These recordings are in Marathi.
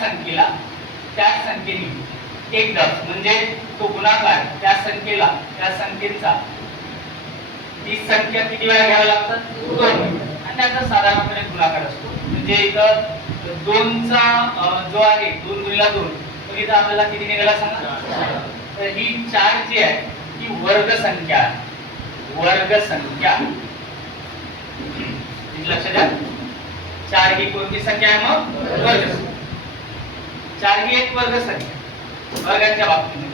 संख्येला त्या संख्येने एकदा म्हणजे तो गुणाकार त्या संख्येचा ती संख्या किती वेळा घ्यावी लागतात 2 आणि त्याचा साधारणपणे गुणाकार असतो. म्हणजे इथं 2 चा जो आहे 2 गुणिला 2 तर इथं आपल्याला किती निघाला सांगा. तर ही 4 जी आहे ही वर्ग संख्या आहे. वर्ग संख्या लक्षात द्या. 4 ही कोणती संख्या आहे मग वर्ग. 4 ही एक वर्ग संख्या वर्गाच्या बाबतीत.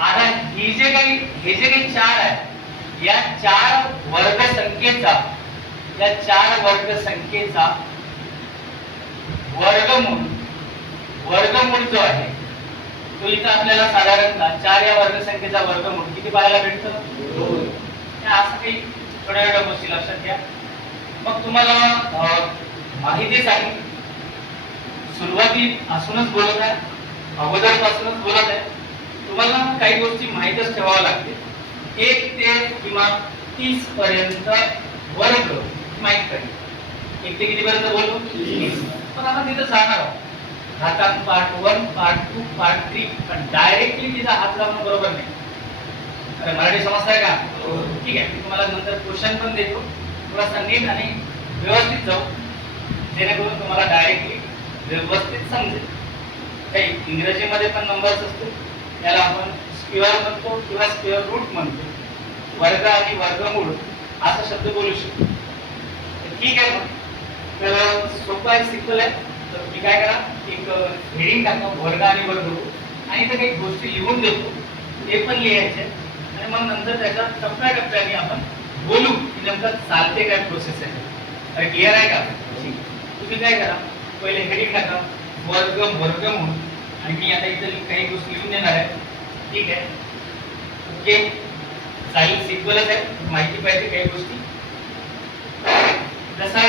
आता हे जे काही 4 आहे या 4 वर्ग संख्येचा वर्गमूळ जो आहे तो इथं आपल्याला साधारणतः 4 या वर्ग संख्येचा वर्गमूळ किती पाहायला भेटतं 2. असं काही थोड्या वेळा गोष्टी लक्षात घ्या. मग तुम्हाला माहितीसाठी सुरुवातीपासूनच बोलत आहे, अगोदरपासूनच बोलत आहे. तुम्हाला काही गोष्टी माहीतच ठेवाव्या लागतील. 1 ते किमान 30 पर्यंत वर्ग माहित पाहिजे. 1 ते किती पर्यंत बोलू 30. पण आपण तिथं जाणार आहोत घातांक पार्ट 1 पार्ट 2 पार्ट 3 पण डायरेक्टली तिचा हात लावणं बरोबर नाही. अरे मराठी समजताय का. ठीक आहे. मी तुम्हाला नंतर क्वेश्चन पण देतो. थोडासा नीट आणि व्यवस्थित जाऊ जेणेकरून तुम्हाला डायरेक्टली व्यवस्थित समजेल. काही इंग्रजीमध्ये पण नंबर्स असतो याला आपण स्क्वेअर म्हणतो किंवा स्क्वेअर रूट म्हणतो. वर्ग आणि वर्गमूळ असा शब्द बोलू शकतो. ठीक आहे. मग तर सोपं आहे, सिंपल आहे. तर मी काय करा एक हेडिंग टाका वर्ग आणि वर्गमूळ आणि इथे काही गोष्टी लिहून देतो ते पण लिहायचे आणि मग नंतर त्याच्या टप्प्याटप्प्याने आपण बोलू की नेमकं चालते काय प्रोसेस आहे. अरे क्लिअर आहे का. तुम्ही काय करा पहिले हेडिंग टाका वर्गमूळ आणि मी आता इथे काही गोष्टी लिहून देणार आहे. ठीक आहे. ओके चालेल. सिंपलच आहे. माहिती पाहिजे काही गोष्टी. जसा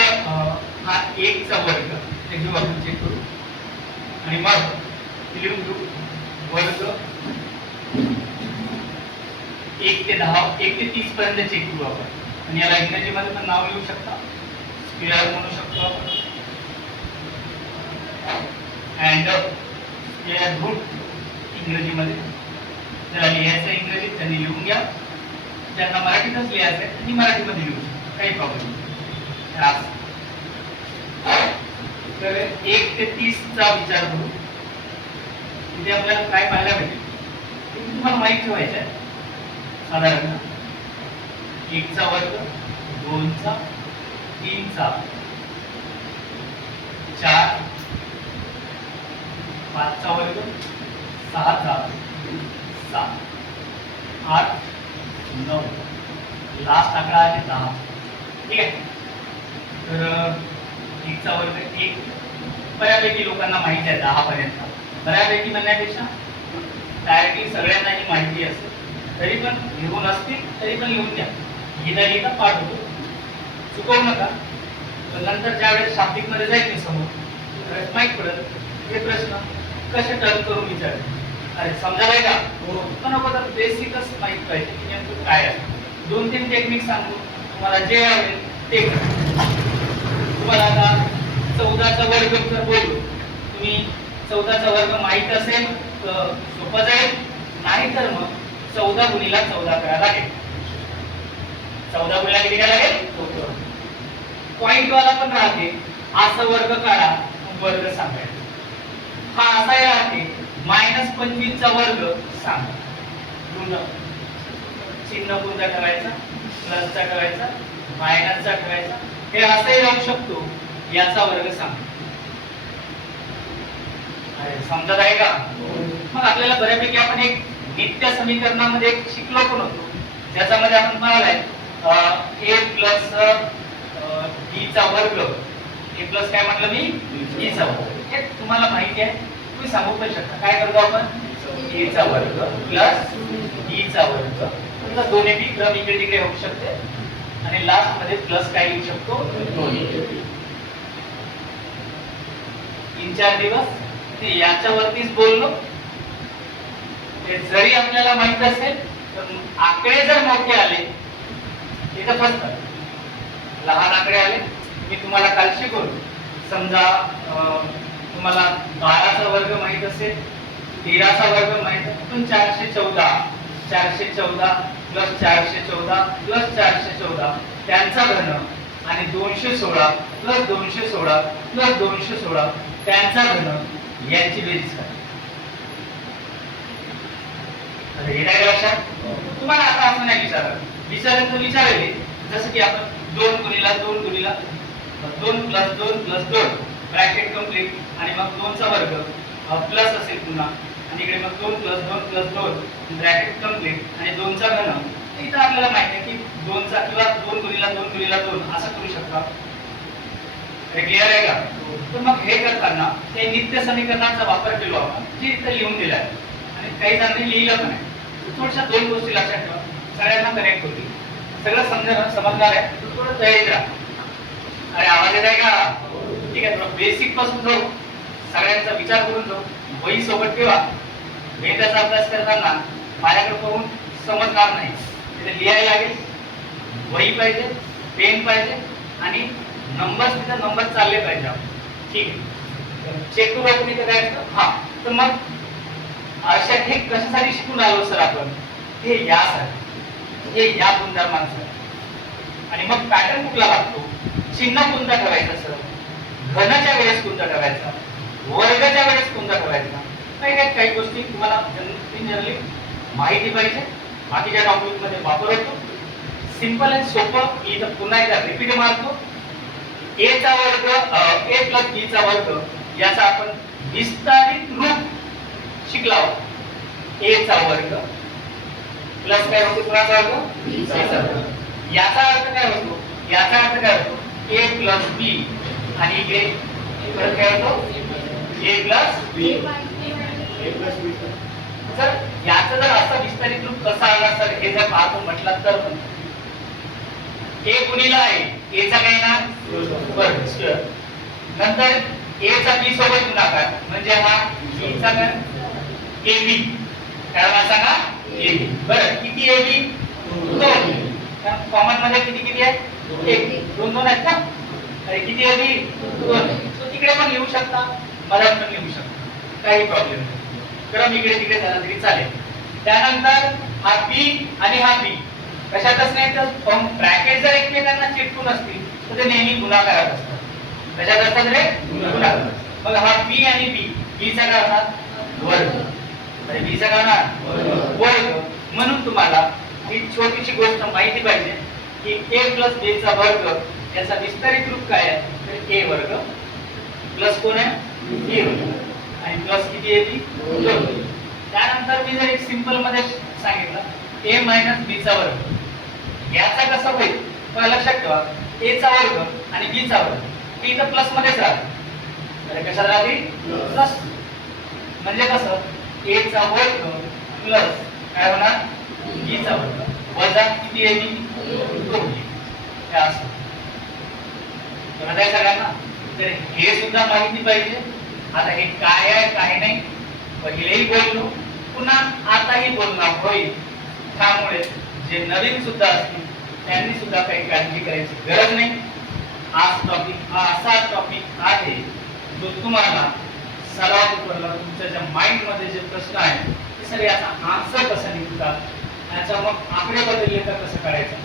हा 1 चा वर्ग ते घेऊ आपण चेक करू आणि मग लिहून घेऊ वर्ग 1 ते 10 1 ते 30 पर्यंत चेक करू आपण. आणि याला इंग्रजीमध्ये पण नाव लिहू शकता. स्क्वेअर म्हणू शकतो आपण. अँड स्क्वेअर रूट इंग्रजीमध्ये ज्याला लिहायचं इंग्रजीत त्यांनी लिहून घ्या. ज्यांना मराठीतच लिहायचं आहे त्यांनी मराठीमध्ये लिहू शकतो. काही प्रॉब्लेम नाही. तर 1 ते 30 चा विचार करू. इथे आपल्याला काय पाहायला भेटेल ते तुम्हाला माहित ठेवायचं आहे. साधारण 1 चा वर्ग 2 चा 3 चा 4 5 चा वर्ग 6 चा 7 8 9 लास्ट आकडा आहे 10. ठीक आहे. तर 1 चा वर्ग 1 बऱ्यापैकी लोकांना माहिती आहे 10 पर्यंत. बऱ्यापैकी म्हणण्यापेक्षा डायरेक्टली सगळ्यांना ही माहिती असते. तरी पण लिहून असतील तरी पण लिहून घ्या. लिहिता पाठ होतो. चुकवू नका. नंतर ज्यावेळेस शाब्दिक मध्ये जाईल मी समोर माहित पडत हे प्रश्न कसे टर्न करून विचार. अरे समजायला का पण अगोदर बेसिकच माहित पाहिजे की नेमकं काय आहे. 2-3 टेक्निक सांगू तुम्हाला जे आवडेल ते करा. तुम्हाला आता 14 चा वर्ग जर बोलू तुम्ही 14 चा वर्ग माहित असेल तर सोपं जाईल. नाही तर मग 14 गुणिला 14 करायला लागेल. 14 गुणिला किती करायला लागेल. पॉइंट वाला पण राहते. असं वर्ग काढा वर्ग सांगायचा. हा असाही राहते -25 चा वर्ग सांगा. ऋण चिन्ह कोणता ठेवायचा प्लसचा ठेवायचा मायनसचा ठेवायचा. हे असंही राहू शकतो. याचा वर्ग सांगा. समजत आहे का. मग आपल्याला बऱ्यापैकी आपण एक नित्य समीकरणामध्ये एक शिकलो पण होतो ज्याच्यामध्ये आपण पाहिलाय a प्लस b चा वर्ग. a प्लस काय म्हटलं मी b चा वर्ग. हे तुम्हाला माहिती आहे. तुम्ही सांगू पण शकता. काय करतो आपण a चा वर्ग प्लस b चा वर्ग. तुमचा दोन्ही बी क्रम इकडे तिकडे होऊ शकते आणि लास्ट मध्ये प्लस काय लिहू शकतो 2. 3-4 दिवस ते याच्यावरतीच बोललो. जरी आपल्याला माहित असेल तर आकडे जर मोठे आले इथं फसतात. लहान आकडे आले मी तुम्हाला काल शिकवलं. समजा तुम्हाला 12चा वर्ग माहित असेल, 13चा वर्ग माहित आहे, पण 414 प्लस 414 प्लस 414 त्यांचा घन आणि 216 प्लस 216 प्लस 216 त्यांचा घन यांची बेरीज करा. हे काय लक्षात? तुम्हाला आता असं नाही विचारलं तर विचारले जसं की आपण 2 गुणिला 2 गुणिला 2 प्लस 2 प्लस 2 ब्रॅकेट कंप्लीट आणि मग 2 चा वर्ग प्लस असेल पुन्हा आणि इकडे मग 2 प्लस 2 प्लस 2 ब्रॅकेट कंप्लीट आणि 2 चा घन. इथं आपल्याला माहिती आहे की 2 चा किंवा 2 गुणिला 2 गुणिला 2 असं करू शकता. क्लिअर आहे का? तर मग हे करताना ते नित्य समीकरणाचा वापर केलो आपण जे इथं लिहून दिलं आहे आणि काही जणांनी लिहिलं पण आहे. थोड्याशा 2 गोष्टी लक्षात ठेवा, सगळ्यांना कनेक्ट होतील, सगळं समजणार आहे. थोडं तयारीत राहा. अरे आवाज येत आहे का? ठीक आहे. थोडं बेसिक पासून जाऊ, सगळ्यांचा विचार करून जाऊ, वही सोबत ठेवा. गणिताचा अभ्यास करताना माझ्याकडे पाहून समजणार नाही, तिथे लिहायला लागेल, वही पाहिजे, पेन पाहिजे आणि नंबर चालले पाहिजे. ठीक आहे. चेक करू आपण इथं काय असतं. हा, तर मग अशा हे कशासाठी शिकून आलो सर आपण? हे यासाठी, हे या गुणधर्मांसाठी. आणि मग पॅटर्न कुठला लागतो? चिन्ह कोणता ठेवायचं सर? घनच्या वेळेस कोणता ठेवायचा? वर्गाच्या वेळेस कोणता ठेवायचा? काही गोष्टी तुम्हाला जनरली माहिती पाहिजे. बाकीच्या टॉपिक मध्ये वापर होतो. सिंपल आणि सोपं. इथं पुन्हा एकदा रिपीट मारतो. a चा वर्ग a प्लस b चा वर्ग याचा आपण विस्तारित रूप शिकला आहोत. a चा वर्ग प्लस काय होतो? कुणाचा वर्ग? b चा वर्ग. याचा अर्थ काय होतो? याचा अर्थ काय होतो? a प्लस b आणि इकडे परत काय होतो? a plus b. सर याचा जर असा विस्तारित रूप कसा आला सर हे जर पाहतो म्हटलं तर a गुणिला a, a चा काय येणार? वर्ग स्क्वेअर. नंतर a चा b सोबत गुणाकार म्हणजे हा b चा काय? ab. काय वाचा का? ab. बरं किती ab? 2. कॉमन मध्ये किती आहे? 1. 2 आहेत ना? अरे किती ab? 2. तो तिकडे पण लिहू शकता, मधात पण लिहू शकता, काही प्रॉब्लेम नाही. क्रम इकडे तिकडे झाला तरी चालेल. त्यानंतर हा b आणि हा b कशातच नाही तर ब्रॅकेट जर एकमेकांना चिटकून असतील तर ते नेहमी गुणाकारात असतात. कशात असतात रे? गुणाकार. मग हा b आणि b, b चा काय होता? वर्ग. आणि b चा काय होणार? वर्ग. म्हणून तुम्हाला ही छोटीशी गोष्ट माहिती पाहिजे की a प्लस b चा वर्ग याचा विस्तारित रूप काय आहे? तर a वर्ग प्लस कोण आहे? b वर्ग आणि प्लस किती आहे? b. त्यानंतर मी जर एक सिंपल मध्ये सांगितलं a मायनस b चा वर्ग याचा कसं होईल? मला लक्षात ठेवा a चा वर्ग आणि b चा वर्ग हे इथं प्लस मध्येच राहते. तर कशात राहते? प्लस. म्हणजे कसं? a चा वर्ग प्लस काय होणार? b चा वर्ग वजा किती आहे? b. 2. हे असं. समजलं आहे सगळ्यांना? तर हे सुद्धा माहिती पाहिजे. आता हे काय आहे काय नाही पहिलेही बोललो, पुन्हा आताही बोलणार होईल. त्यामुळे जे नवीन सुद्धा असतील त्यांनी सुद्धा काही काळजी करायची गरज नाही. आज टॉपिक हा असा टॉपिक आहे जो तुम्हाला सर्वात उपरला तुमच्या ज्या माइंड मध्ये जे प्रश्न आहेत ते सगळे याचा आन्सर कसं निघतात, याचा मग आकडे बदलले तर कसं करायचं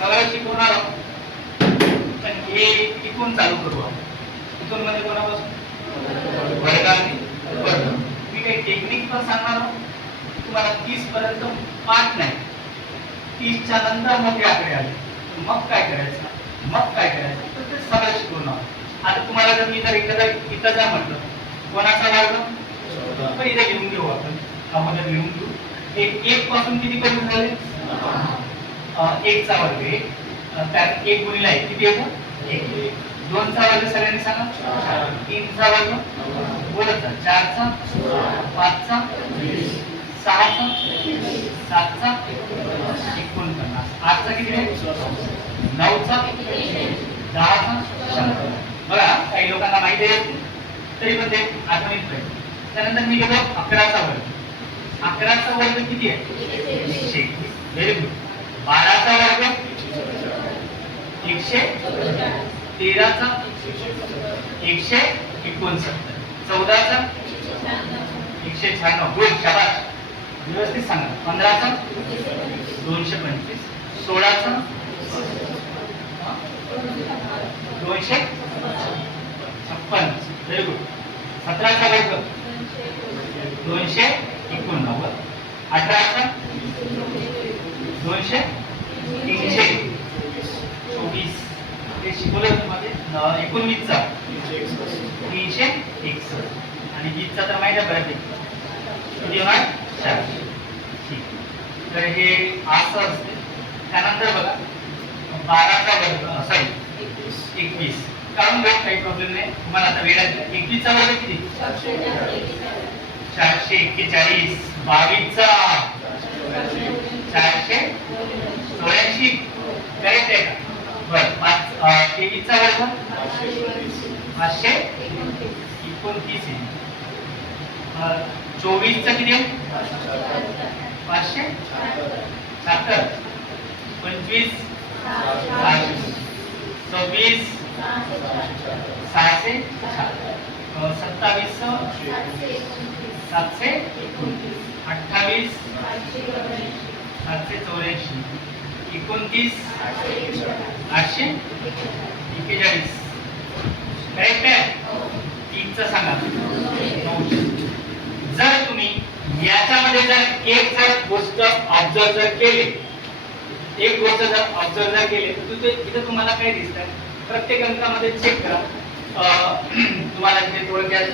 सगळं शिकवणार आहोत. पण हे इथून चालू करू आपण. इथून म्हणजे कोणापासून? वर्गाने वर्ग. मी काही टेक्निक पण सांगणार आहोत तुम्हाला. 30 पर्यंत पाठ नाही, 30 च्या नंतर मोठे आकडे आले मग काय करायचं, मग काय करायचं तर ते सगळं शिकवून आहोत. आता तुम्हाला जर मी जर इथं जर म्हटलं कोणाचा वर्ग तर इथे लिहून घेऊ आपण. अगोदर लिहून घेऊ. एक पासून किती पर्यंत झाले? 1 चा वर्ग 1. त्यात 1 गुणिला 1 किती येतो? 1. 2 चा वर्ग सगळ्यांनी सांगा. 3 चा वर्ग बोलत जा. 4 चा 5 चा 6 चा 7 चा 49. 8 चा किती आहे? 9 चा 10 चा 100. बघा काही लोकांना माहिती आहे तरी पण ते आठवणीत पाहिजे. त्यानंतर मी घेतो 11 चा वर्ग. 11 चा वर्ग किती आहे? 121. Very good. 12 चा वर्ग 113 चा 169. 14चा 196 गुड शाबास व्यवस्थित सांगा 15चा 225 16चा 256 व्हेरी गुड 17चा वर्ग 289 18चा 200 324 ते शिकवलं मध्ये 19चा 361 आणि 20चा तर माहिती आहे बऱ्यापैकी किती होणार 400 ठीक तर हे असं असते त्यानंतर बघा 12चा वर्ग सॉरी 21 काढून घ्या काही प्रॉब्लेम नाही तुम्हाला आता वेळ आहे 21चा वर्ग किती 441 22चा 484 करेक्ट आहे का बरं 23चा वर्ग 529 आहे 24चा किती आहे 576 25 26 600 27 729 28 784 29 841 करेक्ट आहे 3चा सांगा 900 जर तुम्ही याच्यामध्ये जर एक जर गोष्ट ऑब्झर्व जर केली एक गोष्ट जर ऑब्झर्व जर केली तर इथे तुम्हाला काय दिसतंय प्रत्येक अंकामध्ये चेक करा तुम्हाला इथे थोडक्यात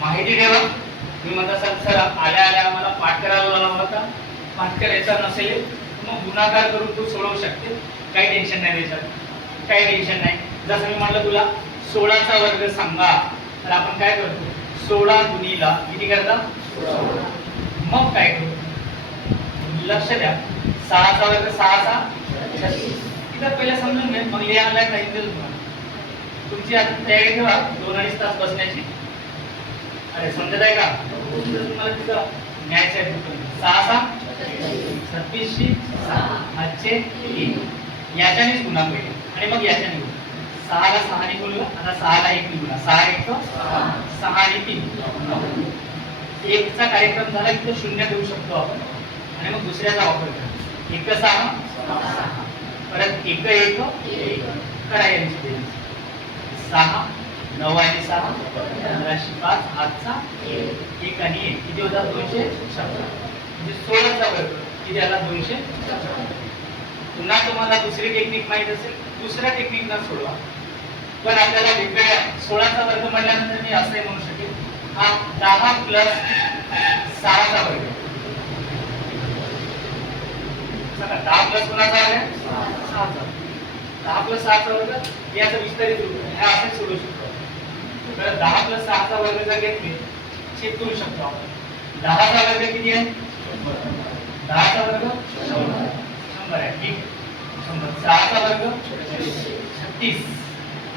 माहिती द्यावा तुम्ही म्हणता सर आल्या आल्या मला पाठ करायला लावला होता पाठ करायचा नसेल मग गुणाकार करून तू सोडवू शकते काही टेन्शन नाही त्याच्यात काही टेन्शन नाही जसं मी म्हटलं तुला 16चा वर्ग सांगा तर आपण काय करतो 16 गुणीला किती करता मग काय करू लक्ष द्या 6चा वर्ग 6चा 36 इथं पहिला समजून घ्या मग लिहायला टाइम देतो तुम्हाला तुमची आता तयारी ठेवा 2-2.5 तास बसण्याची अरे समजत आहे का तुम्हाला तिथं न्यायचं आहे 6 36 5 याच्यानेच गुणा पहिले आणि मग याच्याने गुणा 6 ला 6 ने गुणला आता 6 ला 1 ने गुणा 6 1 6 आणि 3 1 चा कार्यक्रम झाला की तो 0 देऊ शकतो आपण आणि मग दुसऱ्याचा वापर करा 1 6 परत 1 1 करा यांची 6 9 आणि 6 15 5 8चा 1 आणि 1 किती होता 217 म्हणजे 16चा वर्ग किती आला 200 पुन्हा तुम्हाला दुसरी टेक्निक माहित असेल दुसऱ्या टेक्निकला सोडवा पण आपल्याला वेगवेगळ्या 16चा वर्ग म्हटल्यानंतर मी असंही म्हणू शकेल हा 10 प्लस 6चा वर्ग चला 10 प्लस कोणाचा वर्ग 6चा 10 प्लस 6चा वर्ग याचा विस्तारित रूप हे असे सोडू शकतो तर 10 प्लस 6चा वर्ग जर घेतले चेक करू शकतो आपण 10चा वर्ग किती आहे 10चा वर्ग 100 आहे ठीक 6चा वर्ग 36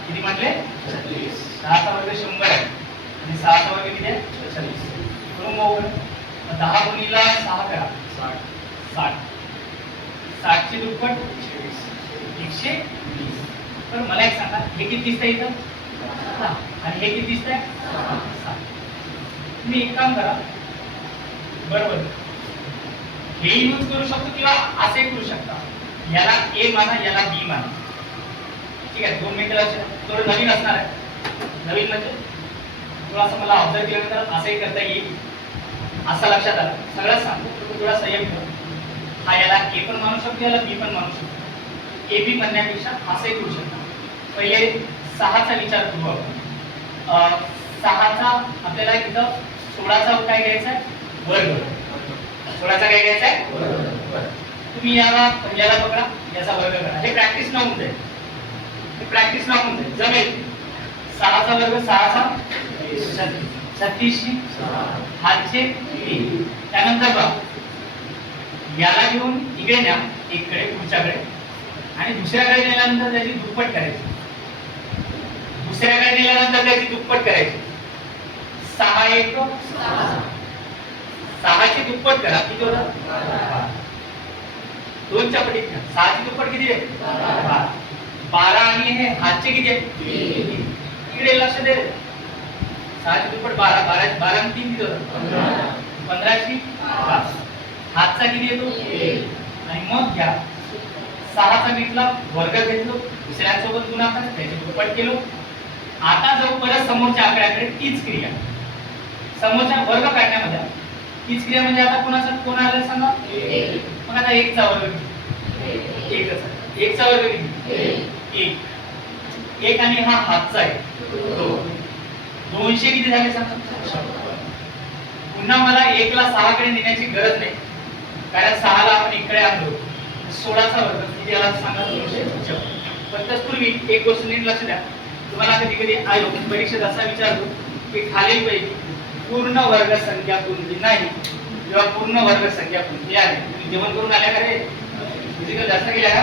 किती म्हटले 36 6चा वर्ग 100 आहे आणि 6चा वर्ग किती आहे 36 करून मग 10 गुणीला 6 करा 60 60 ची दुप्पट 120 तर मला एक सांगा हे किती दिसतंय इथं आणि हे किती दिसतंय 7 तुम्ही एक काम करा बरोबर हे यूज करू शकतो किंवा असे करू शकता याला ए माना याला बी माना ठीक आहे 2 मिनिटं लक्ष थोडं नवीन असणार आहे नवीन म्हणजे थोडं असं मला ऑब्झर्व केल्यानंतर असंही करता येईल असं लक्षात आलं सगळं सांगतो थोडा संयम ठेवा हा याला ए पण मानू शकतो याला बी पण मानू शकतो ए बी म्हणण्यापेक्षा असंही करू शकता पहिले 6चा विचार करू आपण 6चा आपल्याला इथं 16चा काय घ्यायचा आहे वर्ग 16चा काय घ्यायचा आहे तुम्ही याला पकडा याचा वर्ग करा हे प्रॅक्टिस न होऊन जाईल जमेल 6चा वर्ग 6चा 36 हातचे 3 त्यानंतर बघा याला घेऊन इकडे न्या एककडे पुढच्याकडे आणि दुसऱ्याकडे नेल्यानंतर त्याची दुप्पट करायची दुसऱ्याकडे नेल्यानंतर त्याची दुप्पट करायची 6 1 6 ची दुप्पट करा किती होतं 2 च्या पटीत 6 ची दुप्पट किती आहे 12 आणि हे हातचे किती आहे 3 इकडे लक्ष दे 6 दुप्पट 12, 12 आणि 3 किती होतं? 15ची 5. हातचा किती येतो? आणि मग घ्या 6चा घेतला, वर्ग घेतलो, दुसऱ्यासोबत गुणाकार, त्याचे दुप्पट केलो. आता जाऊ परत समोरच्या आकड्याकडे, तीच क्रिया समोरच्या वर्ग काढण्यामध्ये तीच क्रिया म्हणजे आता कोण आलं सांगा? मग आता 1 चा वर्ग किती? 1 चा वर्ग किती? 1 आणि हा हातचा आहे 200 किती झाले सांगा? पुन्हा मला 1 ला 6 कडे नेण्याची गरज नाही, कारण 6 ला आपण इकडे आणलो. 16चा वर्ग किती आला सांगा? 256. पण तत्पूर्वी एक गोष्ट नीट लक्ष द्या. तुम्हाला कधी कधी आयोग परीक्षेत असा विचारतो की खालीलपैकी पूर्ण वर्ग संख्या कोणती नाही किंवा पूर्ण वर्ग संख्या कोणती आहे. तुम्ही जेवण करून आल्या का रे? फिजिकल जास्त केल्या का?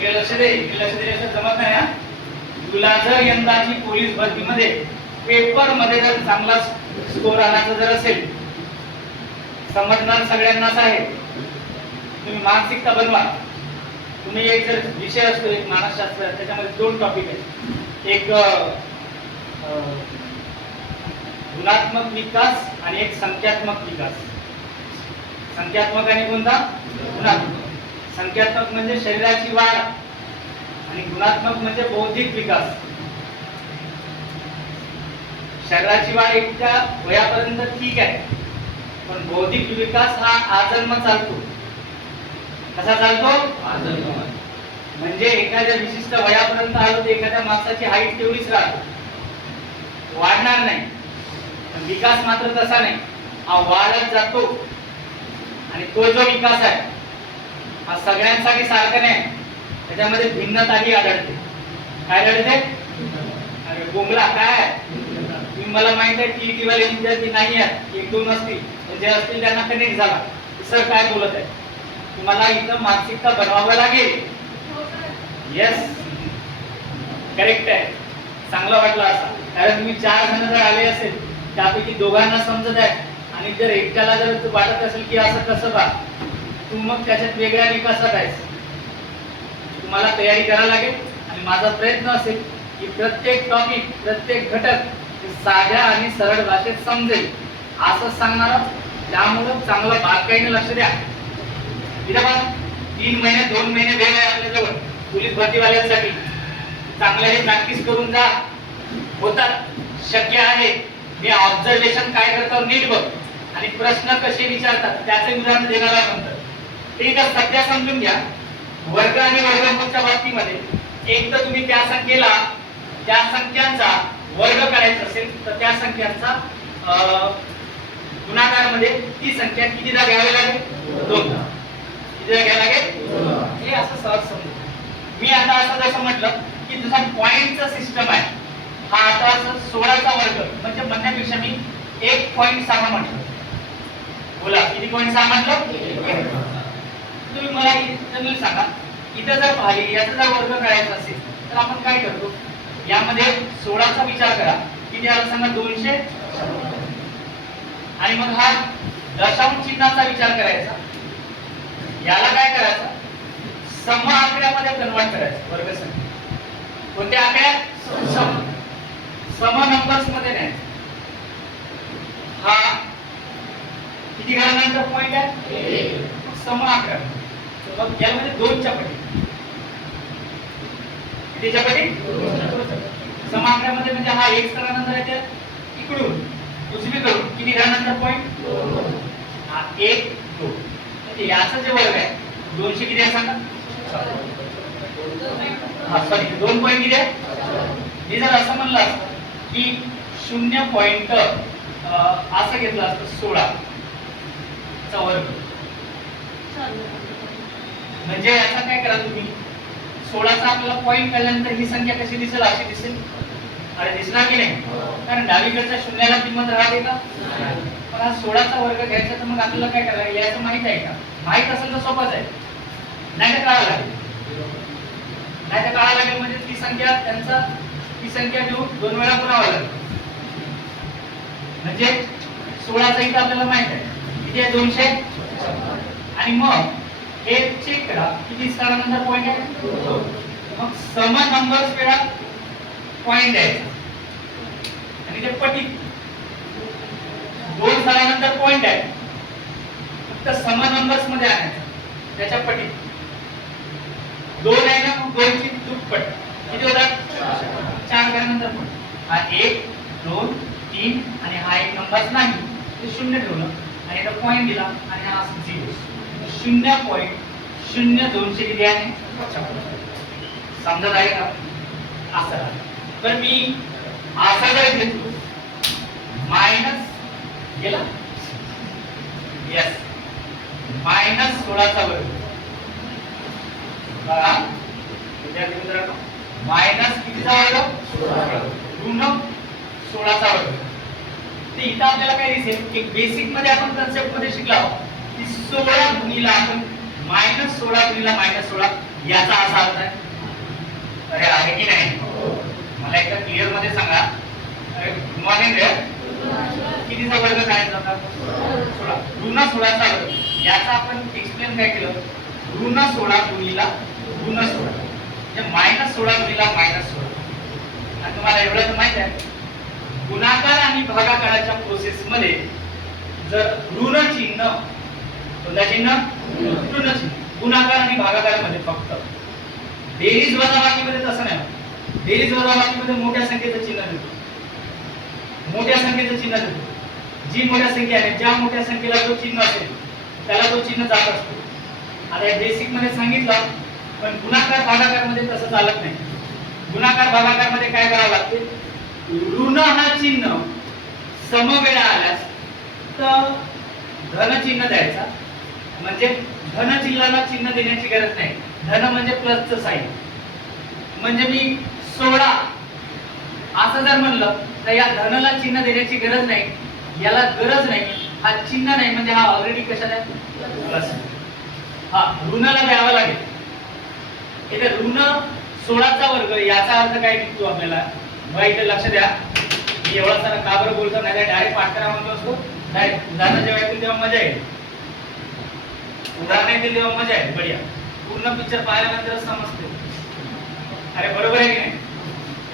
लक्ष दे, लक्ष दे, असं जमत नाही हा. तुला जर यंदाची पोलीस भरतीमध्ये पेपर मध्ये जर चांगला स्कोर आणायचा जर असेल, समजणार सगळ्यांनाच आहे, तुम्ही मानसिकता बनवा. तुम्ही एक जर विषय असतो एक मानसशास्त्र, त्याच्यामध्ये 2 टॉपिक आहेत. एक गुणात्मक विकास आणि एक संख्यात्मक विकास. संख्यात्मक आणि कोणता? गुणात्मक. संख्यात्मक म्हणजे शरीराची वाढ आणि गुणात्मक म्हणजे बौद्धिक विकास. शरीराची वाढ एकट्या वयापर्यंत ठीक आहे, पण बौद्धिक विकास हा आजन्म चालतो. कसा चालतो? आजन्म. म्हणजे एखाद्या विशिष्ट वयापर्यंत आलो तर एखाद्या माणसाची हाईट तेवढीच राहते, वाढणार नाही. विकास मात्र तसा नाही, हा वाढत जातो. आणि तो जो विकास आहे हा सगळ्यांसाठी सारखा नाही, त्याच्यामध्ये भिन्नताही आढळते. काय आढळते? अरे बोंबला काय? तुम्ही मला माहित आहे टीईटी वाले विद्यार्थी नाही आहेत, 1-2 असतील, जे असतील त्यांना कनेक्ट झाला सर काय बोलत आहे. तुम्हाला इथं मानसिकता बनवावं लागेल. येस, करेक्ट आहे. चांगला वाटला असा, कारण तुम्ही 4 जण जर आले असेल, त्यापैकी दोघांना समजत आहे आणि जर एकट्याला जर वाटत असेल की असं कसं बा, तू मग त्याच्यात वेगळ्या विकासात आहेस. तुम्हाला तयारी करावी लागेल आणि माझा प्रयत्न असेल की प्रत्येक टॉपिक, प्रत्येक घटक साध्या आणि सरळ भाषेत समजेल असं सांगणार. त्यामुळे चांगलं बारकाईने लक्ष द्या. इथे पण 3 महिने 2 महिने वेळ आहे आपल्याजवळ पोलीस भरतीवाल्यांसाठी. चांगलं हे प्रॅक्टिस करून जा. होतात, शक्य आहे. मी ऑब्झर्वेशन काय करतो नीट बघ आणि प्रश्न कसे विचारतात त्याचे उदाहरण देणार आहे नंतर. ठीक आहे, सध्या समजून घ्या. वर्ग आणि वर्गमूळच्या बाबतीमध्ये एक तर तुम्ही त्या संख्येला, त्या संख्यांचा वर्ग करायचा असेल तर त्या संख्यांचा गुणाकार मध्ये ती संख्या कितीदा घ्यावी लागेल? 2दा. कितीदा घ्यावी लागेल? हे असं सहज समजू. मी आता असं जसं म्हटलं की जसा पॉइंटचा सिस्टम आहे, हा आता असं 16चा वर्ग म्हणजे म्हणण्यापेक्षा मी 1.6 म्हटलं. बोला किती 0.6 म्हटलं? तुम्ही मला इथं सांगा, इथं जर पाहिली याचा जर वर्ग करायचा असेल तर आपण काय करतो? यामध्ये 16चा विचार करा, किती आला सांगा? 200. आणि मग हा दशांश चिन्हाचा विचार करायचा. याला काय करायचं? सम आकड्यामध्ये कन्वर्ट करायचं. वर्ग संख्या कोणत्या आकड्यात? सम नंबर्स मध्ये न्यायचं. हा किती घरानंतर पॉइंट आहे? सम आकडा. मग यामध्ये 2च्या पटी. कितीच्या पटी? सम आकड्यामध्ये म्हणजे हा 1 घरानंतर येते इकडून उजवीकडून किती घरानंतर पॉइंट? हा 1 2. म्हणजे याचा जे वर्ग आहे 200 किती आहे सांगा? हा सॉरी 2 पॉइंट किती आहे? मी जर असं म्हणलं की 0 पॉइंट असं घेतलं असतं 16 चा वर्ग, म्हणजे याचा काय करा तुम्ही 16चा आपल्याला पॉइंट काढल्यानंतर ही संख्या कशी दिसेल? अशी दिसेल. अरे दिसणार की नाही? कारण डावीकडच्या शून्याला किंमत राहते का? पण हा 16चा वर्ग घ्यायचा तर मग आपल्याला काय करायला याचं माहित आहे का? माहित असेल तर सोपंच आहे, नाही तर कळायला लागेल. नाही तर कळायला लागेल म्हणजे ती संख्या घेऊन 2 वेळा पुरावं लागेल. म्हणजे 16चा इथं आपल्याला माहित आहे किती आहे? 200. आणि मग हे चेक करा किती स्थानानंतर पॉइंट आहे? मग सम नंबर्स वेळा पॉइंट आहे आणि तिथे पटीत 2 झाल्यानंतर पॉइंट आहे, फक्त सम नंबर्स मध्ये आणायचं त्याच्या पटीत 2 आहे ना, मग 2 ची दुप्पट किती होतात 4 झाल्यानंतर पण हा 1 2 3 आणि हा एक नंबर नाही ते शून्य ठेवलं आणि इथं पॉइंट दिला आणि हा 0 0.02 किती आहे समजत आहे का असं. तर मी असा जर घेतलो मायनस गेला यस -16 चा वर्ग बघा विद्यार्थी मित्रांनो मायनस कितीचा वर्ग ऋण 16 चा वर्ग. ते इथं आपल्याला काय दिसेल की बेसिक मध्ये आपण कन्सेप्ट मध्ये शिकलो की 16 गुणिले आपण -16 गुणिले -16 याचा असा अर्थ आहे. अरे आहे की नाही मला एकदा क्लिअर मध्ये सांगा. अरे गुड मॉर्निंग रे कितीचा वर्ग काय जातात 16 ऋण 16 चा वर्ग याचा आपण एक्सप्लेन काय केलं ऋण 16 गुणिले ऋण 16 म्हणजे -16 गुणिले -16. आणि तुम्हाला एवढं माहित आहे गुणाकार आणि भागाकाराच्या प्रोसेस मध्ये जर ऋण चिन्ह कोणता चिन्ह ऋण चिन्ह गुणाकार आणि भागाकार मध्ये फक्त बेरीज वजाबाकी मध्ये तसं नाही. बेरीज वजाबाकी मध्ये मोठ्या संख्येचं चिन्ह देतो मोठ्या संख्येचं चिन्ह देतो जी मोठ्या संख्या आहे ज्या मोठ्या संख्येला जो चिन्ह असेल त्याला तो चिन्ह जात असतो. आता हे बेसिक मध्ये सांगितलं पण गुणाकार भागाकार मध्ये तसं चालत नाही. गुणाकार भागाकार मध्ये काय करावं लागते ऋण हा चिन्ह समवेळा आल्यास तर धन चिन्ह द्यायचा म्हणजे धन चिन्हाला चिन्ह देण्याची गरज नाही. धन म्हणजे प्लसचं साइन म्हणजे मी 16 असं जर म्हणलं तर या धनला चिन्ह देण्याची गरज नाही याला गरज नाही हा चिन्ह नाही म्हणजे हा ऑलरेडी कशात आहे प्लस. हा ऋणाला द्यावा लागेल. इथे ऋण 16 चा वर्ग याचा अर्थ काय निघतो आपल्याला बघा इथे लक्ष द्या. मी एवढा सारा का बरं बोलतो नाही डायरेक्ट पाठ करा म्हणतो असतो डायरेक्ट उदाहरण जेव्हा येतील तेव्हा मजा येईल. उदाहरण येतील तेव्हा मजा येईल बढिया. पूर्ण पिक्चर पाहिल्यानंतर समजते. अरे बरोबर आहे की नाही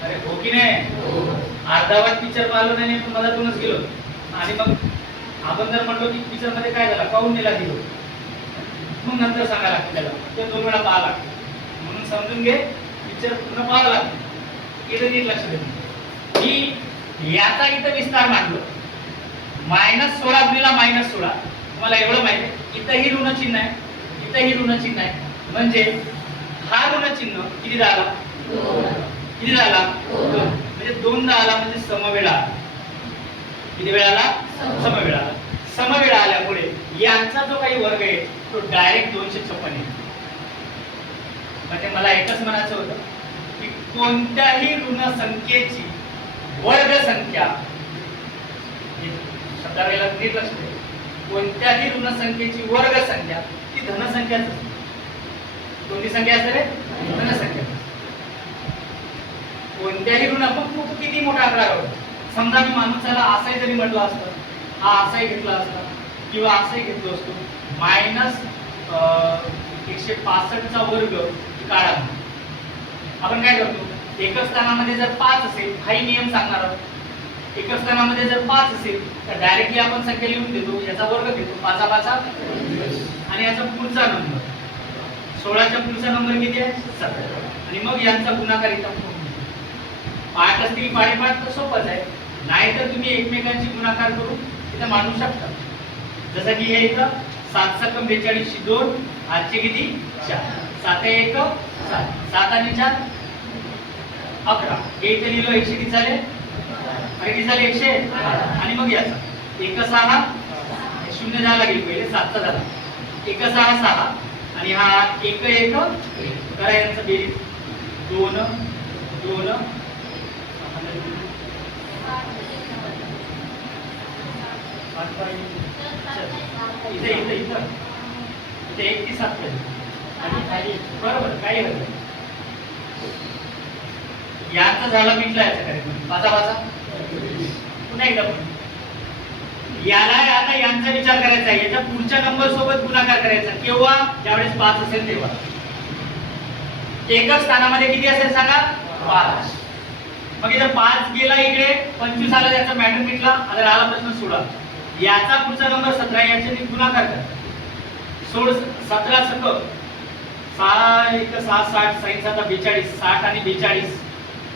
अरे हो की नाही अर्धावट पिक्चर पाहिलो नाही पण मधातूनच गेलो आणि मग आपण जर म्हणलो की पिक्चर मध्ये काय झालं काऊन नेला गेलो मग नंतर सांगायला लागतं त्याला ते 2 वेळा पाहावं लागतं. म्हणून समजून घे पिक्चर पूर्ण पाहावं लागतं. इथं नीट लक्ष दे. मी याचा इथं विस्तार मांडलो -16 गुणिले -16 तुम्हाला एवढं माहिती आहे इथंही ऋण चिन्ह आहे इथंही ऋण चिन्ह आहे म्हणजे हा ऋण चिन्ह किती झाला किती झाला 2 म्हणजे 2 आला म्हणजे समवेळा किती वेळा आला समवेळा आला. समवेळा आल्यामुळे यांचा जो काही वर्ग आहे तो डायरेक्ट 256 आहे. म्हणजे मला एकच म्हणायचं होतं की कोणत्याही ऋण संख्येची वर्ग संख्या शब्दाला नीट लक्ष द्या कोणत्याही ऋण संख्येची वर्ग संख्या ती धन संख्याच असते. कोणती संख्या असते रे धन संख्या. कोणत्याही ऋण आपण किती मोठा आकडा काढू समजा मी माणसाला असाही जरी म्हटलं असतं हा असाही घेतला असता किंवा असाही घेतलो असतो -165 चा वर्ग काढा. आपण काय करतो एकच स्थानामध्ये जर 5 असेल हाही नियम सांगणार आहोत. एकच स्थानामध्ये जर 5 असेल तर डायरेक्टली आपण संख्या लिहून देतो याचा वर्ग घेतो 5 5 आणि याचा पुढचा नंबर 16 चा पुढचा नंबर किती आहे 17 आणि मग यांचा गुणाकार इथं पाठ असतील पाडेपाठ तर सोपंच आहे. नाहीतर तुम्ही एकमेकांची गुणाकार करून इथं मांडू शकता. जसं की हे इथं 7 × 42 2 आजचे किती 4 7 1 7 7 आणि 4 11 हे इथे लिहिलं 100 किती झाले अरे किती झाले 108 आणि मग याचा 1 6 0 झाला गेली पहिले 7 चा झाला 1 6 6 आणि हा 1 1 करा यांचा बेरीज 2 2 इथे इथे इथे इथे 1 ची 7 आणि बरोबर काही हरकत नाही. याचा झाला मिटला याचा कार्यक्रम माझा माझा पुन्हा एकदा याला आता यांचा विचार करायचा आहे याच्या पुढच्या नंबर सोबत गुणाकार करायचा केव्हा ज्यावेळेस 5 असेल तेव्हा एकच स्थानामध्ये किती असेल सांगा 5 मग इथं 5 गेला इकडे, 25 आला, त्याचा मॅटर मिटला. आता राहिला प्रश्न 16. याचा पुढचा नंबर 17, याच्याने गुणाकार करा. 17 सक 6 1 6 60 6 7 42 60 आणि 42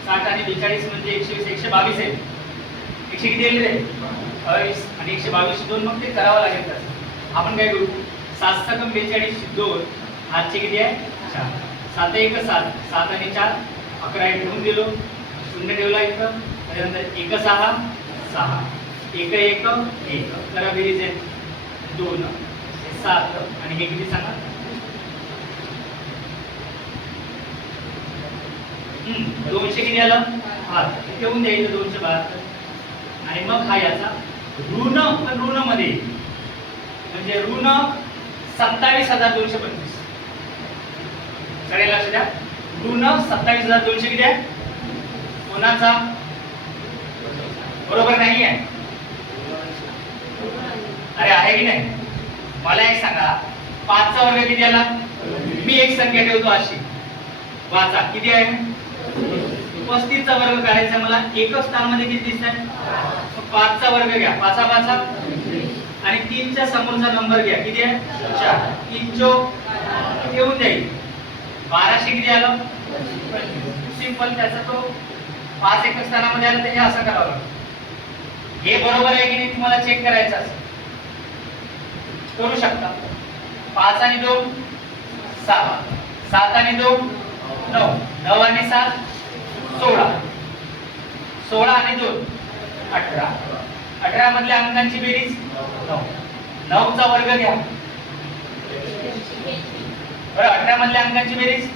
60 आणि 42 म्हणजे 120 122 आहे. 100 किती येईल रे? 22 आणि 122 2 मग ते करावं लागेल तसं. आपण काय करू? 7 सकम 42 2 हातचे किती आहे? 4. 7 1 7 7 आणि 4 11 हे ठेवून दिलो. शून्य ठेवला इथं. त्यानंतर 1 6 6 1 1 1 करा बेरीज आहे 2 7 आणि हे किती सांगा? 200 किती आलं? 5 ठेवून द्यायचं 272. आणि मग हा याचा ऋण पण ऋण मध्ये म्हणजे ऋण 27,225. सगळे लक्ष द्या. ऋण 27,200 किती आहे? कोणाचा? बरोबर नाही आहे? अरे आहे की नाही? मला एक सांगा, 5 चा वर्ग किती आला? मी एक संख्या ठेवतो अशी. वाचा किती आहे? 35 चा वर्ग करायचा. मला एकच स्थानामध्ये किती दिसत आहे? 5 चा वर्ग घ्या. 5 5 आणि 3 च्या समोरचा नंबर घ्या. किती आहे? 4. 3 चौक ठेवून जाईल. 1200 किती आलं? सिंपल. त्याचा तो 5 एकच स्थानामध्ये आलं तर हे असं करावं लागतं. हे बरोबर आहे की नाही तुम्हाला चेक करायचं असेल करू शकता. 5 आणि 2 6 7 आणि 2 9 9 आणि 7 16 16 आणि 2 18 18 मधल्या अंकांची बेरीज 9 9 चा वर्ग घ्या. बरं 18 मधल्या अंकांची बेरीज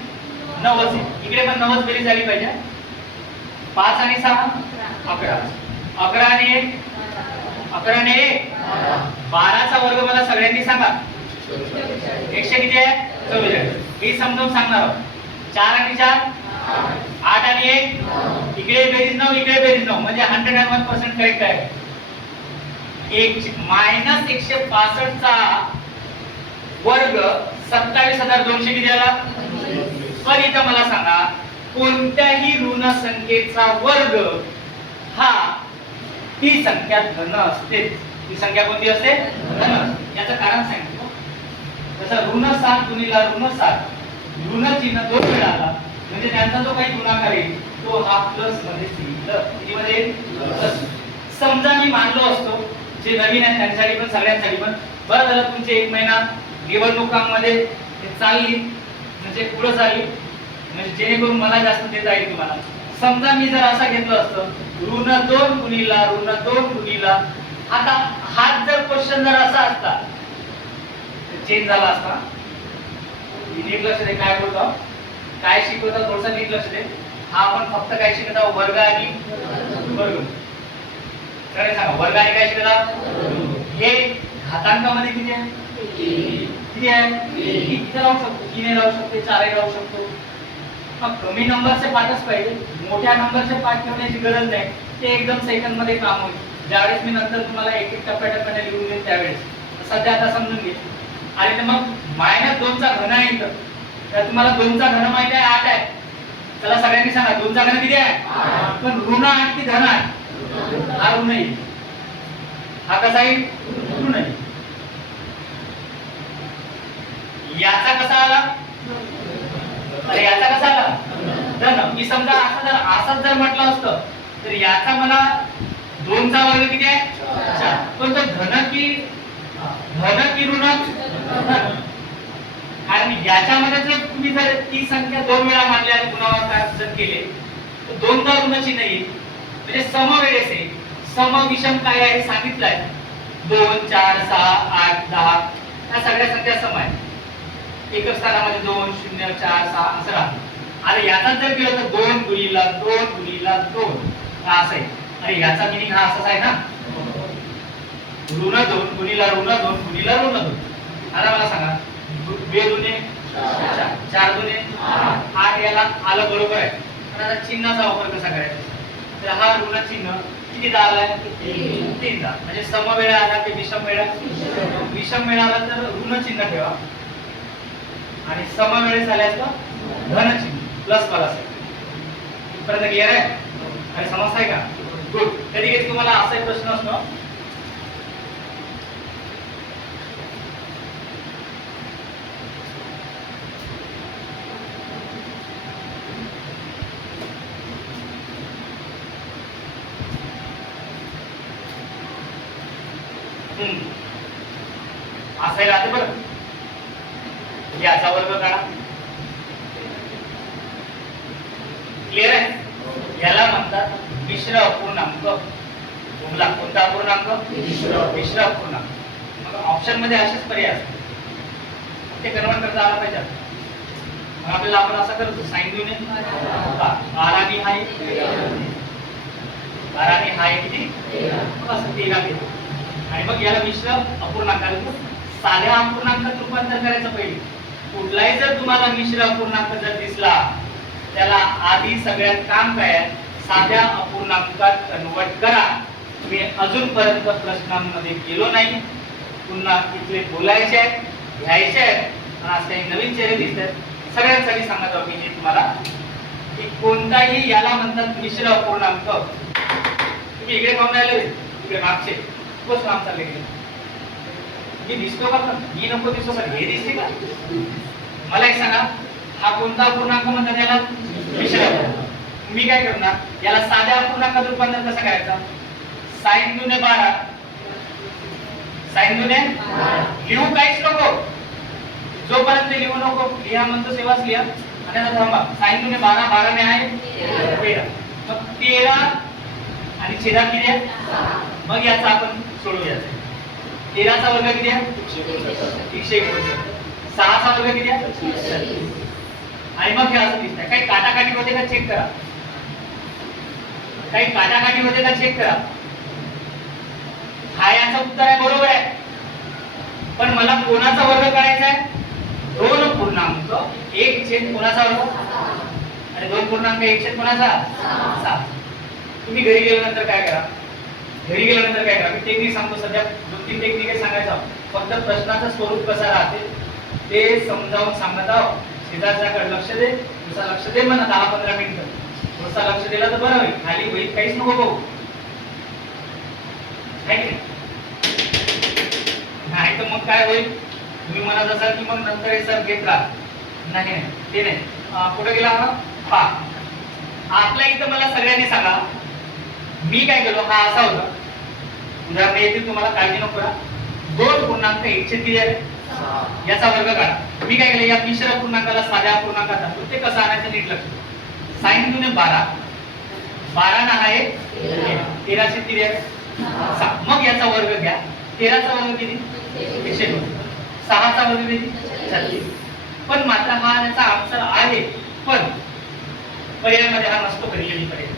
9 आहे. इकडे पण 9 बेरीज झाली पाहिजे. 5 आणि 6 11 11 आणि 1 11 आणि 1 12 चा वर्ग मला सगळ्यांनी सांगा. 100 किती आहे? 44. मी समजावून सांगणार आहोत. 4 आणि 4 8 आणि 1 इकडे बेरीज 9 इकडे बेरीज 9 म्हणजे 101% करेक्ट आहे. मायनस 165 चा वर्ग 27,200 किती आला? पण इथं मला सांगा, कोणत्याही ऋण संख्येचा वर्ग हा ती संख्या धन असते. ती संख्या कोणती असते? धन. याचं कारण सांगितलं. जसं ऋण 7 गुणिला ऋण 7 ऋण चिन्ह 2 वेळा आला म्हणजे त्यांचा जो काही गुणाकार येईल तो हा प्लस मध्ये येईल. किती मध्ये येईल? समजा मी मानलो असतो, जे नवीन आहेत त्यांच्यासाठी पण सगळ्यांसाठी पण बरं झालं तुमचे 1 महिना निवडणुकांमध्ये चालली म्हणजे पुढे चालली म्हणजे जेणेकरून मला जास्त देता येईल तुम्हाला. समजा मी जर असा घेतलं असतं ऋण 2 गुणिला ऋण 2 गुणिला, आता हाच जर क्वेश्चन जर असा असता चेंज झाला असता. नीट लक्ष दे काय बोलतो, काय शिकवतो थोडंसं नीट लक्ष दे. हा आपण फक्त काय शिकत आहोत? वर्ग आणि वर्ग. खरं सांगा, वर्ग आणि काय शिकत आहोत? हे घातांकामध्ये किती आहे? किती आहे? इथे राहू शकतो, 3 राहू शकते, 4 राहू शकतो. मग कमी नंबरचे पाठच पाहिजे, मोठ्या नंबरचे पाठ ठेवण्याची गरज नाही. ते एकदम सेकंड मध्ये काम होईल. ज्यावेळेस मी नंतर तुम्हाला एक एक टप्प्याटप्प्याने लिहून देईन त्यावेळेस. सध्या आता समजून घे. आणि मग -2 चा घन आहे इथं. तर तुम्हाला 2 चा घन माहिती आहे 8 आहे. चला सगळ्यांनी सांगा 2 चा घन किती आहे? 8. पण ऋण 8 की धन 8? हा ऋण आहे. हा कसा आहे? ऋण आहे. याचा कसा आला? अरे याचा कसा आला? धन. मी समजा असंच जर म्हटलं असतं तर याचा मला 2 चा वर्ग किती आहे? 4. पण तो धन की ऋण? कारण याच्यामध्ये जर तुम्ही जर ती संख्या 2 वेळा मांडली आणि गुणाकार जर केले तर 2दा ऋण चिन्ह येईल म्हणजे समवेळेस आहे. सम विषम काय आहे सांगितलं आहे. 2 4 6 8 10 या सगळ्या संख्या सम आहेत. एकच स्थानामध्ये 2 0 4 6 असं राहतं. आणि याचा जर केलं तर 2 गुणिला 2 गुणिला 2 हा असं आहे. आणि याचा मिनिंग हा असाच आहे ना, ऋण 2 गुणिला ऋण 2 गुणिला ऋण 2. आता मला सांगा 2 दुने 4 4 दुने 8 याला आलं बरोबर आहे. पण आता चिन्हाचा वापर कसा करायचा? तर हा ऋण चिन्ह कितीदा आलाय? 3दा. म्हणजे समवेळा आला की विषम वेळा? विषम वेळा आला तर ऋण चिन्ह ठेवा आणि समवेळेस आल्यास तर धन चिन्ह प्लस प्लस. इथपर्यंत क्लिअर आहे? काही समस्या आहे का? गुड. कधी कधी तुम्हाला असा एक प्रश्न असतो, असाही राहते बरं, याचा वर्ग काढा. क्लिअर आहे? याला म्हणतात मिश्र अपूर्णांक. बोला, कोणता अपूर्णांक? मिश्र अपूर्णांक. मग ऑप्शन मध्ये असेच पर्याय असतात, ते कन्वर्ट करता आला पाहिजे. मग आपल्याला आपण असं करतो, साइन देऊन 12 आणि हा 12 आणि हा किती? असं 13 घेतो. आणि मग याला मिश्र अपूर्णांकाला साध्या अपूर्णांकात रूपांतर करायचं. पहिले कुठलाही जर तुम्हाला मिश्र अपूर्णांक जर दिसला, त्याला आधी सगळ्यात काम काय आहे, साध्या अपूर्णांकात कन्वर्ट करा. मी अजूनपर्यंत प्रश्नांमध्ये गेलो नाही. पुन्हा इथले बोलायचे आहेत, घ्यायचे आहेत. आणि असे नवीन चेहरे दिसतात, सगळ्यांसाठी सांगत आहोत मी तुम्हाला की कोणताही याला म्हणतात मिश्र अपूर्णांक. तुम्ही इकडे पाहून राहिले, इकडे मागचे खूपच लांब चालले गेले. मी दिसतो का? मी नको दिसतो का? हे दिसते का? मला एक सांगा, हा कोणता अपूर्णांक म्हणतात? याला मिश्र अपूर्णांक. मी काय करणार, याला साध्या अपूर्णांकात रूपांतर कसं करायचं? साइन दुने 12, साइन दुने लिहू काहीच नको, जोपर्यंत लिहू नको. लिहा म्हणतो सेवाच लिहा. आणि आता थांबा, साइन दुने 12, 12 ने आहे 13. मग 13 आणि छेदात किती आहे? मग याचा आपण सोडवूया. 13 चा वर्ग किती आहे? 169. 6 चा वर्ग किती आहे? आणि मग हे असं दिसतंय. काही काटाकाटी होते का चेक करा. काही काटाकाटी होते का चेक करा. हा याचं उत्तर आहे, बरोबर आहे. पण मला कोणाचा वर्ग करायचा आहे? 2.1 कोणाचा वर्ग आणि 2.1 कोणाचा? 7. तुम्ही घरी गेल्यानंतर काय करा, घरी गेल्यानंतर काय करा, मी टेक्निक सांगतो. सध्या 2-3 टेक्निक आहे सांगायचं. फक्त प्रश्नाचं स्वरूप कसं राहते ते समजावून सांगत आहोत. शेजारच्याकडे लक्ष दे, तुझा लक्ष दे म्हणा 10-15 मिनिटं. थोडसा लक्ष दिला तर बरं होईल. खाली होईल काहीच नको बघू, नाही तर मग काय होईल, तुम्ही म्हणत असाल की मग नंतर हे सर घेत राहा. नाही ते नाही. कुठे गेला हा? पा आपल्या इथं मला सगळ्यांनी सांगा, मी काय केलो, हा असा होता. उदाहरण येतील तुम्हाला, काळजी नको करा. 2.1 याचा वर्ग काढा. मी काय केलं, या मिश्र अपूर्णांकाला साध्या अपूर्णांकात आणतो. ते कसं आणायचं नीट लक्ष. साइन दुने 12, 12 ना आहे 13 चे 13 6. मग याचा वर्ग घ्या. 13 चा वर्ग किती? 102. 6 चा वर्ग किती? 36. पण मात्र हा याचा आन्सर आहे, पण पर्यायामध्ये हा नसतो. पर्यायी पर्याय.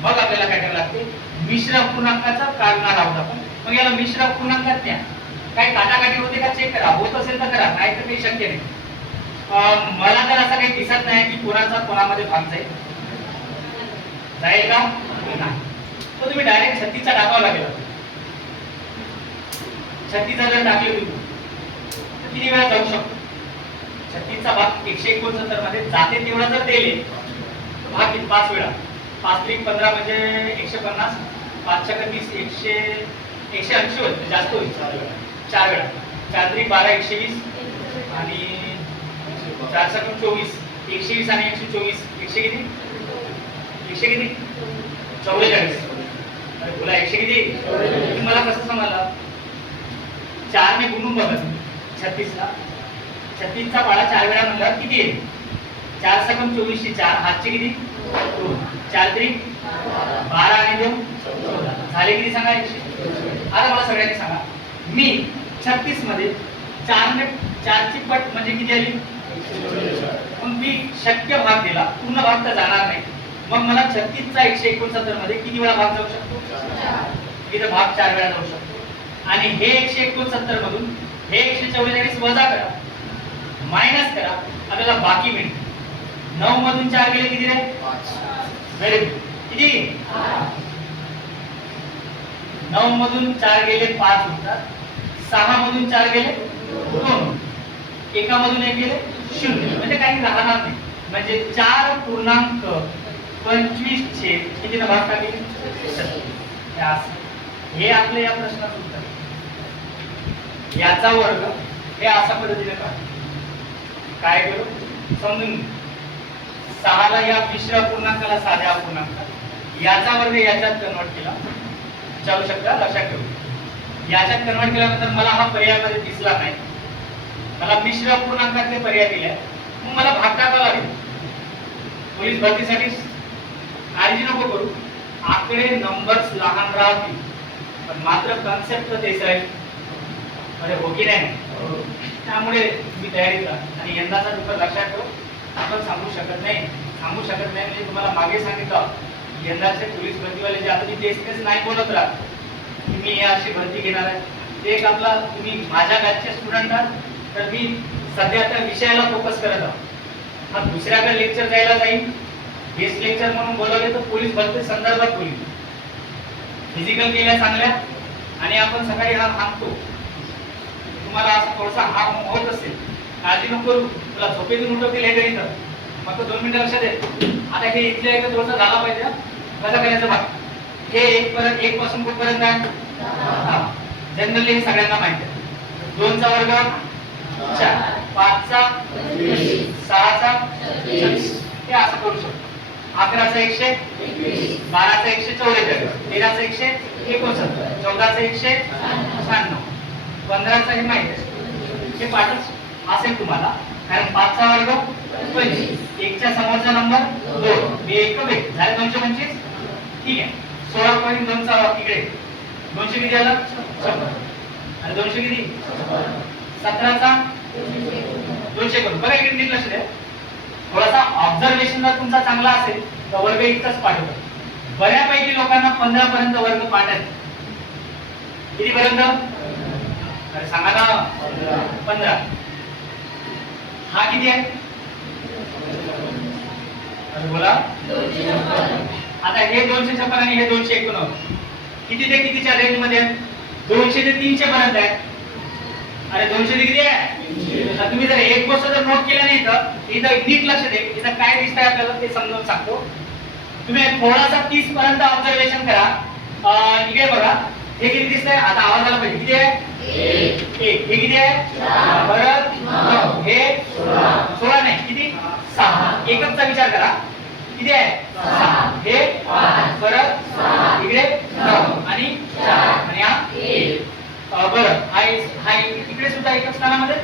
मग आपल्याला काय करायला लागते, मिश्र अपूर्णांकाचा काढणार आहोत आपण. मग याला मिश्र अपूर्णांकात न्या. काही काटाकाटी होते का चेक करा. होत असेल तर करा, नाही तर काही शक्य नाही. मला तर असं काही दिसत नाही की कोणाचा कोणामध्ये भाग जाईल. जाईल का? नाही. तो तुम्ही डायरेक्ट 36 चा टाकावा लागेल. 36 जर टाकले तुम्ही तर किती वेळा जाऊ शकतो? 36 चा भाग 169 मध्ये जाते तेवढा जर दिले तर भाग किती? 5 वेळा. 5 त्रिक 15 म्हणजे 150. 5 छक्के 30, 180 होईल. जास्त होईल. 4 वेळा. 4 त्रिक 12, 120 आणि 4 छक्के 24. 120 आणि 124 100 किती? 100 किती? 44. अरे बोला 100 किती? तुम्हाला कसं समजलं? 4 ने गुणून बघा 36 ला. 36 चा पाढा 4 वेळा म्हणल्यावर किती येईल? 4 सकम 24 चे 4 हातचे किती? 2. 4 त्रिक 12 आणि 2 14. झाले किती सांगा? 100. आता मला सगळ्यांनी सांगा, मी 36 मध्ये 4 ने 4 ची पट म्हणजे किती आली? मग मी शक्य भाग दिला, पूर्ण भाग तर जाणार नाही. मग मला 36 चा 169 मध्ये किती वेळा भाग जाऊ शकतो? इथे भाग 4 वेळा जाऊ शकतो. आणि हे 169 मधून हे 144 वजा करा, मायनस करा, आपल्याला बाकी मिळते. 9 मधून 4 गेले किती रे? 5. Very good. किती? 9 मधून 4 गेले 5 होतात. 6 मधून 4 गेले 2. एका मधून 1 गेले 0. म्हणजे काही राहणार नाही. म्हणजे 4.1 25 छेद किती ना भाग टाकले 36. हे आपले या प्रश्नाचं उत्तर. याचा वर्ग हे अशा पद्धतीने काय करू समजून 6 ला या मिश्र पूर्णांकाला साध्या अपूर्णांक याचा वर्ग याच्यात कन्वर्ट केला विचारू शकता लक्षात ठेवू. याच्यात कन्वर्ट केल्यानंतर मला हा पर्यायामध्ये दिसला नाही, मला मिश्र पूर्णांकातले पर्याय दिले, मग मला भाग टाकावा लागेल. पोलीस भरतीसाठी काळजी नको करू, आकडे नंबर्स लहान राहतील पण मात्र कन्सेप्ट तेच राहील. अरे हो की नाही? त्यामुळे मी तयारीत राहा. आणि यंदाचा पेपर लक्षात ठेव, आपण सांगू शकत नाही म्हणजे तुम्हाला मागे सांगितलं यंदाचे पोलीस भरतीवाले जे आता मी तेच नाही बोलत राहत की मी हे अशी भरती घेणार आहे. ते एक आपला तुम्ही माझ्या बॅचचे स्टुडंट आहात तर मी सध्या त्या विषयाला फोकस करत आहोत. हा दुसऱ्याकडे लेक्चर द्यायला जाईल, गेस्ट लेक्चर म्हणून बोलवले तर पोलीस भरती संदर्भात होईल. फिजिकल केल्या चांगल्या आणि आपण सकाळी हा थांबतो. तुम्हाला असं थोडासा हा होत असेल, काळजी नको करू, तुला झोपेतून उठवतील हे गणित फक्त 2 मिनिटं लक्षात आहे. आता हे इथले एक थोडंसं झाला पाहिजे. कसं करायचं बघ, हे 1 पासून कुठपर्यंत आहे जनरली हे सगळ्यांना माहिती आहे. 2 चा वर्ग 4, 5 चा 6 चा 40 हे असं करू शकतो. 11 चा 121, 12 चा 144, 13 चा 169, 14 चा 196, 15 चा हे माहिती आहे. हे पाठच असेल तुम्हाला, कारण 5 चा वर्ग 25, 1 च्या समोरचा नंबर 2, हे 1 झाले 225. ठीक आहे. 16.2 चा इकडे 200 किती आला 100 आणि 200 किती 17 चा 200 करून बघा इकडे नीट लक्ष द्या. थोडासा ऑब्झर्वेशन जर तुमचा चांगला असेल तर वर्ग इतकाच पाठवतो. बऱ्यापैकी लोकांना 15 पर्यंत वर्ग पाठायचे. किती पर्यंत? अरे सांगा ना 15. हा किती आहे? अरे बोला. आता हे 256 आणि हे 289 किती ते कितीच्या रेंज मध्ये आहेत? 200 ते 300 पर्यंत आहे. अरे 200 ते किती आहे? तुम्ही जर एक गोष्ट जर नोट केला नाही इथं नीट लक्ष दे. इथं काय दिसतंय आपल्याला ते समजावून सांगतो. तुम्ही थोडासा 30 पर्यंत ऑब्झर्वेशन करा. इकडे बघा हे किती दिसतंय? आता आवाज आला पाहिजे. किती आहे? 1. हे किती आहे? परत 9. हे 16 नाही किती 6. एकचचा विचार करा. किती आहे? 6. हे 5 परत 6 इकडे 9 आणि 4 आणि हा 1. बरं हा इकडे सुद्धा एकच स्थानामध्ये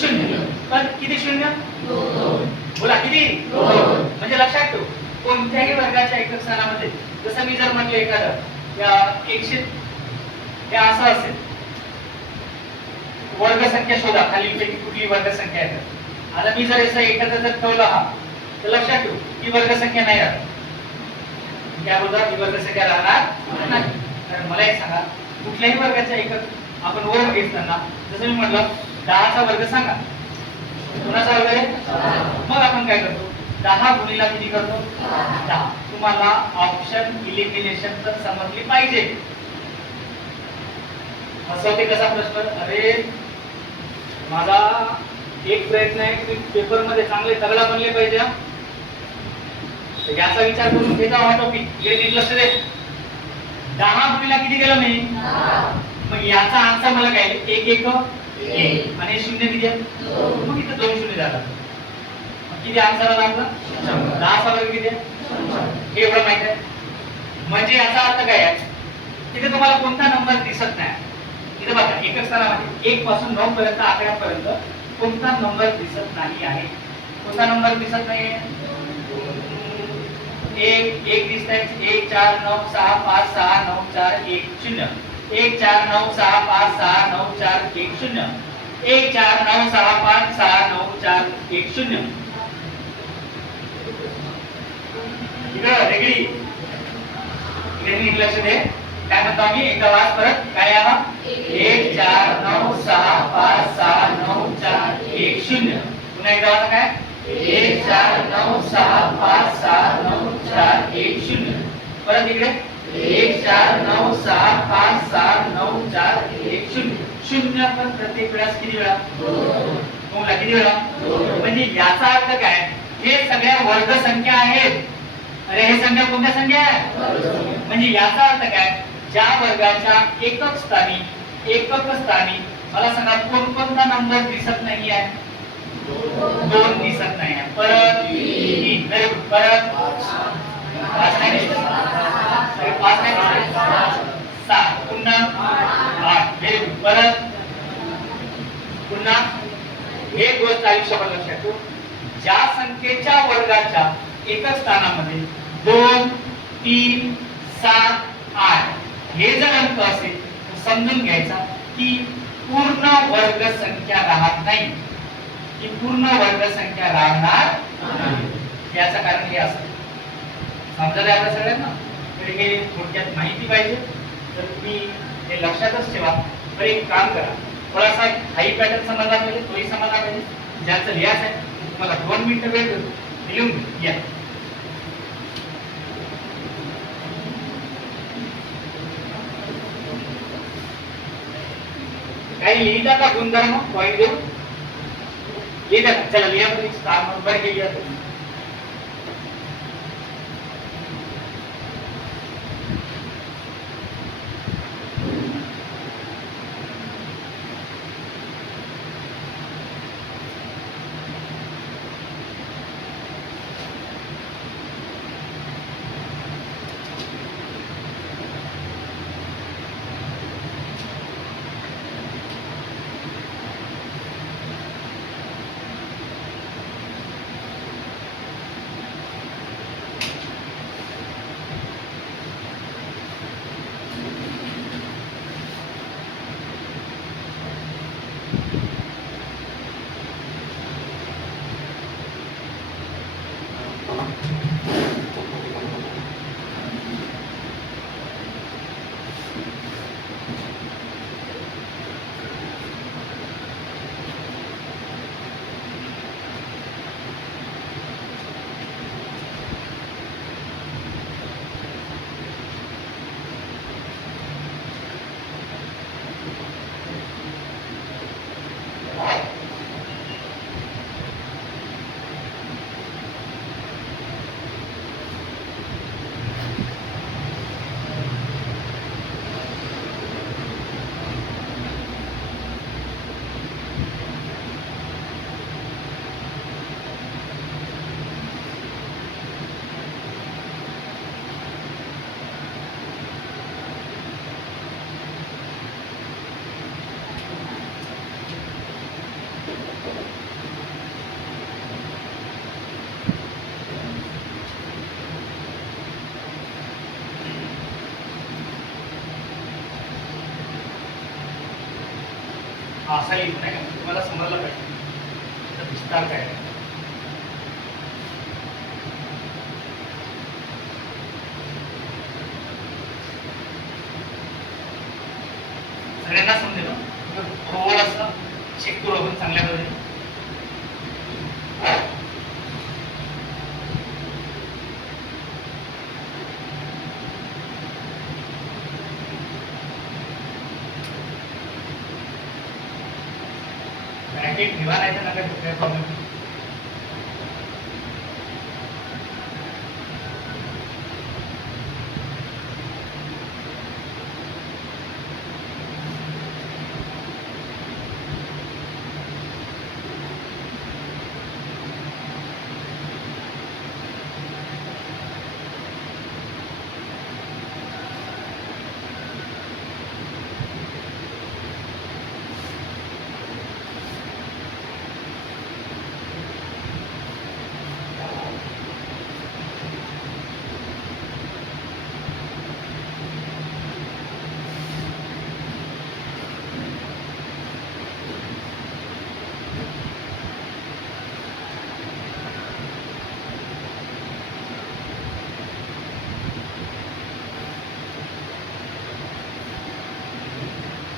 0. पण किती 0? 2. बोला किती 2. म्हणजे लक्षात ठेव कोणत्याही वर्गाच्या एकक स्थानामध्ये जसं मी जर म्हटलं एखादं या 100 हे असं असेल वर्गसंख्या शोधा खालीलपैकी कुठली वर्गसंख्या आहे. आता मी जर असं एखादा जर ठेवला हा तर लक्षात ठेव ही वर्गसंख्या नाही राहत. काय बोलतात ही वर्गसंख्या राहणार नाही. तर मला एक सांगा कुठल्याही वर्गाच्या एकक आपण वर्ग घेताना जसं मी म्हटलं 10 चा वर्ग सांगा. कोणाचा वर्ग आहे? मग आपण काय करतो 10 गुणिला किती करतो 10. तुम्हाला ऑप्शन इलिमिनेशन तर समजली पाहिजे. असं ते कसा प्रश्न? अरे माझा एक प्रयत्न आहे की पेपर मध्ये चांगले तगडा बनले पाहिजे. याचा विचार करून घेता हा टॉपिक हे नीट लक्ष दे. 10 गुणिला किती केलं मी? मग याचा आन्सर मला काय 1 1 1 आणि 0 किती आहे 2. मग इथे 2 0 झाला. किती आन्सर आला आपला 10 चा वर्ग किती आहे हे एवढं माहिती आहे. म्हणजे याचा अर्थ काय आहे तिथे तुम्हाला कोणता नंबर दिसत नाही. इथे बघा एकच स्थानामध्ये 1 पासून 9 पर्यंत आकड्यापर्यंत कोणता नंबर दिसत नाही आहे. कोणता नंबर दिसत नाही? 1 दिसतंय. 1 4 9 6 5 6 9 4 1 0. 1 4 9 6 5 6 9 4 1 0. 1 4 9 6 5 6 9 4 1 0. इकडं वेगळी लक्ष दे. काय म्हणतो आम्ही एकदा वाच परत काय आहे 1 4 9 6 5 6 9 4 1 0. पुन्हा एकदा वाचा काय 1 4 9 6 5 6 9 4 1 0. परत इकडे 1 4 9 6 5 6 9 4 1 0. 0 पण प्रत्येक वेळेस किती वेळा 2 किती वेळा 2. म्हणजे याचा अर्थ काय हे सगळ्या वर्ग संख्या आहेत. अरे हे संख्या कोणत्या संख्या आहे? म्हणजे याचा अर्थ काय, ज्या वर्गाच्या एकक स्थानी मला सांगा कोणकोणता नंबर दिसत नाही आहे? 2 दिसत नाही आहे. परत 3, व्हेरी गुड. परत 5 नाही दिसत, 5 नाही दिसत, 7 पुन्हा 8, व्हेरी गुड. परत पुन्हा एक गोष्ट आयुष्यावर लक्षात ठेव, ज्या संख्येच्या वर्गाच्या एकच स्थानामध्ये 2, 3, 7, 8 हे जर अंक असेल तर समजून घ्यायचा की पूर्ण वर्ग संख्या राहत नाही, की पूर्ण वर्ग संख्या राहणार नाही. याचं कारण हे असं समजलं आपल्या सगळ्यांना. तर हे थोडक्यात माहिती पाहिजे तर तुम्ही हे लक्षातच ठेवा. तर एक काम करा, थोडासा हाई पॅटर्न समजला पाहिजे, तोही समजला पाहिजे. ज्याचं लिहायचं आहे तुम्हाला 2 मिनिटं वेळ देतो, लिहून घ्या. काही लिहिता का गुणधर्म पॉइंट देऊ? लिहिता का? चला लिहा तुम्ही. स्टार नंबर के लिहा तुम्ही. असा लिहितो नाही का, तुम्हाला समजलं पाहिजे विस्तार काय आहे. सगळ्यांना समजेल थोडंसं चेक करू आपण चांगल्या पद्धतीने. ब्रॅकेट ठेवा नाही तर नका ठेवू, प्रॉब्लेम.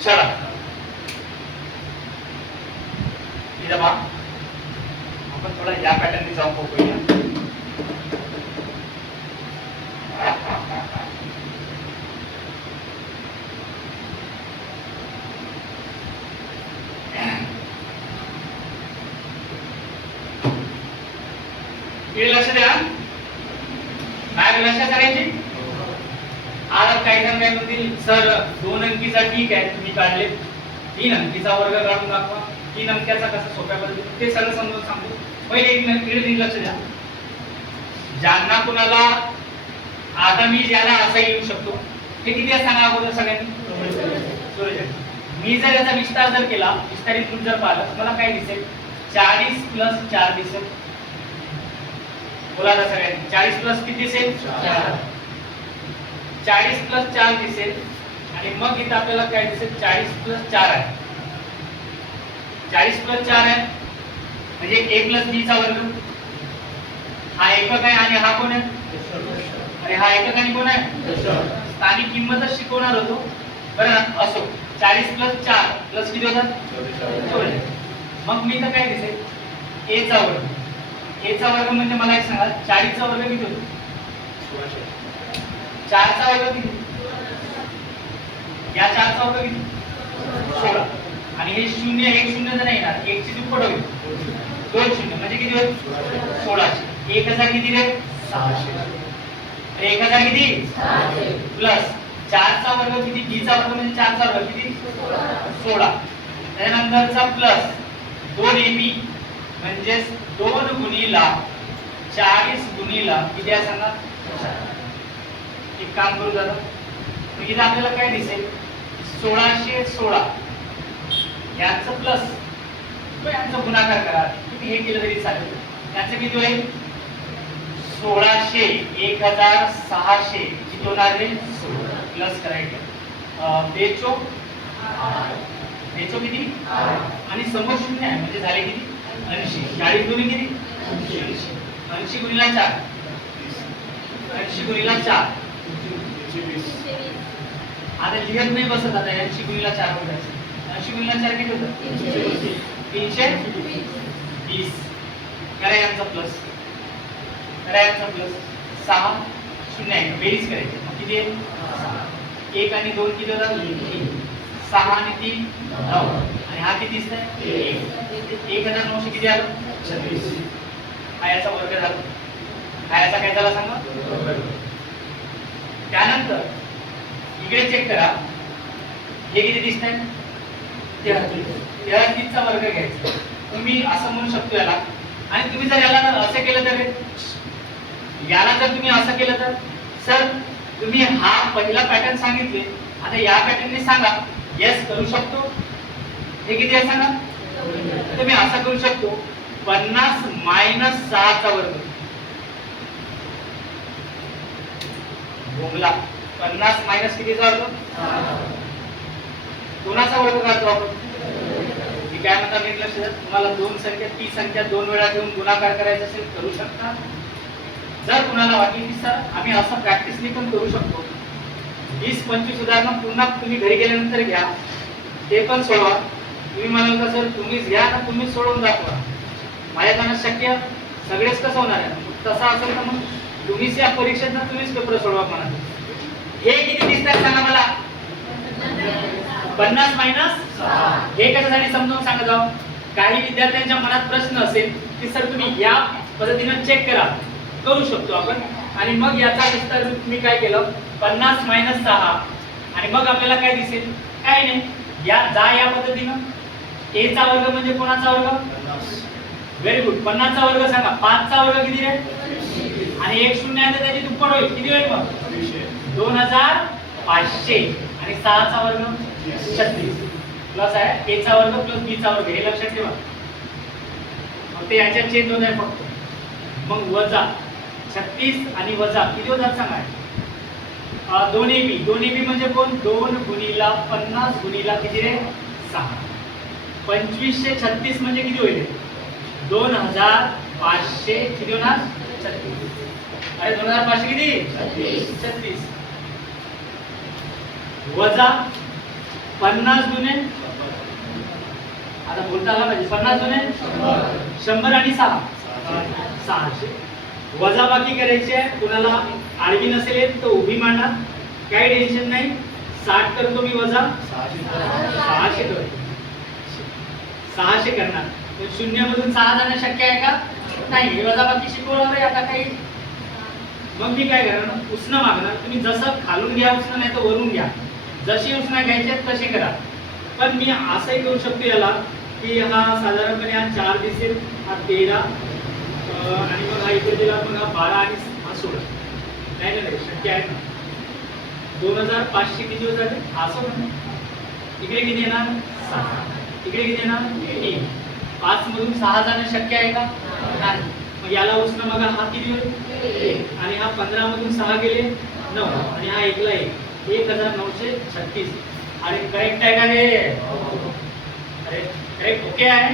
चला इधर बा आपण थोड़ा या पैटर्न में जाऊं बघूया. ये लक्ष द्या. लक्षात सगळ्यांची. आता काही जण काय म्हणतील सर 2 अंकीचा ठीक आहे तुम्ही काढले, 3 अंकीचा वर्ग काढून दाखवा, 3 अंकाचा कसा सोप्या पद्धतीने ते सगळं समजून सांगतो. पहिले एक मिनिट लक्ष द्या. ज्यांना कुणाला आता मी ज्याला असं येऊ शकतो हे किती आहे सांगा अगोदर सगळ्यांनी. मी जर याचा विस्तार जर केला, विस्तारित रूप जर पाहिलं मला काय दिसेल 40 + 4 दिसेल. बोला आता सगळ्यांनी 40 प्लस किती दिसेल 40 + 4 दिसेल. आणि मग इथे आपल्याला काय दिसेल 40 + 4 आहे. 40 + 4 आहे म्हणजे a + b चा वर्ग. हा एकक आहे आणि हा कोण आहे आणि हा एकक आणि कोण आहे स्थानिक किंमतच शिकवणार होतो बरं. असो 40 + 4 प्लस किती होतात 44. मग मी तर काय दिसेल a चा वर्ग. a चा वर्ग म्हणजे मला एक सांगा 40 चा वर्ग किती होतो 4 चा वर्ग किती या 4 चा वर्ग किती 16. आणि हे 0 1 0 तर नाही ना 1 ची दुप्पट होईल 2 0 म्हणजे किती होईल 1600. 1000 किती रे 600. 1000 किती 600 प्लस 4 चा वर्ग किती b चा वर्ग म्हणजे 4 चा वर्ग किती 16. त्यानंतरचा प्लस 2ab म्हणजे 2 गुणिला 40 गुणिला किती आहे सांगा. एक काम करू दादा इथे आपल्याला काय दिसेल 1616 याचं प्लस तो यांचा गुणाकार करा तुम्ही हे केलं तरी चालेल. त्याचं किती होईल 1600 1600 किती होणार रे प्लस करायचं बेचो बेचो किती आणि समोर 0 आहे म्हणजे झाले किती 80. 40 गुणिले किती 80 गुणिले 4 80 गुणिले 4 आता लिहत नाही बसत. आता 80 गुणिले 4 होईल 80 गुणिले 4 किती होतं 320. करा यांचा प्लस करा यांचा प्लस 6 0 आहे बेरीज करायची मग किती आहे 1 आणि 2 किती होतात 6 आणि 3 9 आणि हा किती दिसतंय 1900 किती आलं 26. हा याचा वर्ग झाला. हा याचा काय झाला सांगा. त्यानंतर इकडे चेक करा हे किती दिसतंय 33 चा वर्ग घ्यायचा. तुम्ही असं म्हणू शकतो याला. आणि तुम्ही जर याला असं केलं तर याला जर तुम्ही असं केलं तर सर तुम्ही हा पहिला पॅटर्न सांगितले आता या पॅटर्नने सांगा यस करू शकतो. हे किती आहे सांगा. तुम्ही असं करू शकतो 50 - 6 चा वर्ग भोंगला 50 - कितीचा वर्ग कोणाचा वर्ग काढतो आपण. मी काय म्हणता नीट लक्ष द्या. तुम्हाला 2 संख्या ती संख्या 2 वेळा घेऊन गुणाकार करायचा असेल करू शकता. जर कुणाला वाटलं की सर आम्ही असं प्रॅक्टिसने पण करू शकतो 20-25 उदाहरणं पुन्हा तुम्ही घरी गेल्यानंतर घ्या ते पण सोडवा. तुम्ही म्हणाल का सर तुम्हीच घ्या ना तुम्हीच सोडवून दाखवा. माझ्याकडनं शक्य सगळेच कसं होणार आहे तसं असेल तर मग तुम्हीच या परीक्षेत ना तुम्हीच पेपर सोडवा म्हणा. हे किती दिसतात सांगा मला 50 - 6 हे कशासाठी समजावून सांगत आहोत. काही विद्यार्थ्यांच्या मनात प्रश्न असेल की सर तुम्ही या पद्धतीने चेक करा करू शकतो आपण. आणि मग याचा विस्तार तुम्ही काय केलं 50 - 6 आणि मग आपल्याला काय दिसेल काही नाही या पद्धतीनं a चा वर्ग म्हणजे कोणाचा वर्ग व्हेरी गुड 50 चा वर्ग सांगा 5 चा वर्ग किती आहे आणि 1 0 आहे तर त्याची दुप्पट होईल किती होईल मग 2500 आणि 6 चा वर्ग 36 प्लस आहे a चा वर्ग प्लस b चा वर्ग हे लक्षात ठेवा. मग ते याच्यात चेंज होत आहे फक्त. मग वजा 36 आणि वजा किती होतात सांगा 2ab म्हणजे कोण 2 गुणिला 50 गुणिला किती रे 6 2536 म्हणजे किती होईल 2500 किती होणार 36. अरे 2500 किती 36 वजा 50 दुने आता बोलता आला पाहिजे 50 दुने 100 आणि 6 600 वजा बाकी करायची आहे. कुणाला आडवी नसेल येत तर उभी मांडा काही टेन्शन नाही. 60 करतो मी वजा 600 करणार. तर 0 मधून 6 जाणं शक्य आहे का नाही. हे वजा बाकी शिकवणार आहे आता काही मग मी काय करणार, उसनं मागणार. तुम्ही जसं खालून घ्या उसनं, नाही तर वरून घ्या, जशी उसना घ्यायची आहेत तशी करा. पण मी असंही करू शकतो याला की हा साधारणपणे हा 4 दिसेल, हा 13 आणि मग हा इकडे दिला, मग हा 12 आणि हा 16. नाही नाही शक्य आहे ना. 2500 किती होत झाले असं म्हणून. इकडे किती येणार 6, इकडे किती येणार 3. 5 मधून 6 जाणं शक्य आहे का नाही. मग याला उसनं मग हा किती होईल, आणि हा 15 मधून 6 गेले 9, आणि हा एकला 1, 1936. आणि करेक्ट आहे का हे, अरे करेक्ट ओके आहे.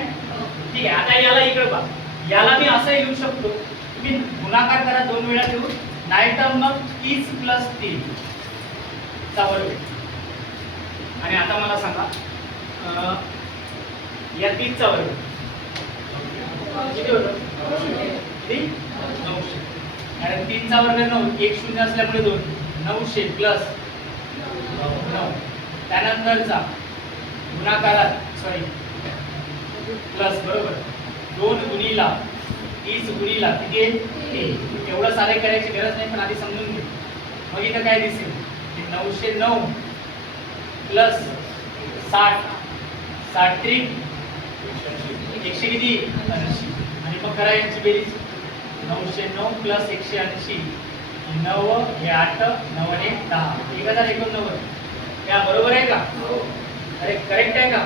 ठीक आहे. आता याला इकडे पहा, याला मी असं लिहू शकतो, तुम्ही गुणाकार करा 2 वेळा ठेवून, नाही तर मग 30 + 3 चा वर्ग. आणि आता मला सांगा या 30 चा वर्ग किती होतं, किती 900. कारण 3 चा वर्ग 9, 1 शून्य असल्यामुळे 2, 900 + 9. त्यानंतरचा गुणाकारात प्लस, बरोबर, 2 गुणिला 30 गुणिला किती आहे, एवढं सारे करायची गरज नाही, पण आधी समजून घे. मग इथं काय दिसेल, 909 + 60, 60 त्रिक 100 किती 80. आणि मग करा यांची बेरीज, 909 + 180, 9 हे 8, 9 आणि 10, 1089. या बरोबर आहे का, अरे करेक्ट आहे का,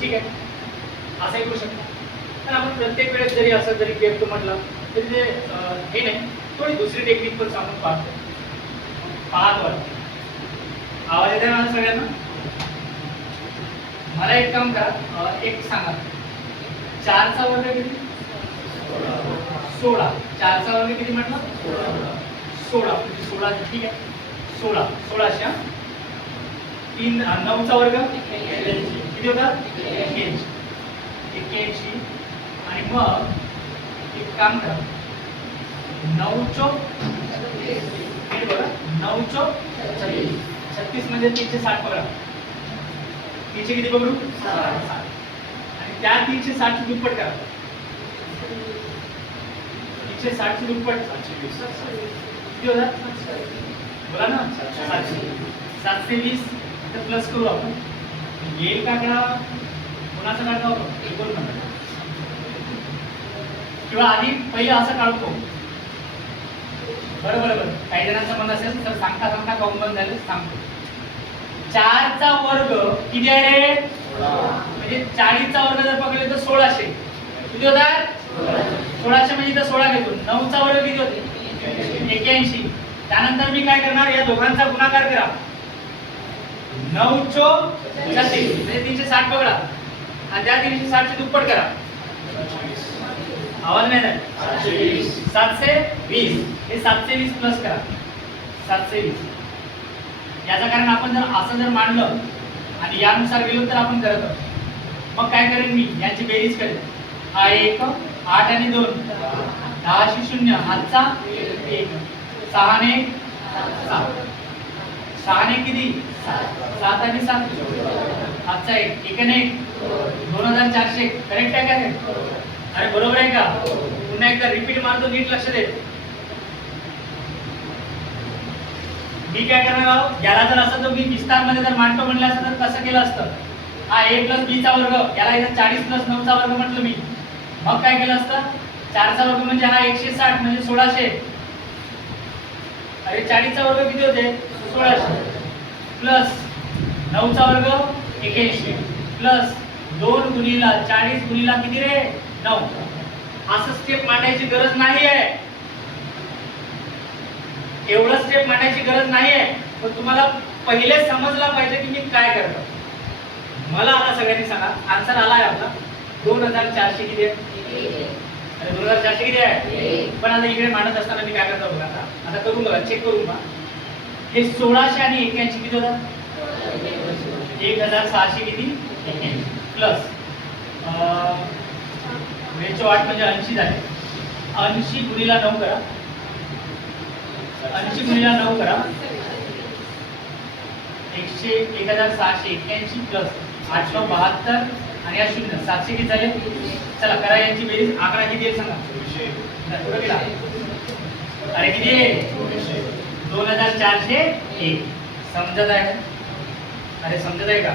ठीक आहे. असंही करू शकतो. पण आपण प्रत्येक वेळेस जरी असं जरी करतो म्हटलं तरी ते हे नाही, थोडी दुसरी टेक्निक पण सांगून पाहतो. पाहत वाटते आवाज येते मला सगळ्यांना. मला एक काम करा, एक सांगा, 4 चा वर्ग किती 16. 4 चा वर्ग किती म्हटलं 16, 16 ठीक आहे. 16 1600. 3 9 चा वर्ग किती होता 81. आणि मग एक काम करा, 9 चौक किती बघा, 9 चौक 36. 36 म्हणजे 360 पकडा. 300 किती पकडू 60. आणि त्या 360 ची दुप्पट करा. 360 ची दुप्पट किती होता, बोला ना 720. तर प्लस करू आपण, येईल का का कोणाचा काढता होतो, एकूण नंबर. किंवा आधी पहिलं असं काढतो, बरोबर बरोबर. काही जणांचं मन असेल तर सांगता सांगता काउंट बंद झालं सांगतो. 4 चा वर्ग किती आहे, म्हणजे 40 चा वर्ग जर पकडले तर 1600 किती होतात, 1600 म्हणजे इथं 16 घेतो. 9 चा वर्ग किती होते 81. त्यानंतर मी काय करणार, या दोघांचा गुणाकार करा, 9 चौक 36 म्हणजे 360 पकडा, आणि त्या 360 ची दुप्पट करा. आवाज नाही झाला, 720. हे 720 प्लस करा 720. याचं कारण आपण जर असं जर मांडलं आणि यानुसार गेलो तर आपण करत आहोत. मग काय करेन मी, यांची बेरीज करेन. हा 1 8 आणि 2 10 शी 0, हातचा 1, 6 ने 7, 6 ने किती 7 आणि 7, हातचा 1, 1 ने 2400. करेक्ट आहे का हे, अरे बरोबर आहे का. पुन्हा एकदा रिपीट मारतो, नीट लक्ष दे. मी काय करणार आहोत, याला जर असं तो मी विस्तार मध्ये जर मांडतो म्हणलं असतं तर कसं केलं असतं, हा a + b चा वर्ग, याला इथं 40 + 9 चा वर्ग म्हटलं मी. मग काय केलं असतं, 4 चा वर्ग म्हणजे हा 160 म्हणजे 1600. अरे 40 चा वर्ग किती होते 1600, प्लस 9 चा वर्ग 81, प्लस 2 गुणिला 40 गुणिला किती रे 9. असं स्टेप मांडायची गरज नाही आहे, एवढं स्टेप मांडायची गरज नाही आहे. पण तुम्हाला पहिले समजला पाहिजे की मी काय करतो. मला आता सगळ्यांनी सांगा, आन्सर आला आहे आपला 2400 किती आहे, अरे 2400 किती आहे. पण आता इकडे मांडत असताना मी काय करतो बघा, आता करून बघा, चेक करून बघा. हे 1600 आणि 81 किती होतात 1600 किती 81, प्लस 8 म्हणजे 80 झाले. 80 गुणिला 9 करा, 80 गुणिला 9 करा, 1681 प्लस 872 आणि या 0 700 किती झाले. चला करा यांची बेरीज. आकडा किती आहे सांगा, पुढे गेला अरे किती आहे 2401. समजत आहे? अरे समजत आहे का?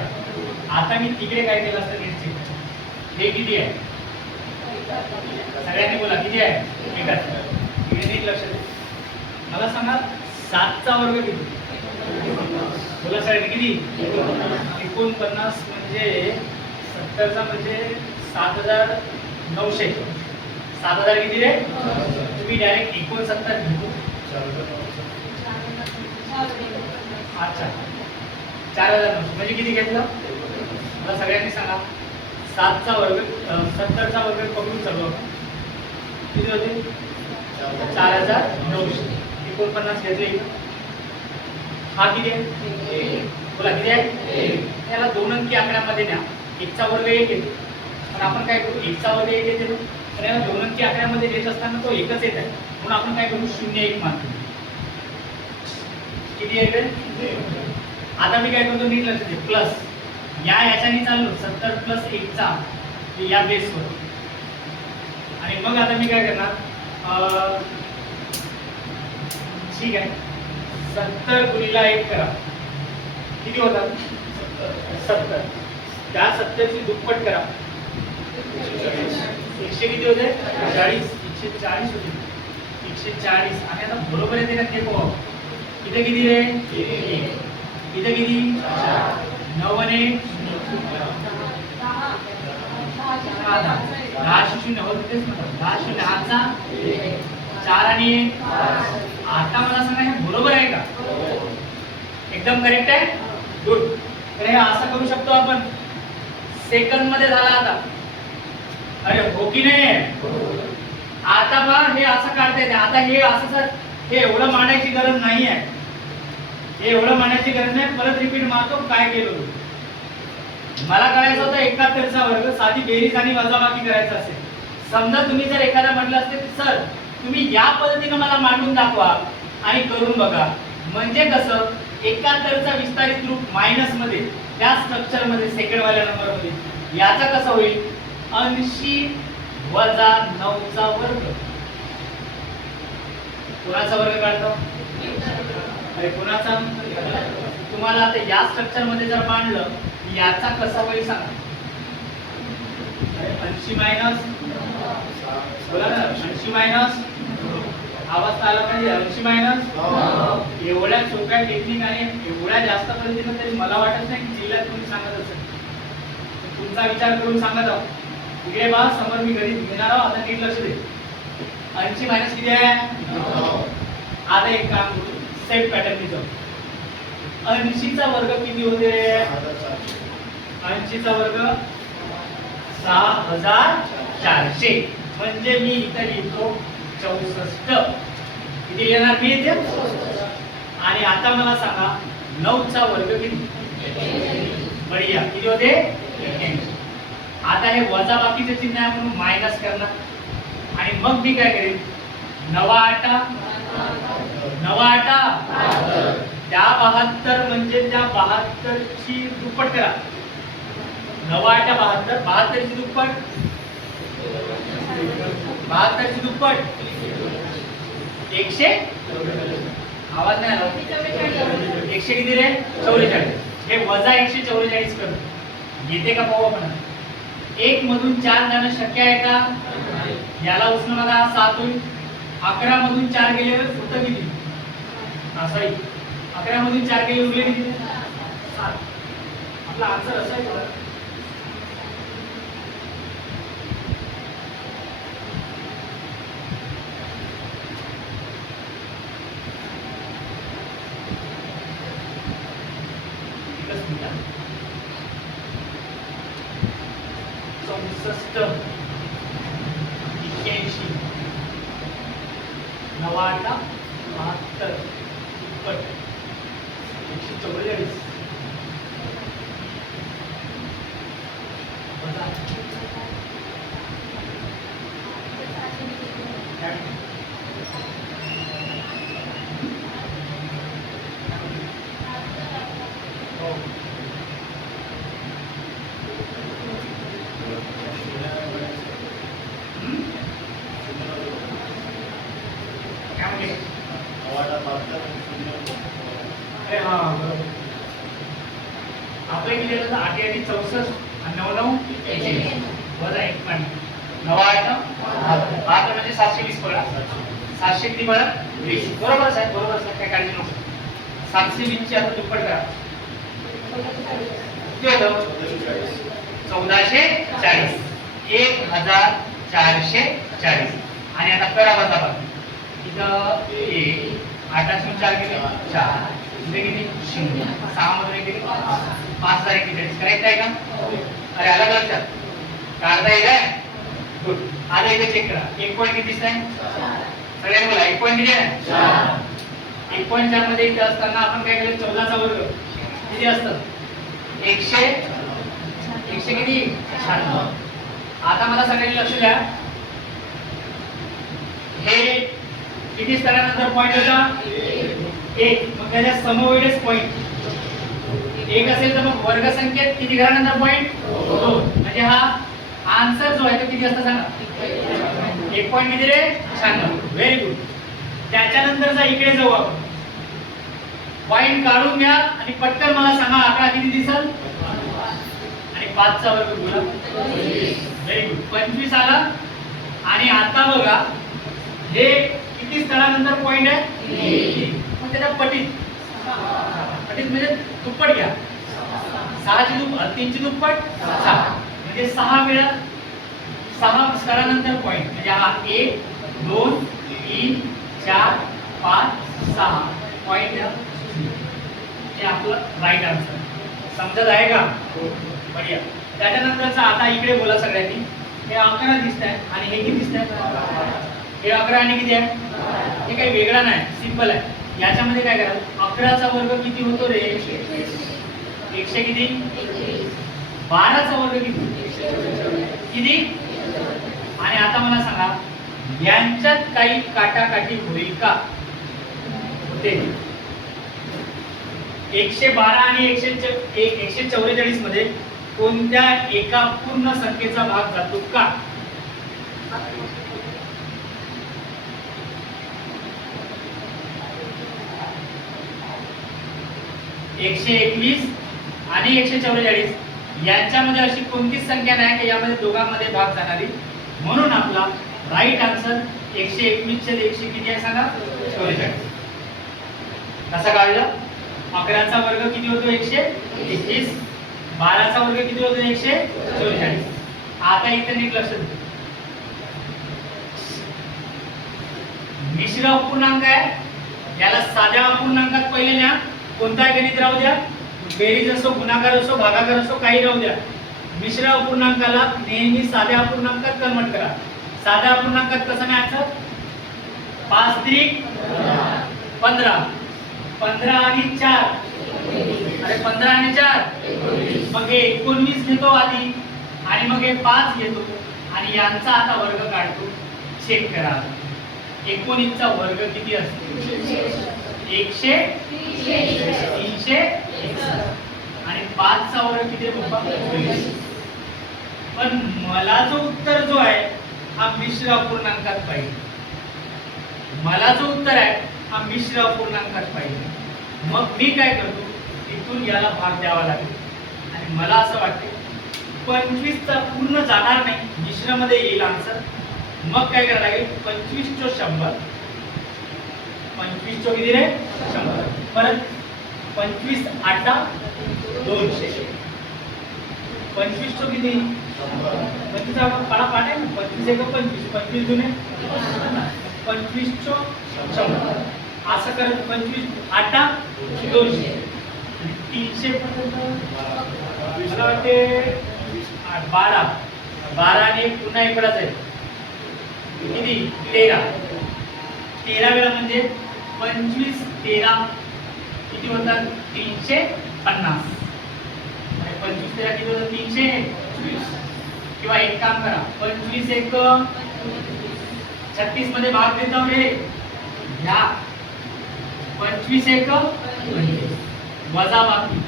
आता मी तिकडे काय केलं असतं नीट चेक. हे किती आहे? सगळ्यांनी बोला किती आहे? एकच. तिकडे नीट लक्ष दे. मला सांगा 7चा वर्ग किती? बोला सगळ्यांनी किती? 49 म्हणजे 70चा म्हणजे 7900. 7000 किती रे? तुम्ही डायरेक्ट 69 घेऊ. अच्छा 4900 म्हणजे किती घेतलं? मला सगळ्यांनी सांगा. 7चा वर्ग 70चा वर्ग पकडून चालू आपण. किती होते? 4900. 49 घेतले. हा किती आहे? बोला किती आहे? याला 2 अंकी आकड्यामध्ये न्या. 1चा वर्ग 1 येतो. पण आपण काय करू? 1चा वर्ग 1 येते तर याला 2 अंकी आकड्यामध्ये देत असताना तो एकच येत आहे. म्हणून आपण काय करू? 01 मानतो. किती आहे? आता मी काय करतो नीट लक्ष दे. प्लस याच्याने चाललो 70 प्लस 1चा या बेसवर. आणि मग आता मी काय करणार? ठीक आहे 70 गुणिला 1 करा. किती होतात? 70. त्या 70ची दुप्पट करा. 100 किती होते? 40. 140 होते. 140. आणि आता बरोबर येते का ते पाहू. इथे किती रे? 1. इथे किती? 9 आणि 10 शून्य होत तेच म्हणतात. 10 शून्य हातचा 4 आणि 1. आता मला सांगा हे बरोबर आहे का? एकदम करेक्ट आहे. गुड. तर हे असं करू शकतो आपण. सेकंद मध्ये झाला आता. अरे हो की नाही? आता बघा हे असं काढता येते. आता हे असं सर हे एवढं मांडायची गरज नाही आहे. हे एवढं मांडायची गरज नाही. परत रिपीट मारतो काय केलं. मला करायचं होतं 71चा वर्ग. साधी बेरीज आणि वजाबाकी करायचं असेल. समजा तुम्ही जर एखादा म्हटलं असते की सर तुम्ही या पद्धतीने मला मांडून दाखवा आणि करून बघा. म्हणजे कसं 71चा विस्तारित रूप मायनस मध्ये त्या स्ट्रक्चर मध्ये सेकंडवाल्या नंबर मध्ये याचा कसं होईल? 80 वजा 9चा वर्ग. कोणाचा वर्ग काढतो? अरे कोणाचा? तुम्हाला आता या स्ट्रक्चर मध्ये जर मांडलं याचा कसा होईल सांगा. 80 मायनस बोला ना. 80 मायनस आवाज आला पाहिजे. 80 मायनस एवढ्या सोप्या टेक्निक आणि एवढ्या जास्त पद्धतीने तरी मला वाटत नाही की जिल्ह्यात तुम्ही सांगत असेल. तुमचा विचार करून सांगत आहो. इकडे बा समोर मी घरी घेणार आहो. आता नीट लक्ष दे. 80 मायनस किती आहे? आता एक काम करू. सेट पॅटर्न जाऊ. 80चा वर्ग किती होते? 80चा वर्ग 6400. म्हणजे मी इथे लिहितो 64. किती येणार मी इथे? आणि आता मला सांगा 9चा वर्ग किती? बढिया. किती होते? 81. आता हे वजा बाकीचे चिन्ह आहे म्हणून मायनस करणार. आणि मग मी काय करेन? 9 त्या 72 म्हणजे त्या 72ची दुप्पट करा. 9 72. 72ची दुप्पट 72ची दुप्पट 100. आवाज नाही आला. 100 किती रे? 44. हे वजा 144 करू. येते का पाहू आपण. 1 मधून 4 जाणं शक्य आहे का? याला उचलून बघा 7 होईल. 11 मधून 4 गेले तर होतं किती? सॉरी 11 मधून 4 गेले उरले किती? 7. आपला आन्सर असा आहे. चौसष्ट 81 9 72 दुप्पट 144 वजा क्या 64 आणि 9 9 वजा 1 पण 9 8 8 म्हणजे 720 पडा 700 किती पडा 20 बरोबर साहेब बरोबर साहेब काय काळजी नको 720 ची आता दुप्पट करा किती होतं 1440 1440 आणि आता करा वजा बाकी इथं 1 8 4 किती 4 इथे किती 0 6 मध्ये किती 5141 करेक्ट आहे का अरे आला लक्षात काढता येईल आहे गुड आता इथे चेक करा 1 पॉइंट किती दिसत आहे सगळ्यांनी बोला 1 पॉइंट किती आहे 4 1.4 मध्ये इथे असताना आपण काय केलं 14 चा वर्ग किती असतं 100 किती 96 आता मला सगळ्यांनी लक्ष द्या हे किती स्तरानंतर पॉइंट होता 1 मग त्याच्या समवेळेस पॉइंट 1 असेल तर मग वर्ग संख्येत किती घरानंतर पॉइंट 2 म्हणजे हा आन्सर जो आहे तो किती असता सांगा 1 पॉइंट किती रे 96 व्हेरी गुड त्याच्यानंतरचा इकडे जाऊ आपण पॉइंट काढून घ्या आणि पटकन मला सांगा आकडा किती दिसेल आणि 5 चा वर्ग बोला व्हेरी गुड 25 आला आणि आता बघा हे किती स्थळानंतर पॉइंट आहे मग त्याच्या पटीत म्हणजे दुप्पट घ्या 6 ची दुप्पट 3 ची दुप्पट 6 म्हणजे 6 वेळा 6 स्थळानंतर पॉइंट म्हणजे हा 1 2 3 4 5 6 पॉइंट हे आपलं राईट आन्सर समजत आहे का बढिया त्याच्यानंतरचा आता इकडे बोला सगळ्यांनी हे 11 दिसत आहे आणि हे किती दिसत आहे हे 11 आणि किती आहे हे काही वेगळा नाही सिंपल आहे याच्यामध्ये काय करा 11 चा वर्ग किती होतो रे 100 किती 12 चा वर्ग किती आणि आता मला सांगा यांच्यात काही काटाकाटी होईल का होते 112 आणि 144 मध्ये कोणत्या एका पूर्ण संख्येचा भाग जातो का 121 आणि 144 यांच्यामध्ये अशी कोणतीच संख्या नाही की यामध्ये दोघांमध्ये भाग जाणारी म्हणून आपला राईट आन्सर 121 चे 100 किती आहे सांगा 44 कसा काढलं 11 चा वर्ग किती होतो 121 12 चा वर्ग किती होतो 144 आता इथे नीट लक्ष द्या मिश्र अपूर्णांक आहे याला साध्या अपूर्णांकात पहिले न्या कोणताही गणित राहू द्या बेरीज असो गुणाकार असो भागाकार असो काही राहू द्या मिश्र अपूर्णांकाला नेहमी साध्या अपूर्णांकात कन्वर्ट करा साध्या अपूर्णांकात कसं न्यायचं 5 त्रिक 15 15 आणि 4 अरे 15 आणि 4 मग हे 19 घेतो आधी आणि मग हे 5 घेतो आणि यांचा आता वर्ग काढतो चेक करा 19 चा वर्ग किती असतो 100 300 आणि 5 चा वर्ग किती बाबा पण मला जो उत्तर जो आहे हा मिश्र अपूर्णांकात पाहिजे मला जो उत्तर आहे हा मिश्र अपूर्णांकात पाहिजे मग मी काय करतो इथून याला भाग द्यावा लागेल आणि मला असं वाटते 25 चा पूर्ण जाणार नाही मिश्र मध्ये येईल आन्सर मग काय करायला लागेल 25 चो 100 25 चो किती रे 100 परत 25 8 200 25 चो किती 25 काळा पाठ आहे ना 25 एक 25 25 जुने 25 चो 100 असं करत 25 8 200 300 पर्यंत मला वाटते 12 12 आणि पुन्हा इकडेच आहे किती 13 वेळा म्हणजे 25 13 किती होतात 350 आणि 25 13 किती होतात 320 किंवा एक काम करा 25 एक 36 मध्ये भाग देतो रे घ्या 25 एक 25 वजा बाकी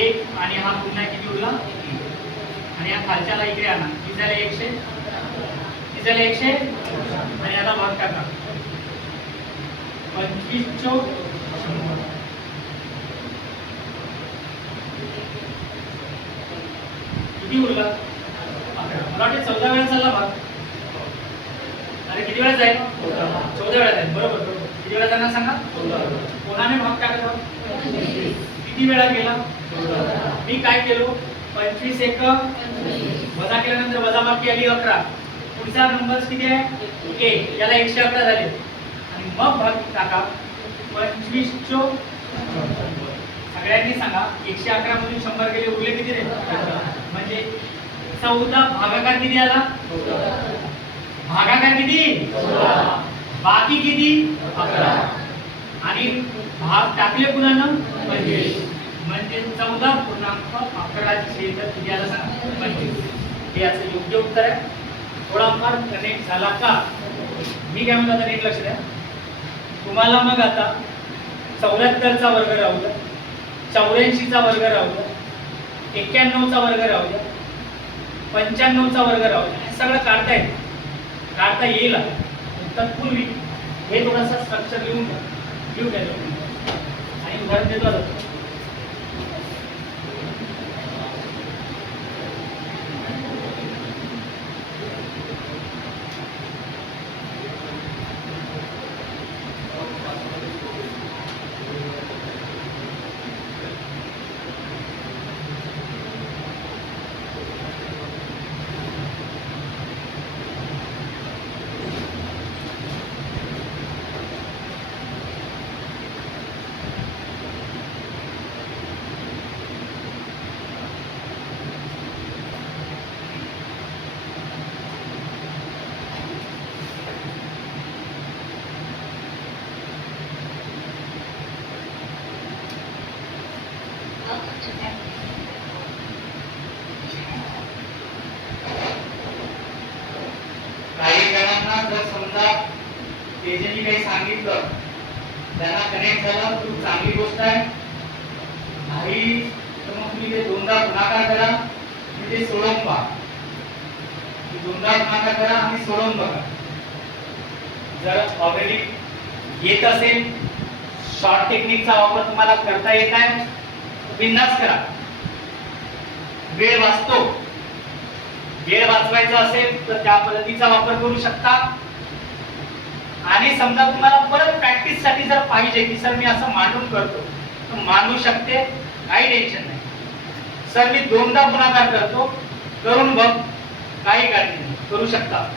1 आणि हा पुन्हा किती उरला आणि या खालच्याला इकडे आणा किती झाले 100 किती झाले 100 आणि आता भाग टाका 25 चो 100 किती उरला 11. मला वाटते 14 वेळा चालला भाग. अरे किती वेळा जाईल 14 वेळा जाईल. बरोबर बरोबर. किती वेळा जाणार सांगा 14. कोणाने भाग टाकला किती वेळा केला मी काय केलो 25 एक वजा केल्यानंतर वजाबाकी आली 11. पुढचा नंबर किती आहे 1. याला 111 झाले आणि मग भाग टाका 25 चो सगळ्यांनी सांगा 111 मधून 100 गेले उरले किती रे म्हणजे 14. भागाकार किती आला भागाकार किती बाकी किती 11 आणि भाग टाकले पुन्हा 25 म्हणजे 14.11 चे किती आला सांगा 25. हे याचं योग्य उत्तर आहे. थोडाफार कनेक्ट झाला का मी काय म्हणतो आता नीट लक्ष द्या. तुम्हाला मग आता 74 चा वर्ग राहू द्या 84 चा वर्ग राहू द्या 91 चा वर्ग राहू द्या 95 चा वर्ग राहू द्या. हे सगळं काढता येईल. तत्पूर्वी हे थोडासा स्ट्रक्चर लिहून घ्या आणि उदाहरण देतो आता. काही जणांना जर समजा तेजनी काही सांगितलं त्यांना कनेक्ट झालं खूप चांगली गोष्ट आहे. नाही तर मग तुम्ही ते दोनदा गुणाकार करा आणि ते सोडवून पहा. दोनदा गुणाकार करा आणि सोडवून बघा. जर ऑलरेडी येत असेल शॉर्ट टेक्निकचा वापर तुम्हाला करता येत आहे बिंदास करा. वेळ वाचतो. वेळ वाचवायचा असेल तर त्या पद्धतीचा वापर करू शकता. आणि समजा तुम्हाला परत प्रॅक्टिस साठी जर पाहिजे की सर मी असं मांडून करतो तर मांडू शकते काही टेन्शन नाही. सर मी दोनदा गुणाकार करतो करून बघ काही काळजी नाही करू शकता.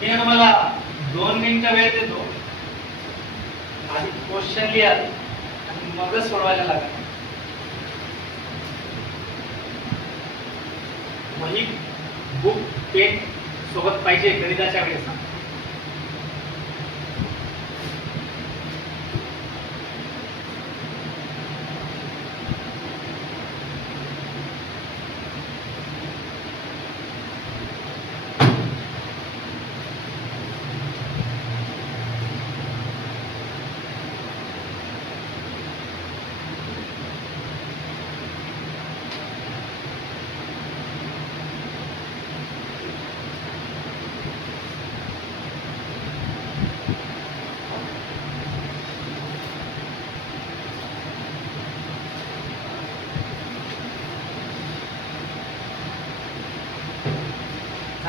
मी तुम्हाला 2 मिनिटं वेळ देतो. आधी क्वेश्चन लिहा आणि मगच सोडवायला लागा. वही बुक पेन सोबत पाहिजे गणिताच्या वेळेस.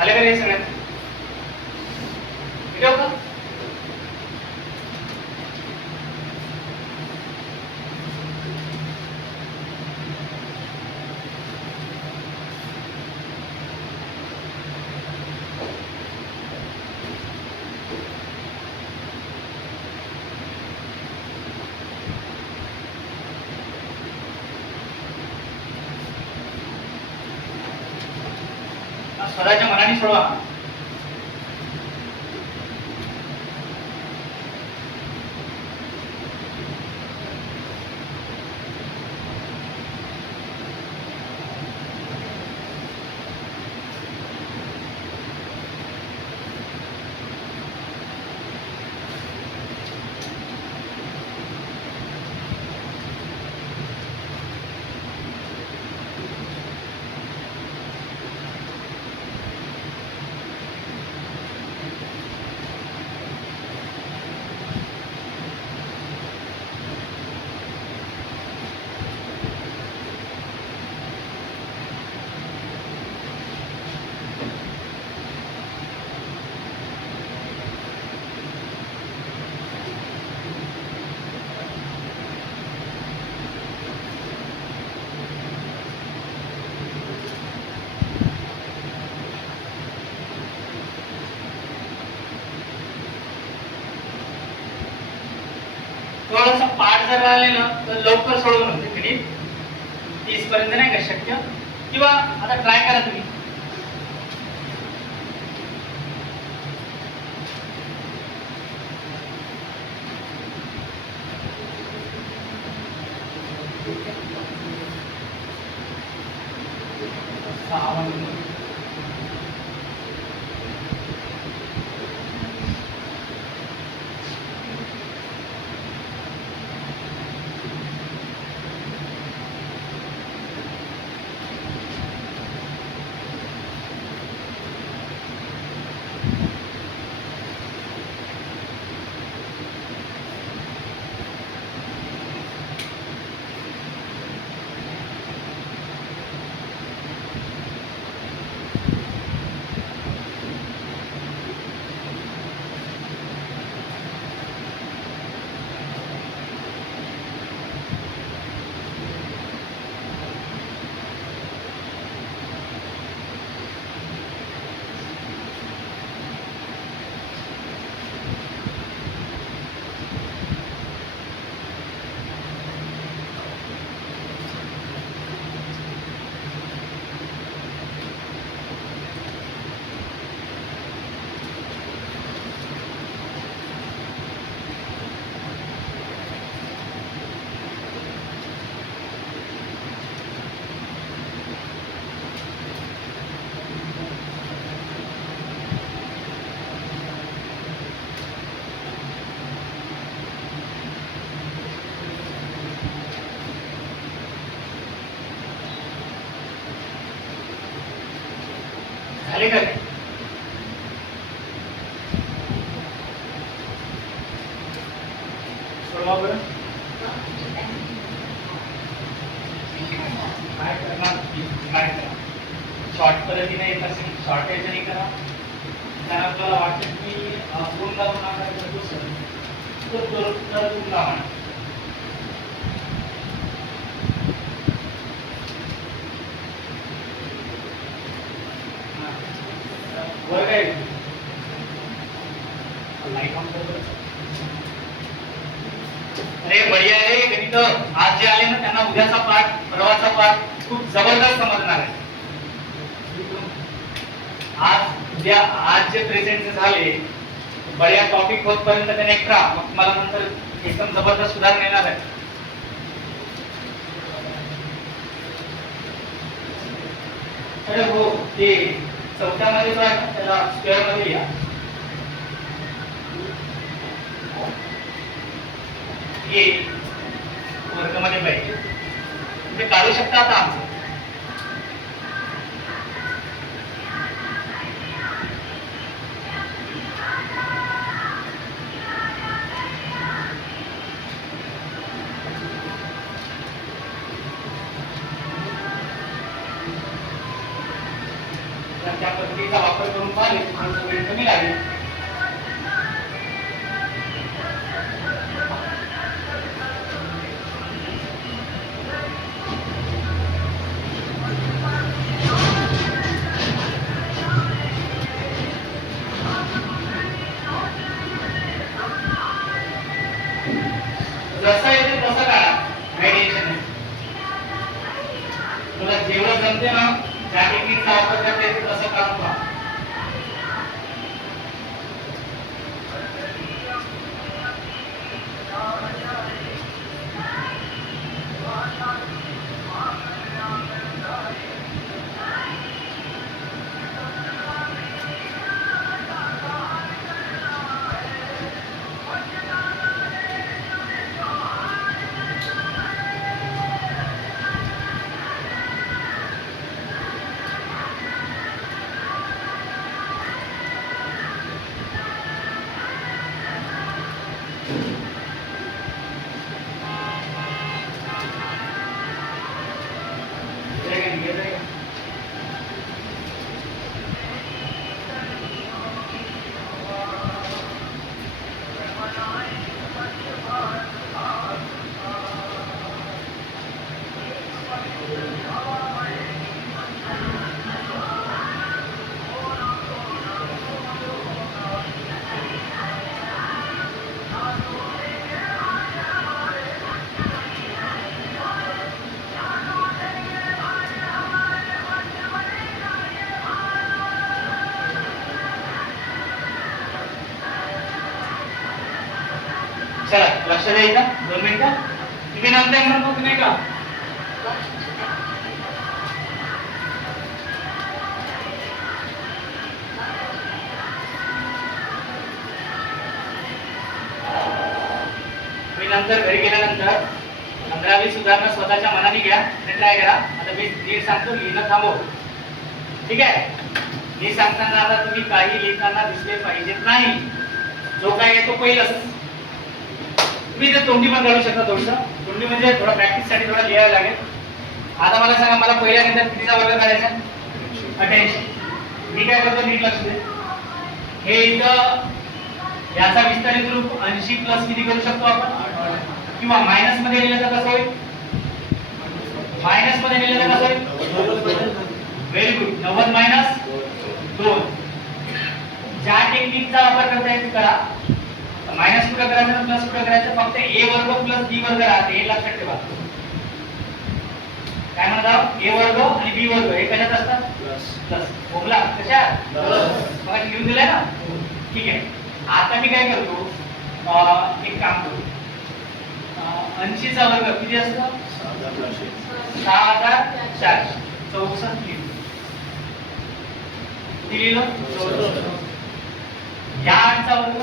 झाले का रे सगळ्यात व्हिडिओ का स्वतःच्या मनाने सोडवा. थोडासा पाठ जर राहिलेलं तर लवकर सोडवून होते गणित 30 पर्यंत नाही का शक्य, किंवा आता ट्राय करा तुम्ही. झाले का? सोडवा बरं. काय करणार? काय करा, शॉर्ट पद्धतीने येत असेल शॉर्ट याच्याने करा. त्याला आपल्याला वाटतं की पूर्ण लावून तर पूर्ण लावा. वर काय लाईट ऑन कर. अरे बढिया रे गणित. आज जे आले ना त्यांना उद्याचा पाठ परवाचा पाठ खूप जबरदस्त समजणार आहे. आज जे प्रेझेंट झाले बढिया टॉपिक होतपर्यंत त्याने एक करा, मग मला नंतर एकदम जबरदस्त सुधारणा येणार आहे. अरे हो, ते चौथ्यामध्ये जो आहे ना त्याला स्क्वेअर मध्ये या. हे वर्गामध्ये पाहिजे ते काढू शकता आता आमचं. त्या पद्धतीचा वापर करून पाहिले थोडंसं वेळ कमी लागेल. जसं येते तसं काढा, काही टेन्शन नाही. तुला जेवढं जमते ना ज्या टेक्निकचा वापर करता येते तसं काढून पहा. चला लक्ष द्या इथं 2 मिनिटं. तुम्ही नंतर म्हणतो की नाही का तुम्ही नंतर घरी गेल्यानंतर 15-20 उदाहरणं स्वतःच्या मनाने घ्या आणि ट्राय करा. आता मी नीट सांगतो, लिहिणं थांबव. ठीक आहे. मी सांगताना आता तुम्ही काही लिहिताना दिसले पाहिजेत नाही. जो काय येतो पहिलंच तुम्ही ते तोंडी पण काढू शकता. थोडंसं तोंडी म्हणजे थोडा प्रॅक्टिससाठी थोडा लिहायला लागेल. आता मला सांगा, मला पहिल्या गणितात कितीचा वर्ग काढायचा? 88. मी काय करतो, नीट लक्ष दे. हे इथं याचा विस्तारित रूप 80 प्लस किती करू शकतो आपण? किंवा मायनस मध्ये लिहिलं तर कसं होईल? मायनस मध्ये लिहिलं तर कसं होईल? Very good. 90 मायनस 2. ज्या टेक्निकचा वापर करता येईल करा. मायनस कुठं करायचं ना प्लस कुठं करायचं? फक्त a वर्ग प्लस b वर्ग राहते, हे लक्षात ठेवा. काय म्हणतात? a वर्ग आणि b वर्ग हे कशात असतात? प्लस. बोला कशात? मग लिहून दिलंय ना. ठीक आहे. आता मी काय करतो, एक काम करू. 80 चा वर्ग किती असतो? 6400. 64 लिहिलं. या 8 चा वर्ग,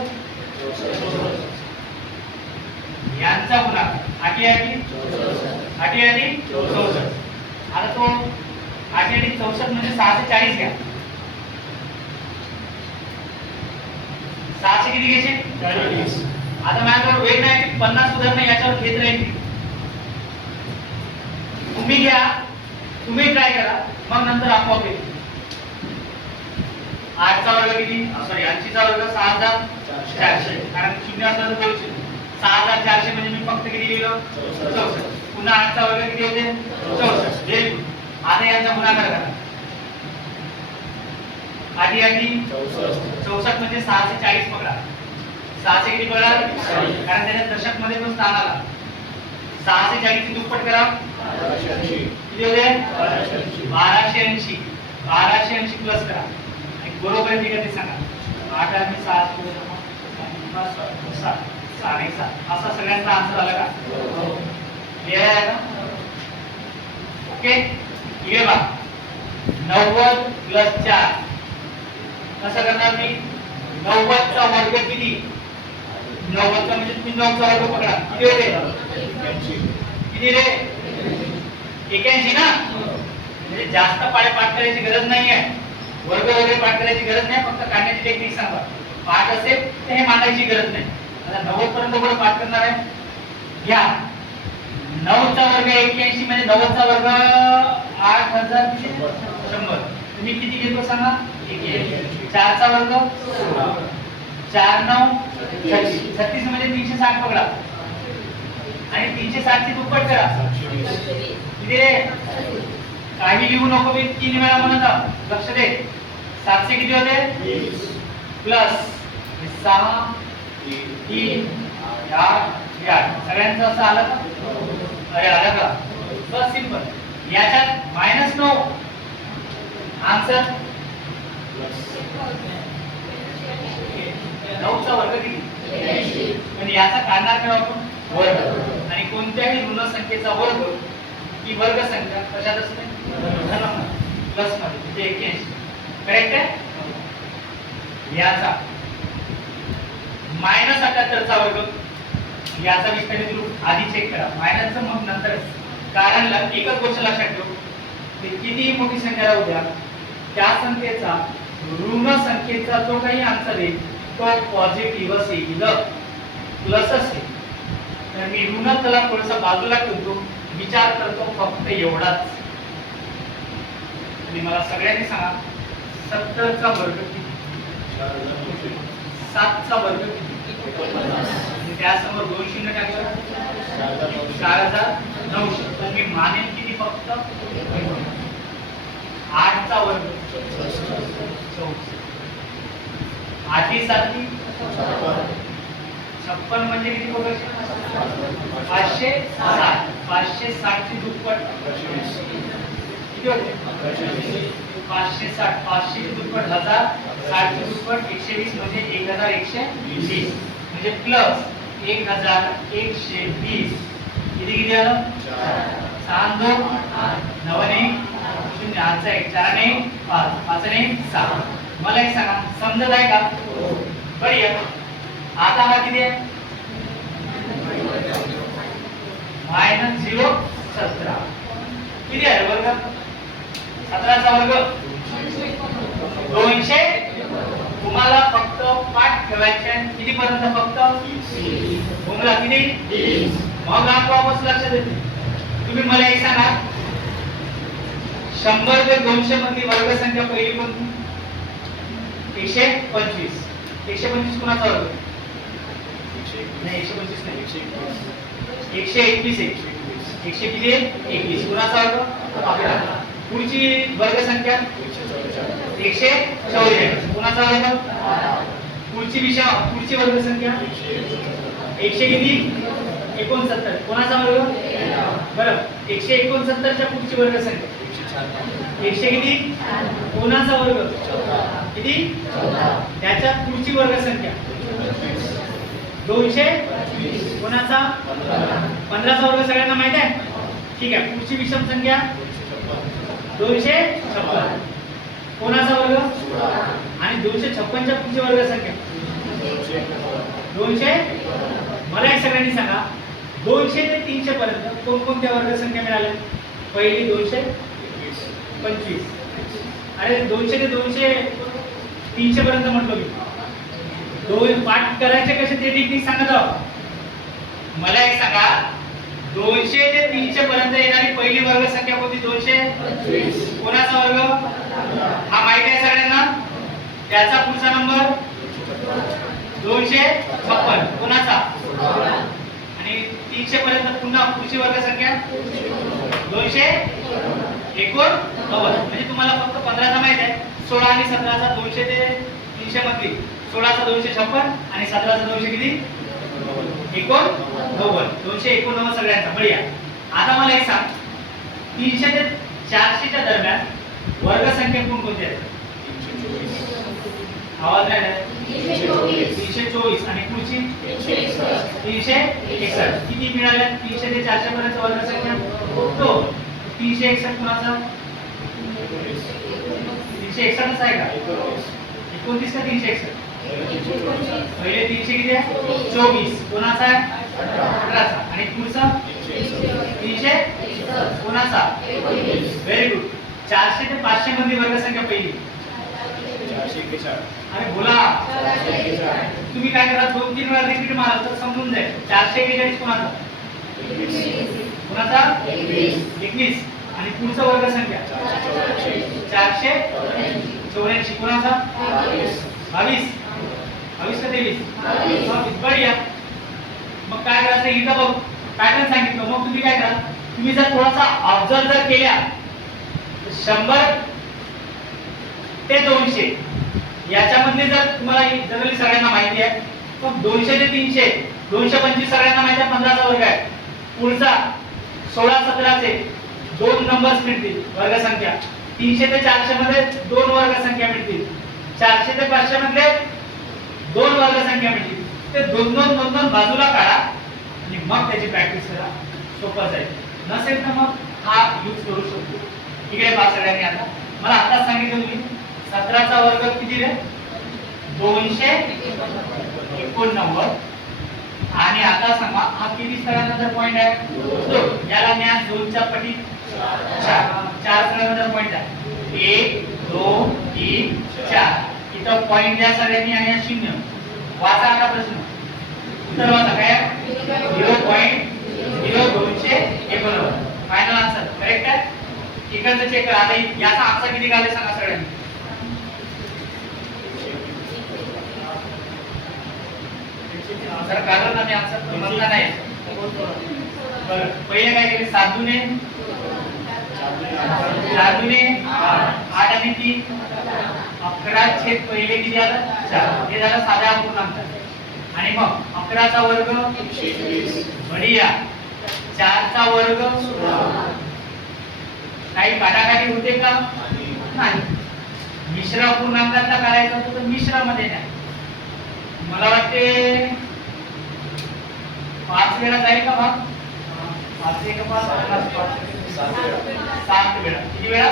यांचा गुणाकार 8 64. आता तो 8 64 म्हणजे 640 घ्या. 600 किती घ्यायचे? 40. आता माझ्याकडे वेळ नाही, 50 उदाहरणं याच्यावर घेत राहील. तुम्ही घ्या, तुम्ही ट्राय करा, मग नंतर आपोआप येईल. 8 चा वर्ग किती? सॉरी 80 चा वर्ग 6400. कारण शून्य असला तर 6400 म्हणजे मी फक्त किती लिहिलं? 64. पुन्हा 8 चा वर्ग किती होते? 64. Very good. आता यांचा गुणाकार करा. 8 64 म्हणजे 640 पकडा. 600 किती पकडा? कारण त्याच्या दशक मध्ये तो स्थान आला. 640 ची दुप्पट करा. किती होते? 1280. 1280 प्लस करा. बरोबर आहे का ते सांगा. 8 आणि 7 असा सगळ्यांचा आन्सर आला का? क्लिअर आहे का? ओके. ठीक आहे बा. 90 प्लस 4 कसं करणार मी? 90 चा वर्ग किती? 90 चा म्हणजे तुम्ही 9 चा वर्ग पकडा. किती होते? किती रे? 81 ना. म्हणजे जास्त पाठ करायची गरज नाहीये. वर्ग वगैरे पाठ करायची गरज नाही. फक्त काढण्याची टेक्निक सांगा. पाठ असेल तर हे मांडायची गरज नाही. आता 90 पर्यंत कोण पाठ करणार आहे? घ्या. 9 चा वर्ग 81 म्हणजे 90 चा वर्ग 8100. तुम्ही किती घेतो सांगा? 81. 4 चा वर्ग 4 9 36 म्हणजे 360 पकडा. आणि 360 ची दुप्पट करा. किती रे? काही लिहू नको, मी 3 वेळा म्हणत आहोत. लक्ष दे. 700 किती होते? प्लस 6 3 8 सगळ्यांचं असं आलं का? अरे आलं का? बस सिंपल. याच्यात मायनस 9 आन्सर 9 चा वर्ग किती? म्हणजे याचा काढणार काय आपण? वर्ग. आणि कोणत्याही ऋण संख्येचा वर्ग ही वर्ग संख्या कशात असते? प्लस मध्ये. 81. करेक्ट आहे. याचा मायनस 78 चा वर्ग, याचा विस्तारित रूप आधी चेक करा. मायनसचं मग नंतर. कारण एकच गोष्ट लक्षात ठेव, की कितीही मोठी संख्या राहू द्या, त्या संख्येचा ऋण संख्येचा जो काही आन्सर येईल तो पॉझिटिव्ह असेल, प्लस असेल. तर मी ऋण त्याला थोडंसं बाजूला ठेवतो, विचार करतो फक्त एवढाच. आणि मला सगळ्यांनी सांगा, 70 चा वर्ग किती? 7 चा वर्ग किती? त्यासमोर 2 शून्य टाकलं, 4900. पण मी मानेन किती? फक्त 8 चा वर्ग 8 7 56 म्हणजे किती? 560. 560 ची दुप्पट किती होते? 560. 500 ची दुप्पट 1000. 60 ची दुप्पट 120 म्हणजे 1120 म्हणजे प्लस 1120 किती आलं 6 2 9 0 आजचा 1 4 ने 5 5 ने 6 मला एक सांगा समजत आहे का बढिया आता हा किती आहे -0 17 किती आहे वर्ग 17 चा वर्ग 200 तुम्हाला फक्त पाठ ठेवायचे किती पर्यंत फक्त भूमला किती मग आपण वापस लक्षात येते तुम्ही मला एक सांगा 100 ते 200 मध्ये वर्ग संख्या पहिली कोणती 125 125 कोणाचा वर्ग नाही 125 नाही 121 100 किती 21 कोणाचा वर्ग आपला पुढची वर्ग संख्या 144 कोणाचा वर्ग पुढची वर्ग संख्या 100 किती 69 कोणाचा वर्ग बरं 169 च्या पुढची वर्ग संख्या 100 किती कोणाचा वर्ग किती त्याच्या पुढची वर्ग संख्या 200 कोणाचा 15 चा वर्ग सगळ्यांना माहित आहे ठीक आहे पुढची विषम संख्या 256 कोणाचा वर्ग आणि 256 च्या पुढची वर्ग संख्या 200 मला एक सगळ्यांनी सांगा 200 ते 300 पर्यंत कोणकोणत्या वर्ग संख्या मिळाल्या पहिली 225 अरे 200 ते 300 पर्यंत म्हटलो मी दोन पाठ करायचे कसे ते टेक्निक सांगत आहोत मला एक सांगा 200 ते 300 पर्यंत येणारी पहिली वर्ग संख्या कोणती 225 कोणाचा वर्ग हा माहित आहे सगळ्यांना त्याचा पुढचा नंबर 256 कोणाचा आणि 300 पर्यंत पुन्हा पुढची वर्ग संख्या 289 म्हणजे तुम्हाला फक्त 15 चा माहित आहे 16 आणि 17 चा 200 ते 300 मध्ये 16 चा 256 आणि 17 चा 200 किती 289 सगळ्यांचा बढिया आता मला एक सांग 300 ते 400 च्या दरम्यान वर्ग संख्या कोणकोणती आहेत आवाज नाही 324 आणि पुढची 361 किती मिळाल्या 300 ते 400 पर्यंत वर्ग संख्या 2 361 कोणाचा 361 आहे का 29 का 361 पहिले 300 किती आहे 24 कोणाचा आहे 18चा आणि पुढचा 300 कोणाचा व्हेरी गुड 400 ते 500 मध्ये वर्ग संख्या पहिली 441 अरे बोला तुम्ही काय करा 2-3 वेळा रिपीट मारा तर समजून जाईल 441 कोणाचा कोणाचा 21 आणि पुढचा वर्ग संख्या 484 कोणाचा 22 22 का 23 बढिया मग काय करायचं इथं बघ पॅटर्न सांगितलं मग तुम्ही काय करा तुम्ही जर थोडासा ऑब्झर्व जर केल्या 100 ते 200 याच्यामध्ये जर तुम्हाला जनरली सगळ्यांना माहिती आहे पण 200 ते 300 225 सगळ्यांना माहिती आहे 15 चा वर्ग आहे पुढचा 16 17 चे दोन नंबर्स मिळतील वर्ग संख्या 300 ते 400 मध्ये दोन वर्ग संख्या मिळतील 400 ते 500 मध्ये दोन वर्ग संख्या मिळतील ते दोन बाजूला काढा आणि मग त्याची प्रॅक्टिस करा सोपं जाईल नसेल तर मग हा यूज करू शकतो इकडे पहा सगळ्यांनी आता मला आताच सांगितलं तुम्ही 17 चा वर्ग किती रे 289 आणि आता सांगा हा किती स्थळांचा पॉइंट आहे 2 याला न्या 2 च्या पटीत 4 स्थळांचा पॉइंट आहे 1 2 3 4 इथं पॉइंट द्या सगळ्यांनी आणि हा शून्य वाचा आता प्रश्न उत्तर वाचा काय 0.0289 फायनल आन्सर करेक्ट आहे इकडचं चेक करा आता याचा आन्सर किती आले सांगा सगळ्यांनी सर कारण आम्ही आन्सर म्हणला नाही बरं पहिले काय केले साधूने 8 आणि 3 11 छेद पहिले किती आलं 4 हे झालं साध्या अपूर्णांक आणि मग 11 चा वर्ग 120 बढिया 4 चा वर्ग 16 काही काटाकाटी होते का नाही मिश्र अपूर्णांकाचा करायचा होता तर मिश्र मध्ये नाही मला वाटते 5 वेळा जाईल का भाग? 5 एक 5 7 वेळा. किती वेळा?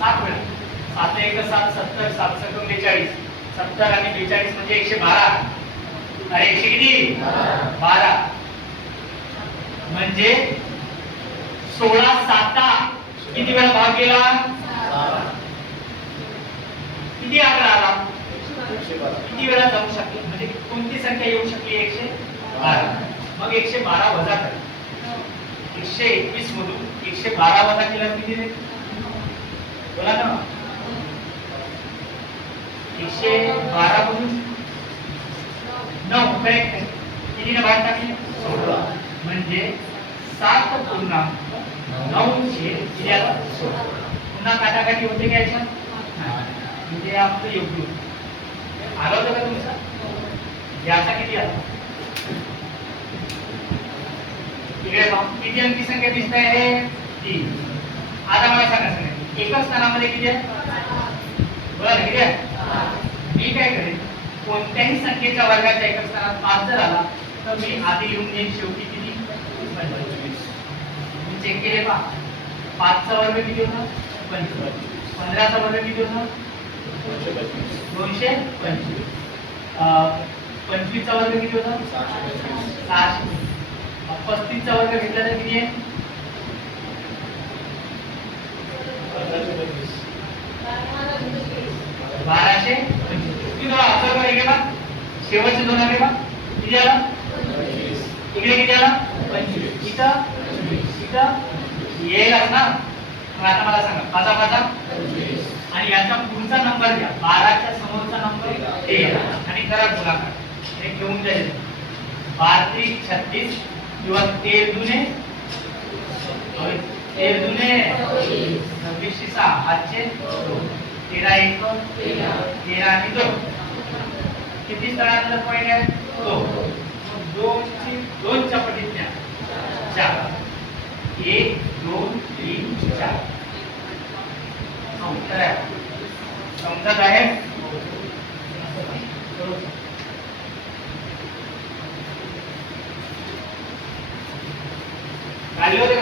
7 वेळा. 7 एक 7 70 7 सकून 42. 70 आणि 42 म्हणजे 112. अरे 100 किती? 12. म्हणजे 16 7 किती वेळा भाग गेला? किती आकडा आला? किती वेळा जाऊ शकते? म्हणजे कोणती संख्या येऊ शकली? 112. मग 112 वजा करा. 121 मधून 112 वजा केल्यावर किती देईल? बोला ना. 112 मधून 9 करेक्ट आहे. कितीने बाहेर टाकले? 16. म्हणजे 7.9 किती आला? 16. पुन्हा काटाकाटी होते का याच्यात? म्हणजे आपलं योग्य आलं होतं का तुमचा? याचा किती आला? इकडे पाहू. किती अंकी संख्या दिसत आहे? 3. आता मला सांगा एकच स्थानामध्ये किती आहे? बोला ना किती आहे? मी काय करेन, कोणत्याही संख्येच्या वर्गाच्या एकच स्थानात 5 जर आला तर मी आधी लिहून घेईन शेवटी किती? 25. मी चेक केले पहा. 5 चा वर्ग किती होता? 25. 15 चा वर्ग किती होता? 225. 25 चा वर्ग किती होता? 600. 35 चा वर्ग घेतला तर किती आहे? 1225. किती दोन अक्षर आहे का? शेवटचे दोन आहे का? किती आला? 25. इकडे किती आला? 25. इथं येईलच ना. मग आता मला सांगा 5 25 आणि याचा पुढचा नंबर घ्या. 12 च्या समोरचा नंबर 13 आणि करा गुणाकार. हे घेऊन जाईल. 12 3 36 किंवा 13 दुने 26 6 आजचे 13 1 13 आणि 2 किती स्थळांचा पॉइंट आहे? 2 2 च्या पटीत द्या. 4 1 2 3 4 उत्तर आहे. समजत आहे? काढले होते का?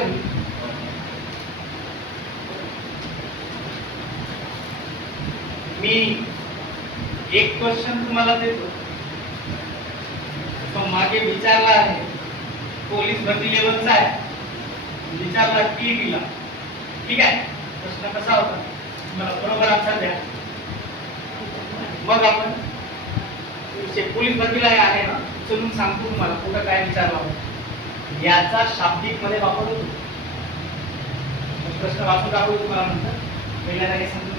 मी एक क्वेश्चन तुम्हाला देतो. तो मागे विचारला आहे, पोलीस भरती लेवलचा आहे. विचारला टीईटीला. ठीक आहे. प्रश्न कसा होता? मला बरोबर आन्सर द्या. मग आपण पोलीस भरतीला आहे ना, चलून सांगतो तुम्हाला कुठं काय विचारलं. याचा शाब्दिक मध्ये वापर होतो. प्रश्न वाचून दाखवू तुम्हाला नंतर. पहिल्यांदा हे समजून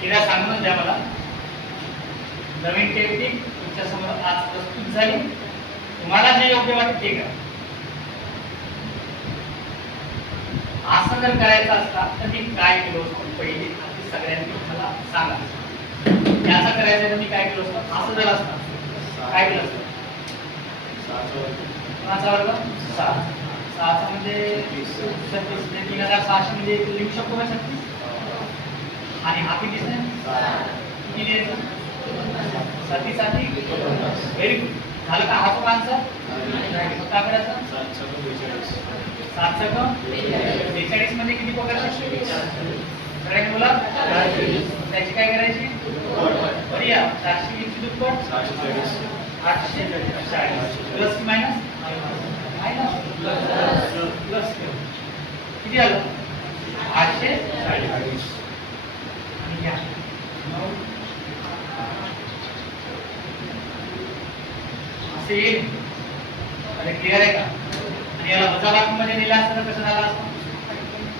तिला सांगून द्या मला. नवीन टेक्निक तुमच्या समोर आज प्रस्तुत झाली. तुम्हाला जे योग्य वाटते ते करा. असं जर करायचं असतं तर मी काय केलं असतं पहिले आधी सगळ्यांनी मला सांगा. याचा करायचं तर मी काय केलं असतं? असं जर असतं काय केलं असतं? 6 वर्ग 6 6 म्हणजे 36 3600 म्हणजे लिहू शकतो का 36? आणि हा किती आहे? किती द्यायचं? 36 व्हेरी गुड. झालं का? हा तो आन्सर काय करायचं? 7 42 मध्ये किती पकडायचे? सगळ्यांनी बोला. त्याची काय करायची? बढिया. 420 ची दुप्पट 840. प्लस की मायनस? प्लस. किती आलं? 840. असे येईल. अरे क्लिअर आहे का? आणि याला वजाबाकी मध्ये दिला असतं तर कसं झालं असतं?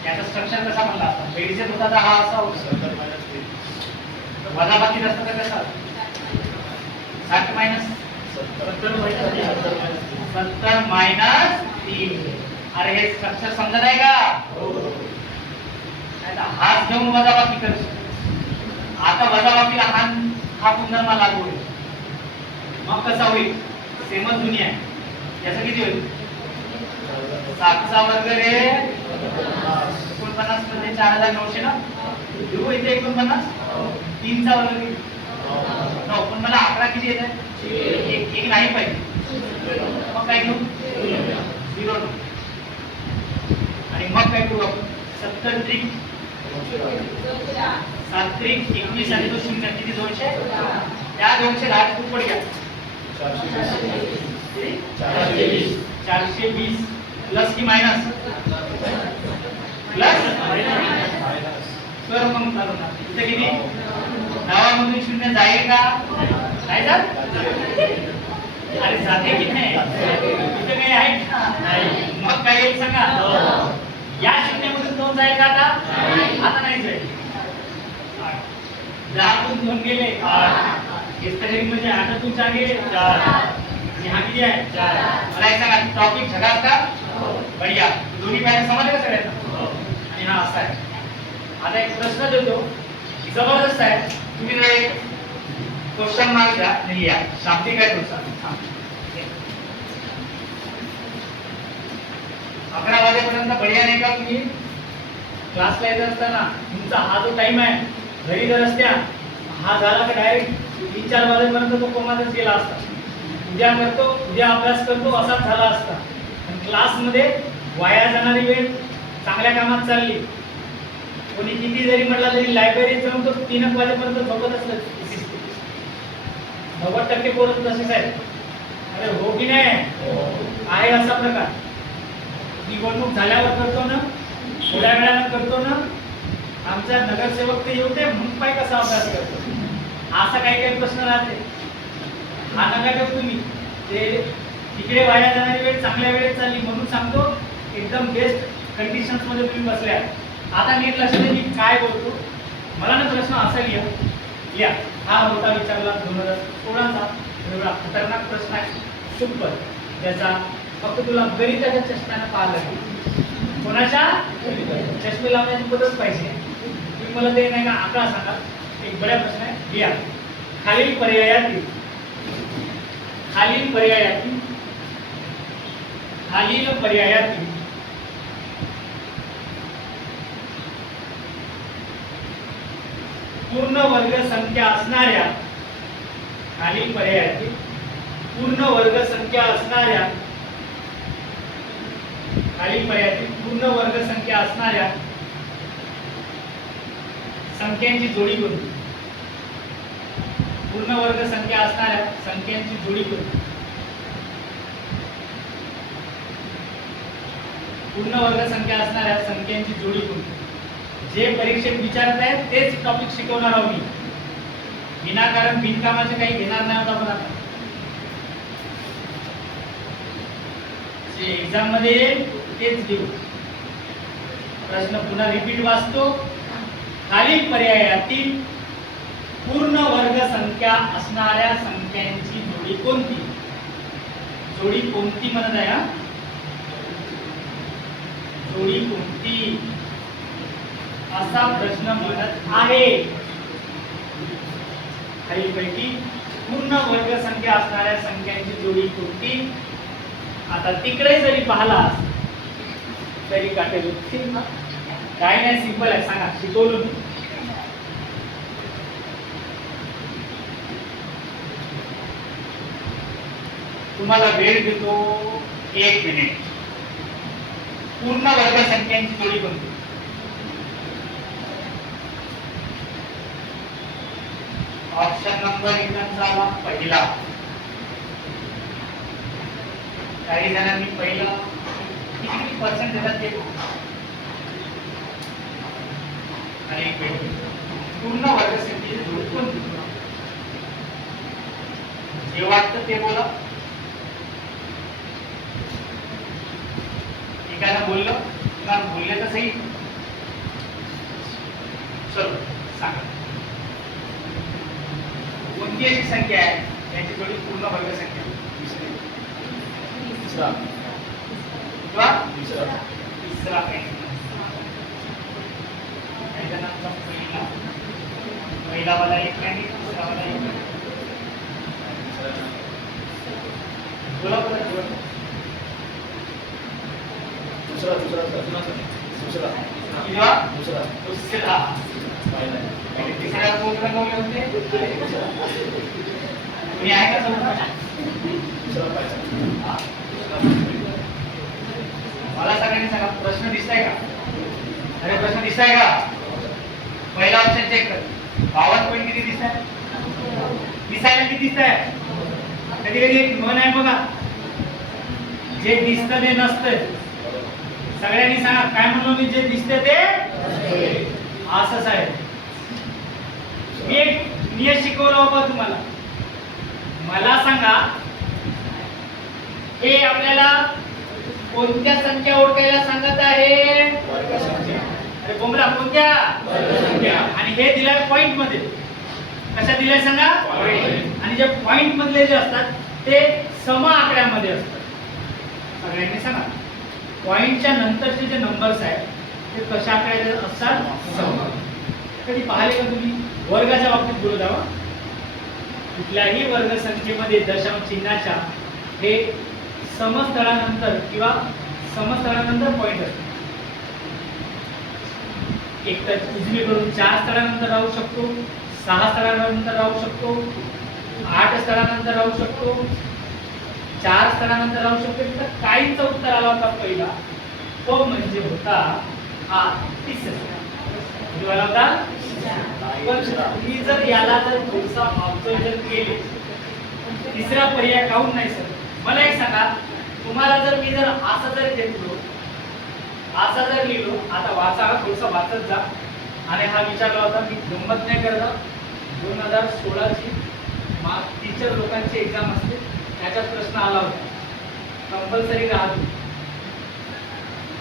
याचा स्ट्रक्चर कसा बनला असता? बेडीचे होता तर हा असा होता. वजाबाकी असतं तर कसा? 60 मायनस 70 मायनस 3. अरे हे स्ट्रक्चर समजत आहे का? आता हाच घेऊन वजाबाकी करशील. आता वजाबाकीला हा गुणधर्म लागू होईल. मग कसा होईल? सेमच जुनी आहे. याचं किती होईल? 7 चा वर्ग रे 49 मध्ये 4900 ना. घेऊ इथे 49. 3 चा वर्ग किती? 9. पण मला 11 किती येत आहे? एक नाही पाहिजे. मग काय घेऊ? 0. आणि मग काय करू आपण? 70 त्रिक 7 त्रिक 21 आणि 2 शून्य किती? 200. त्या 210 फुटपट घ्या. 420 प्लस की मायनस? प्लस तर मग चालू ना. इथे किती? 9 मधून 0 जाईल का? नाही जात. अरे जाते की नाही? इथे काही आहे का? मग काय येईल सांगा? या 0 मधून 2 जाईल का आता? आता नाही जाईल. 10 तून 2 गेले 8. इसका म्हणजे 8 तून 4 गेले 4. आणि हा किती आहे? 4. मला एक सांगा, टॉपिक झगास का? बढिया. दोन्ही पॅटर्न समजले का सगळ्यांना? आणि हा असा आहे. आता एक प्रश्न देतो, जबरदस्त आहे. तुम्ही जर एक क्वेश्चन मार्क द्या आणि या शाब्दिक आहे थोडसा. 11 वाजेपर्यंत बढिया नाही का? तुम्ही क्लासला येत असताना तुमचा हा जो टाइम आहे, घरी जर असत्या हा झाला की डायरेक्ट 3-4 वाजेपर्यंत तो कोमातच गेला असता. उद्या करतो, उद्या अभ्यास करतो असाच झाला असता. पण क्लासमध्ये वाया जाणारी वेळ चांगल्या कामात चालली. कोणी किती जरी म्हटलं तरी लायब्ररीत जाऊन तो 3 वाजेपर्यंत झोपत असलं. 90% पोरं तसेच आहेत. अरे हो की नाही? आहे असा प्रकार. निवडणूक झाल्यावर करतो ना, थोड्या वेळानं करतो ना, आमचा नगरसेवक ते येऊ दे मग पाय कसा अभ्यास करतो. असा काही काही प्रश्न राहते. हा नका ठेवू तुम्ही. ते तिकडे वाया जाणारी वेळ चांगल्या वेळेत चालली म्हणून सांगतो. एकदम बेस्ट कंडिशन्स मध्ये तुम्ही बसल्या. आता नीट लक्ष द्या मी काय बोलतो. मला ना प्रश्न असा लिहा. हा होता विचारला 2016चा. एवढा खतरनाक प्रश्न आहे. सुपर. ज्याचा फक्त तुला गणिताच्या चष्म्यानं पाहायला लागेल. कोणाच्या? चष्मे लावण्याची पद्धत पाहिजे. तुम्ही मला ते नाही का आकडा सांगा. एक बड्या प्रश्न आहे. लिहा. खालील पर्यायातील पूर्ण वर्ग संख्या असणाऱ्या संख्यांची जोडी कोणती? पूर्ण वर्ग संख्या असणाऱ्या संख्यांची जोडी कोणती? पूर्ण वर्ग संख्या असणाऱ्या संख्यांची जोडी कोणती? जे परीक्षेत विचारत आहेत तेच टॉपिक शिकवणार आहोत मी. विनाकारण बिनकामाचे काही घेणार नाही होता. पण आता जे एक्झाम मध्ये येईल तेच घेऊ. प्रश्न पुन्हा रिपीट वाचतो. खालील पर्यायातील पूर्ण वर्ग संख्या असणाऱ्या संख्यांची जोडी कोणती? जोडी कोणती म्हणत आहे? हा जोडी कोणती असा प्रश्न म्हणत आहे. खालीलपैकी पूर्ण वर्ग संख्या असणाऱ्या संख्यांची जोडी कोणती? आता तिकडे जरी पाहिला तरी काटेल. काय नाही, सिंपल आहे. सांगा, शिकवलं मी. तुम्हाला वेळ देतो 1 मिनिट. पूर्ण वर्ग संख्यांची जोडी कोणती? ऑप्शन नंबर इथं पहिला. काही जणांनी पहिला किती पर्सेंट देतात ते. आणि पूर्ण वर्ग संख्येची जोडी कोणती? जे वाटतं ते बोला. एकाला बोललं किंवा बोलले तर सही. चलो सांगा, कोणती अशी संख्या आहे याची जोडी पूर्ण वर्ग संख्या? तिसरा. पहिला वाला एक नाही, दुसरा वाला एक नाही. बोला बोला बोला. दुसरा दुसरा दुसरा दुसरा किंवा दुसरा दुसरा पहिला पहिले तिसऱ्या कोण रंगवले होते? तुम्ही आहे का समोर? दुसरा पाहिजे. हा? मला सगळ्यांनी सांगा, प्रश्न दिसताय का? अरे प्रश्न दिसताय का? पहिला ऑप्शन चेक कर. 52 पॉईंट किती दिसताय? दिसायला किती दिसताय? कधी कधी एक म्हण आहे बघा, जे दिसतं ते नसतं. सगळ्यांनी सांगा, काय म्हणलो मी? जे दिसते ते असंच आहे. मी एक नियम शिकवलं बाबा तुम्हाला. मला सांगा, हे आपल्याला कोणत्या संख्या ओळखायला सांगत आहे? वर्ग संख्या. अरे बोंबला, कोणत्या? वर्ग संख्या. आणि हे दिलंय पॉइंट मध्ये. कशा दिलंय सांगा? पॉइंट. आणि जे पॉइंट मधले जे असतात ते सम आकड्यामध्ये असतात. सगळ्यांनी सांगा, पॉइंटच्या नंतरचे जे नंबर्स आहेत ते कशा आकड्याचे असतात? सम. कधी पाहिले का तुम्ही? वर्गाच्या बाबतीत बोलत आहोत. कुठल्याही वर्ग संख्येमध्ये दशांश चिन्हाच्या हे समस्थळानंतर किंवा समस्थळानंतर पॉइंट असतो. एक तर उजवीकडून 4 स्थळानंतर राहू शकतो, 6 स्थळानंतर राहू शकतो, 8 स्थळानंतर राहू शकतो, 4 स्थळानंतर राहू शकतो. तर काहींचा उत्तर आला होता पहिला, तो म्हणजे होता हा तिसरा. जो आला होता पण मी जर याला जर थोडसा ऑब्झर्वेशन केले, तिसरा पर्याय काऊन नाही सर? मला एक सांगा, तुम्हाला जर मी जर असं जर घेतलो, असा जर लिहिलो, आता वाचा, थोडसा वाचत जा. आणि हा विचारला होता, मी गंमत नाही करत. 2016 ची टीचर लोकांची एक्झाम असते, त्याच्यात प्रश्न आला होता. कंपल्सरी राहतो,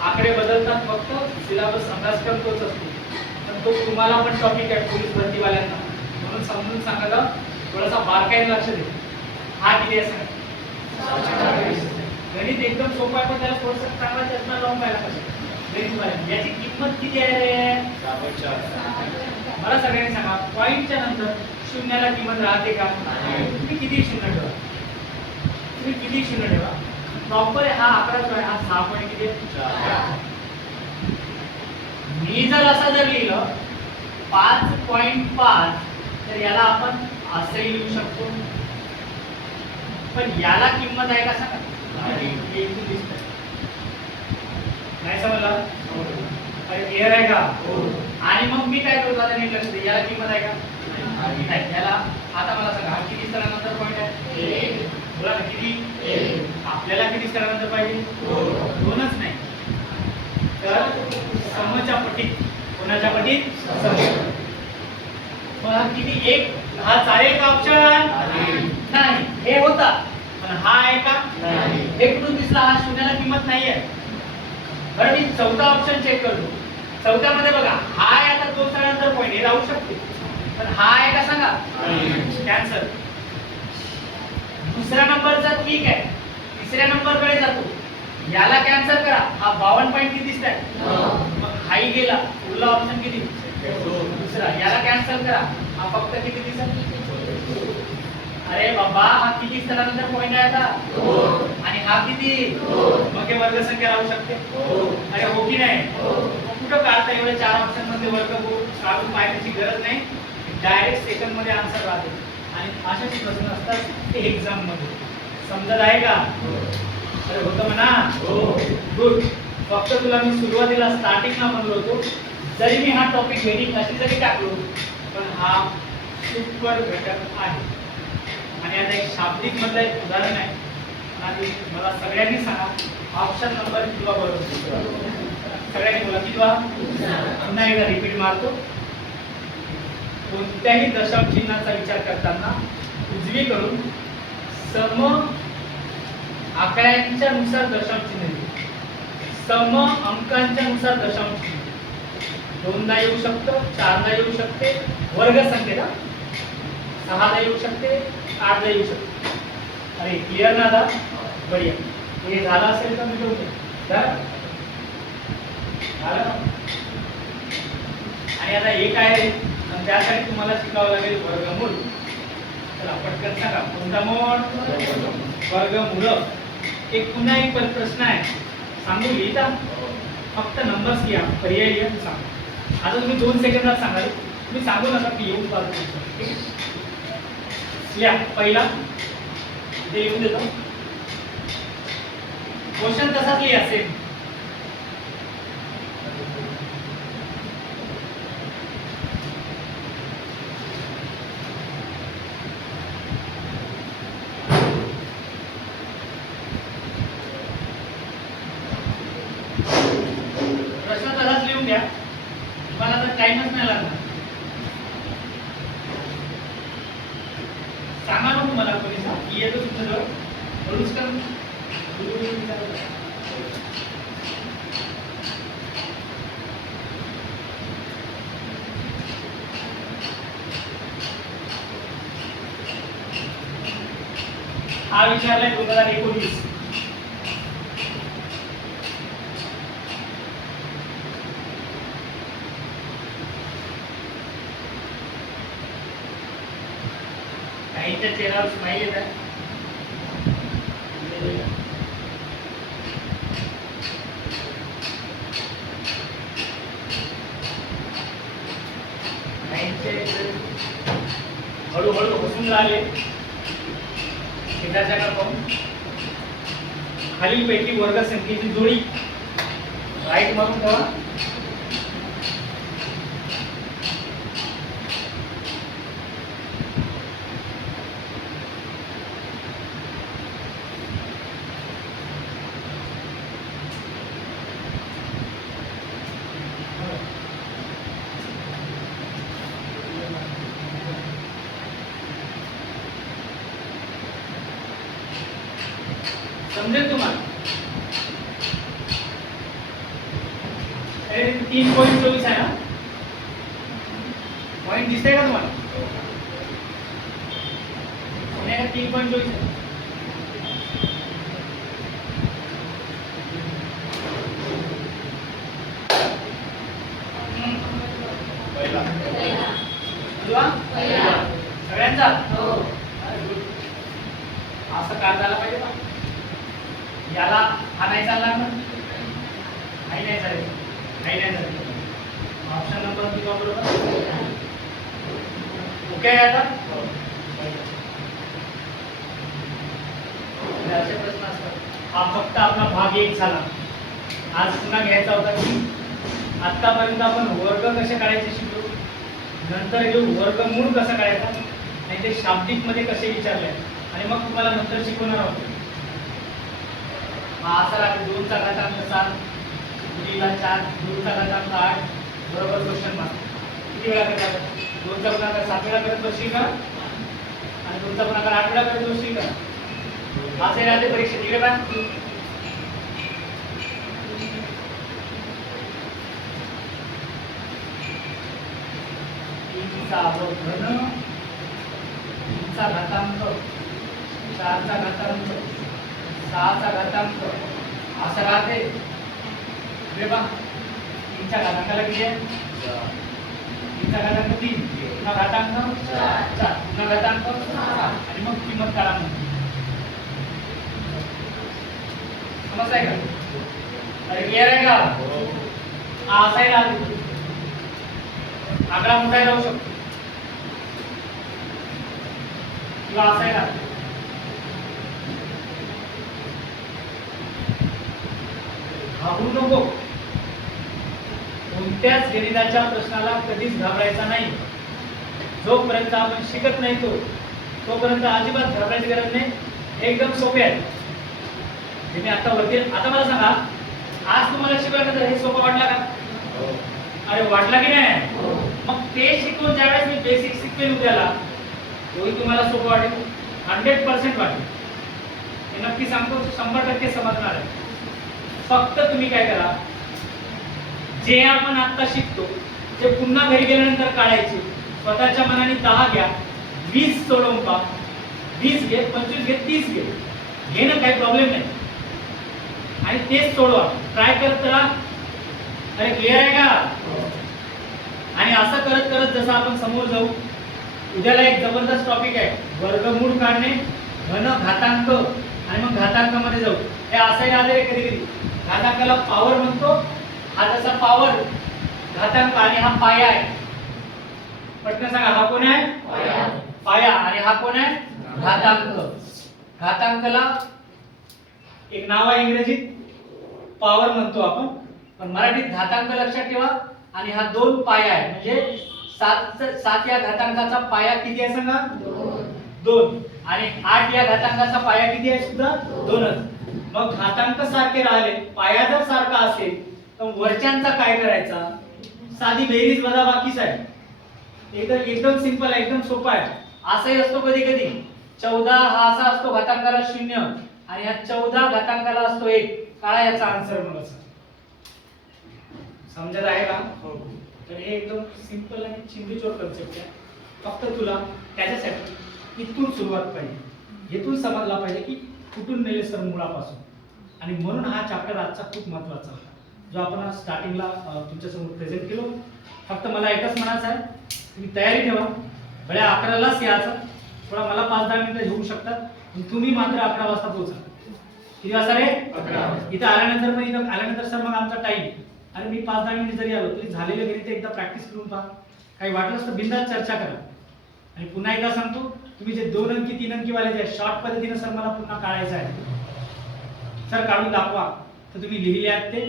आकडे बदलतात, फक्त सिलेबस अभ्यासक्रम तोच असतो. पण तो तुम्हाला पण टॉपिक आहे पोलीस भरतीवाल्यांना, म्हणून समजून सांगायला थोडासा बारकाईने लक्ष दे. हा किती आहे? गणित एकदम सोपं आहे, पण त्याला थोडंसं चांगला चष्मा लावून पाहिला पाहिजे. गणित याची किंमत किती आहे रे? मला सगळ्यांनी सांगा, पॉइंटच्या नंतर शून्याला किंमत राहते का? तुम्ही किती शून्य ठेवा, तुम्ही किती शून्य ठेवा, प्रॉपर हा आकडा जो आहे हा 6 पॉईंट किती आहे? मी जर असं जर लिहिलं 5.5, तर याला आपण असंही लिहू शकतो. पण याला किंमत आहे का सांगा? नाही समजलं? क्लिअर आहे का? आणि मग मी काय करतो आता नीट लक्ष दे, याला किंमत आहे का? नाही. याला आता मला सांगा, हा किती स्थळानंतर पॉईंट आहे? बोला ना, किती? आपल्याला किती स्थळानंतर पाहिजे? 2च नाही. तर समच्या पटीत, कोणाच्या पटीत? सम. मग हा किती? 1. हा चालेल का ऑप्शन? नाही. हे होता, पण हा आहे का? नाही. हे कुठून दिसला? हा शून्याला किंमत नाही आहे. बरं, मी चौथा ऑप्शन चेक करतो. चौथ्यामध्ये बघा, हा आहे, आता 2 स्थळानंतर पॉईंट हे राहू शकते, पण हा आहे का सांगा? कॅन्सल. दुसऱ्या नंबरचा ठीक आहे, तिसऱ्या नंबरकडे जातो, याला कॅन्सल करा. हा 52 पॉईंट किती दिसतंय? मग हाही गेला. पुढला ऑप्शन किती? दुसरा. याला कॅन्सल करा, हा फक्त किती दिसत? अरे बाबा, हा किती स्थळानंतर पॉईंट आहे आता? आणि हा किती? मग हे वर्ग संख्या राहू शकते? अरे हो की नाही? कुठं काढता एवढ्या 4 ऑप्शन मध्ये वर्ग काढून पाहण्याची गरज नाही. डायरेक्ट सेकंड मध्ये आन्सर राहते. आणि अशाच प्रश्न असतात ते एक्झाम मध्ये. समजत आहे का? अरे होतं म्हणा. गुड. फक्त तुला मी सुरुवातीला स्टार्टिंगला म्हणलो होतो, जरी मी हा टॉपिक हेडिंग अशी जरी टाकलो, पण हा सुपर घटक आहे. आणि आता एक शाब्दिक मधलं एक उदाहरण आहे. आणि मला सगळ्यांनी सांगा, ऑप्शन नंबर किती बरोबर? सगळ्यांनी बोला, किती? पुन्हा एकदा रिपीट मारतो. कोणत्याही दशांश चिन्हाचा विचार करताना उजवीकडून सम आकड्यांच्या नुसार दशांश चिन्ह, सम अंकांच्या नुसार दशांश चिन्ह. 2दा येऊ शकतं, 4दा येऊ शकते, वर्ग संख्येला 6दा येऊ शकते, 8दा येऊ शकते. अरे क्लिअर ना आता? बढिया. हे झालं असेल तर मी ठेवते. झालं? आणि आता एक आहे आणि त्यासाठी तुम्हाला शिकावं लागेल वर्गमूळ. चला पटकन सांगा कोणता मोड? वर्गमूळ. एक पुन्हा एक प्रश्न आहे, सांगू लिहिता फक्त नंबर्स घ्या, पर्याय घ्या सांगा. आता तुम्ही 2 सेकंदात सांगाल, तुम्ही सांगू नका की येऊन पाहतो. ठीक आहे, लिहा पहिला इथे येऊन देतो. क्वेश्चन तसाच लिहा सेम. प्रश्न तसाच लिहून द्या, तुम्हाला तर टाइमच नाही लागणार. सांगा ना तुम्हाला कोणी येतो तुमच्याजवळ हळूच कर. हा विचारलाय 2019. काहींच्या चेहऱ्यावर स्माईल येत आहे. हळूहळू हसून राहिले शेजारच्या पाहून. खालीलपैकी वर्गसंख्येची जोडी राईट मारून ठेवा. समजेल तुम्हाला? 3.24 आहे ना? पॉइंट दिसतंय का तुम्हाला? 3.24 आहे. सगळ्यांचा असं का झालं पाहिजे ना? याला हा नाही चालणार ना? नाही चालेल, नाही चालेल. ऑप्शन नंबर किती बरोबर? ओके आहे आता? असे प्रश्न असतात. हा फक्त आपला भाग 1 झाला. आज पुन्हा घ्यायचा होता की आतापर्यंत आपण वर्ग कसे काढायचे शिकलो, नंतर घेऊ वर्गमूळ कसं काढायचा आणि ते शाब्दिक मध्ये कसे विचारले, आणि मग तुम्हाला नंतर शिकवणार आहोत. असा राहते 2 चा घातांक 7 गुणिले 4 2 चा घातांक 8 बरोबर क्वेश्चन मार्क. किती वेळा करता? 2 चा गुणाकार 7 वेळा करत बसशील का? आणि 2 चा गुणाकार 8 वेळा करत बसशील का? असे राहते परीक्षेत. इकडे पहा, 3 चा घन 3 चा घातांक 4 चा घातांक 6 चा घातांक असं राहते. इकडे पहा, 3 च्या घातांकाला किती आहे? 3 चा घातांक 3, पुन्हा घातांक 4, पुन्हा घातांक 6 आणि मग किंमत काढा. समजताय का? अरे क्लिअर आहे का? हा असाही राहते. आकडा मोठा जाऊ शकतो किंवा असाही राहते. घाबरू नको. कोणत्याच गणिताच्या प्रश्नाला कधीच घाबरायचा नाही. जोपर्यंत आपण शिकत नाही तोपर्यंत अजिबात घाबरायची गरज नाही. एकदम सोपे आहे. तुम्ही आता वरती, आता मला सांगा, आज तुम्हाला शिकवल्यानंतर हे सोपं वाटलं का? अरे वाटला की नाही? मग ते शिकवून ज्यावेळेस मी बेसिक शिकवेल उद्याला, तोही तुम्हाला सोपं वाटेल, 100% वाटेल. हे नक्की सांगतो, 100% समजणार आहे. फक्त तुम्ही काय करा, जे आपण आता शिकतो ते पुन्हा घरी गेल्यानंतर काढायचे. स्वतःच्या मनाने 10 घ्या, 20 सोडवून पहा. 20 घे, 25 घे, 30 घे, घेणं काही प्रॉब्लेम नाही. आणि तेच सोडवा, ट्राय करत राहा. अरे क्लिअर आहे का? आणि असं करत करत जसं आपण समोर जाऊ, उद्याला एक जबरदस्त टॉपिक आहे, वर्गमूळ काढणे, घन, घातांक आणि मग घातांकामध्ये जाऊ. हे असंही आले कधी कधी, घातांकाला पॉवर म्हणतो, हा जसा पॉवर घातांक आणि हा पाया आहे. पटकन सांगा, हा कोण आहे? पाया. आणि हा कोण आहे? घातांक. घातांकाला एक नाव आहे इंग्रजीत पॉवर म्हणतो आपण, पण मराठीत घातांक लक्षात ठेवा. आणि हा 2 पाया आहे, म्हणजे 7 या घातांकाचा पाया किती आहे सांगा? 2. आणि 8 या घातांकाचा पाया किती आहे सुद्धा? 2च. मग घातांक सारखे राहिले, पाया जर सारखा असेल तर वरच्यांचा काय करायचा? साधी बेरीज वजाबाकीच आहे. एकदम सिंपल आहे, एकदम सोपा आहे. असंही असतो कधी कधी, 14 हा असा असतो घातांकाला 0 आणि हा 14 घातांकाला असतो 1. काळा याचा आन्सर म्हणून समजत आहे का? तर हे एकदम सिंपल आणि चिंदीचोर कन्सेप्ट आहे. फक्त तुला त्याच्यासाठी इथून सुरुवात पाहिजे, इथून समजला पाहिजे की कुठून नेले सर मुळापासून. आणि म्हणून हा चॅप्टर आजचा खूप महत्त्वाचा होता, जो आपण स्टार्टिंगला तुमच्यासमोर प्रेझेंट केलो. फक्त मला एकच म्हणायचं आहे, तुम्ही तयारी ठेवा. भले 11लाच यायचं, थोडा मला 5-10 मिनिटं घेऊ शकतात, पण तुम्ही मात्र 11 वाजता पोहोचा. किती वाजता रे? 11. इथं आल्यानंतर सर मग आमचा टाइम, आणि मी 5-10 मिनिट जरी आलो तरी झालेले घरी ते एकदा प्रॅक्टिस करून पहा. काही वाटलंच तर बिंदास चर्चा करा. आणि पुन्हा एकदा सांगतो, तुम्ही जे 2 अंकी 3 अंकी वाले जे शॉर्ट पद्धतीने सर मला पुन्हा काढायचं आहे, सर काढून दाखवा, तर तुम्ही लिहिले आहेत ते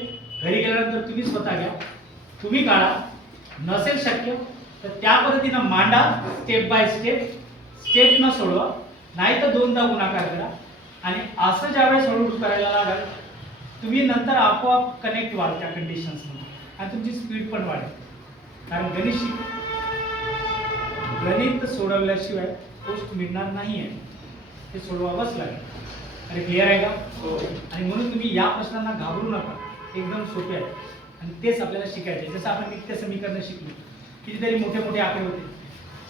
घरी गेल्यानंतर तुम्ही स्वतः घ्या, तुम्ही काढा. नसेल शक्य तर त्या पद्धतीनं मांडा, स्टेप बाय स्टेप न सोडवा, नाही तर 2दा गुणाकार करा. आणि असं ज्यावेळेस हळूहळू करायला लागेल, तुम्ही नंतर आपोआप कनेक्ट व्हाल त्या कंडिशन्समध्ये आणि तुमची स्पीड पण वाढेल. कारण गणित सोडवल्याशिवाय पोस्ट मिळणार नाही आहे, ते सोडवावंच लागेल. अरे क्लिअर आहे का? आणि म्हणून तुम्ही या प्रश्नांना घाबरू नका, एकदम सोपे आहे आणि तेच आपल्याला शिकायचे. जसं आपण नित्य समीकरण शिकलो, कितीतरी मोठे मोठे आकडे होते,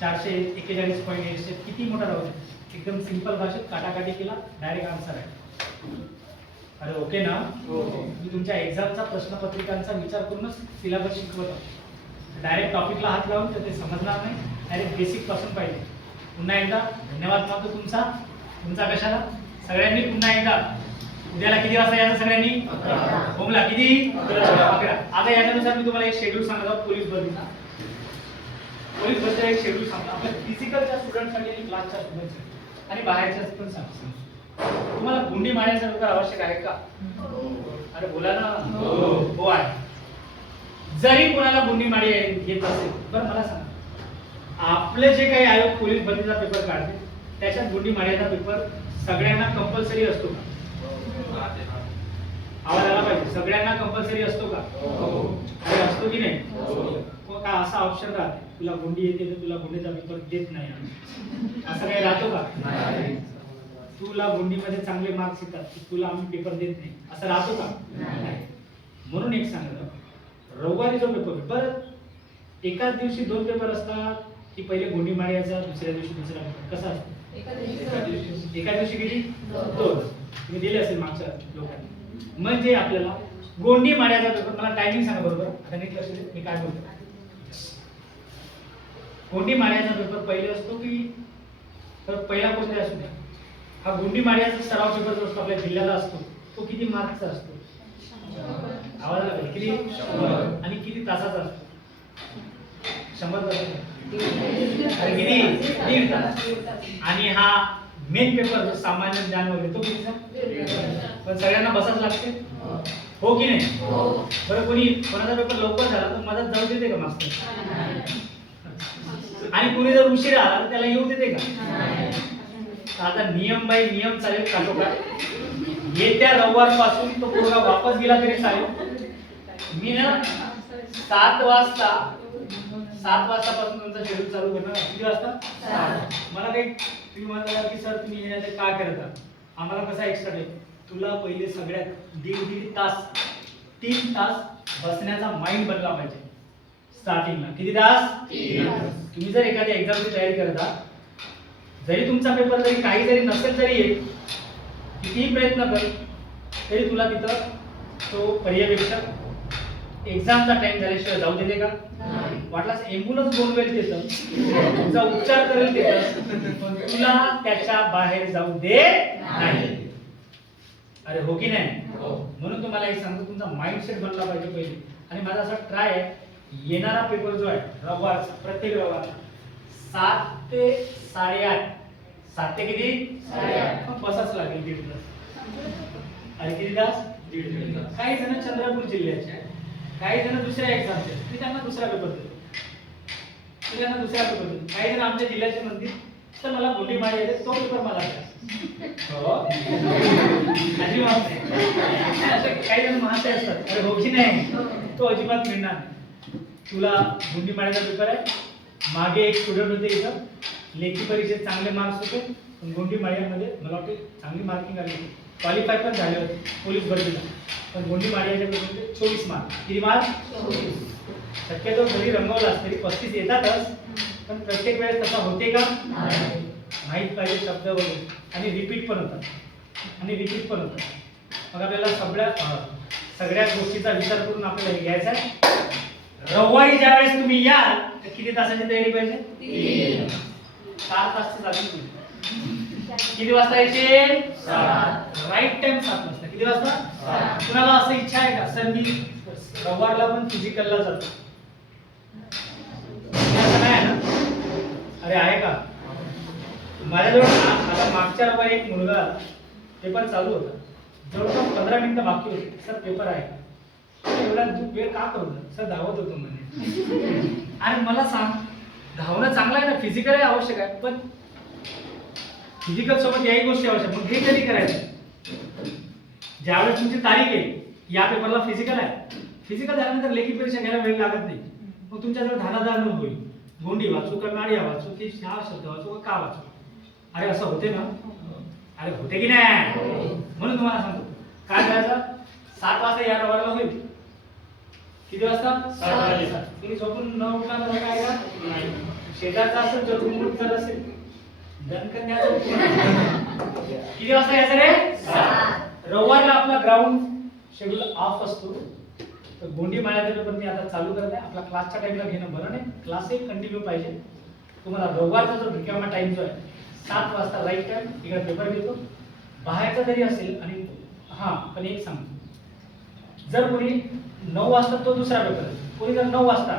441.8 किती मोठा राहू दे, एकदम सिंपल भाषेत काटाकाटी केला, डायरेक्ट आन्सर आहे. अरे ओके ना? मी तुमच्या एक्झामचा प्रश्नपत्रिकांचा विचार करूनच सिलेबस शिकवतो. डायरेक्ट टॉपिकला हात लावून तर ते समजणार नाही, डायरेक्ट बेसिक पासून पाहिजे. पुन्हा एकदा धन्यवाद मानतो तुमचा कशाला? सगळ्यांनी पुन्हा एकदा उद्याला किती वाजता यायचं सगळ्यांनी? होमला किती? 11. आता याच्यानुसार मी तुम्हाला एक शेड्यूल सांगतो पोलीस भरतीचा. पोलीस भरतीचा एक शेड्यूल सांगतो आपल्या फिजिकलच्या स्टुडंटसाठी आणि क्लासच्या स्टुडंटसाठी आणि बाहेरच्या पण सांगतो. तुम्हाला गुंडी मारण्याचा पेपर आवश्यक आहे का? अरे बोला ना. हो आहे. जरी कोणाला गुंडी मारी येत असेल, बरं मला सांगा, आपले जे काही आयोग पोलीस भरतीचा पेपर काढते त्याच्यात गुंडी मारण्याचा पेपर सगळ्यांना कंपल्सरी असतो का? आवाज आला पाहिजे. सगळ्यांना कंपल्सरी असतो का? अरे असतो की नाही? मग का असा ऑप्शन राहते, तुला गुंडी येते तर तुला गुंडीचा पेपर देत नाही, असं काही राहतो का? तुला गुंडीमध्ये चांगले मार्क्स येतात, तुला आम्ही पेपर देत नाही, असं राहतो का? म्हणून एक सांगतो, रविवारी जो पेपर, बरं एकाच दिवशी 2 पेपर असतात की पहिले गुंडी मारायचा, दुसऱ्या दिवशी दुसरा पेपर, कसा असतो? एका दिवशी किती? 2. तुम्ही दिले असेल मागच्या लोकांनी. म्हणजे आपल्याला गोंडी मारायचा पेपर, मला टायमिंग सांगा बरोबर, आता नीट लक्ष दे मी काय बोलतो. गोंडी मारायचा पेपर पहिले असतो की तर पहिला कोणता असू द्या, हा गुंडी मारण्याचा सराव पेपर जो असतो आपल्या जिल्ह्याला असतो, तो किती मार्कचा असतो? आवाजाला किती? 100. आणि किती तासाचा असतो? 100 तास. किती? 1.5 तास. आणि हा मेन पेपर जो सामान्य ज्ञान वगैरे तो कितीचा? पण सगळ्यांना बसाच लागते, हो की नाही? बरं कोणाचा पेपर लवकर झाला तर मदत जाऊ देते का मास्तर? आणि कोणी जर उशीर आला तर त्याला येऊ देते का? आता नियम बाय नियम चालेल का? का येत्या रविवार पासून तो पोरगा वापस गेला तरी चालेल. मी ना 7 वाजतापासून तुमचा शेड्यूल चालू करणार. किती वाजता? 7. मला काही तुम्ही म्हणता की सर तुम्ही येण्याचे काय करता, आम्हाला कसा एक्स्ट्रा टाइम? तुला पहिले सगळ्यात 1.5 तास 3 तास बसण्याचा माइंड बनला पाहिजे स्टार्टिंगला. किती तास? 3 तास. तुम्ही जर एखाद्या एक्झामची तयारी करता, जरी तुमचा पेपर जरी काही जरी नसेल तरी कितीही प्रयत्न कर, तरी तुला तिथं तो पर्यवेक्षक एक्झामचा टाइम झाल्याशिवाय जाऊ देते का? वाटलास एम्ब्युलन्स बोलवेल तिथं, तुझा उपचार करेल तिथं, पण तुला त्याच्या बाहेर जाऊ दे नाही. अरे हो की नाही? म्हणून तुम्हाला एक सांगतो, तुमचा माइंडसेट बनला पाहिजे पहिले. आणि माझा असा ट्राय आहे, येणारा पेपर जो आहे रविवारचा, प्रत्येक रविवारचा 7 ते 8:30, 7 ते किती 8:30, पण बसाच लागेल 1.5 तास. आणि किती तास? 1.5 तास. काही जण चंद्रपूर जिल्ह्याचे आहे, काही जण दुसऱ्या एक्झामचे, मी त्यांना दुसरा पेपर देतो, मी त्यांना दुसरा पेपर देतो. काही जण आमच्या जिल्ह्याचे म्हणतील तर मला गोटी मारी येते, तो पेपर मला द्या. हो अजिबात नाही. काही जण म्हणते असतात, अरे हो की नाही, तो अजिबात मिळणार नाही. तुला गुंडी मारायचा पेपर आहे. मागे एक स्टुडंट होते इथं, लेखी परीक्षेत चांगले मार्क्स होते, पण गुंडी मार्यामध्ये मला वाटते चांगली मार्किंग आली, क्वालिफाय पण झाले होते पोलीस भरतीला. पण गुंडी मार्याच्या पेपरमध्ये 24 मार्क. किती मार्क? 24. शक्यतो घरी रंगवलास तरी 35 येतातच, पण प्रत्येक वेळेस तसा होते का? माहीत पाहिजे शब्द वगैरे. आणि रिपीट पण होतात, मग आपल्याला सगळ्या गोष्टीचा विचार करून आपल्याला हे घ्यायचा आहे. रविवारी ज्यावेळेस तुम्ही याल तर किती तासाची तयारी पाहिजे? 4 तास लागतील. किती वाजता यायचे? राईट टाइम 7 वाजता. किती वाजता? कुणाला असं इच्छा आहे का, सर मी रविवारला पण फिजिकलला जातो? असं नाही आहे ना? अरे आहे का? माझ्याजवळ आता मागच्या रविवारी एक मुलगा पेपर चालू होता, जवळपास 15 मिनिटं बाकी होते. सर पेपर आहे का? एवढा वेळ का करू? सर धावत होतो म्हणजे. आणि मला सांग, धावणं चांगलं आहे ना, फिजिकल आहे आवश्यक आहे, पण फिजिकल सोबत याही गोष्टी आवश्यक. मग हे कधी करायचं? ज्यावेळेस तुमची तारीख आहे, या पेपरला फिजिकल आहे, फिजिकल झाल्यानंतर लेखी परीक्षा घ्यायला वेळ लागत नाही. मग तुमच्याजवळ धानाधान होईल, गोंडी वाचू का नाडिया वाचू की हा शब्द वाचू का वाचू? अरे असं होते ना? अरे होते की नाही? म्हणून तुम्हाला सांगतो काय करायचं. 7 वाजता या रविवारला होईल. किती वाजता? 7 वाजता. तुम्ही झोपून न उठणार तर काय का? शेजारचा असेल जर तुम्ही जर असेल दणकन्याचं. किती वाजता यायचं रे? 7. रविवारला आपला ग्राउंड शेड्यूल ऑफ असतो, तर गोंडी माळ्याचं पण मी आता चालू करत आहे. आपला क्लासच्या टाइमला घेणं बरं नाही, क्लासही कंटिन्यू पाहिजे. तुम्हाला रविवारचा जो रिकामा टाइम जो आहे 7 वाजता राईट टाइम, इकडे पेपर घेतो. बाहेरचा जरी असेल आणि हां, पण एक सांगतो, जर कोणी 9 वाजता तो दुसरा पेपर, कोणी जर 9 वाजता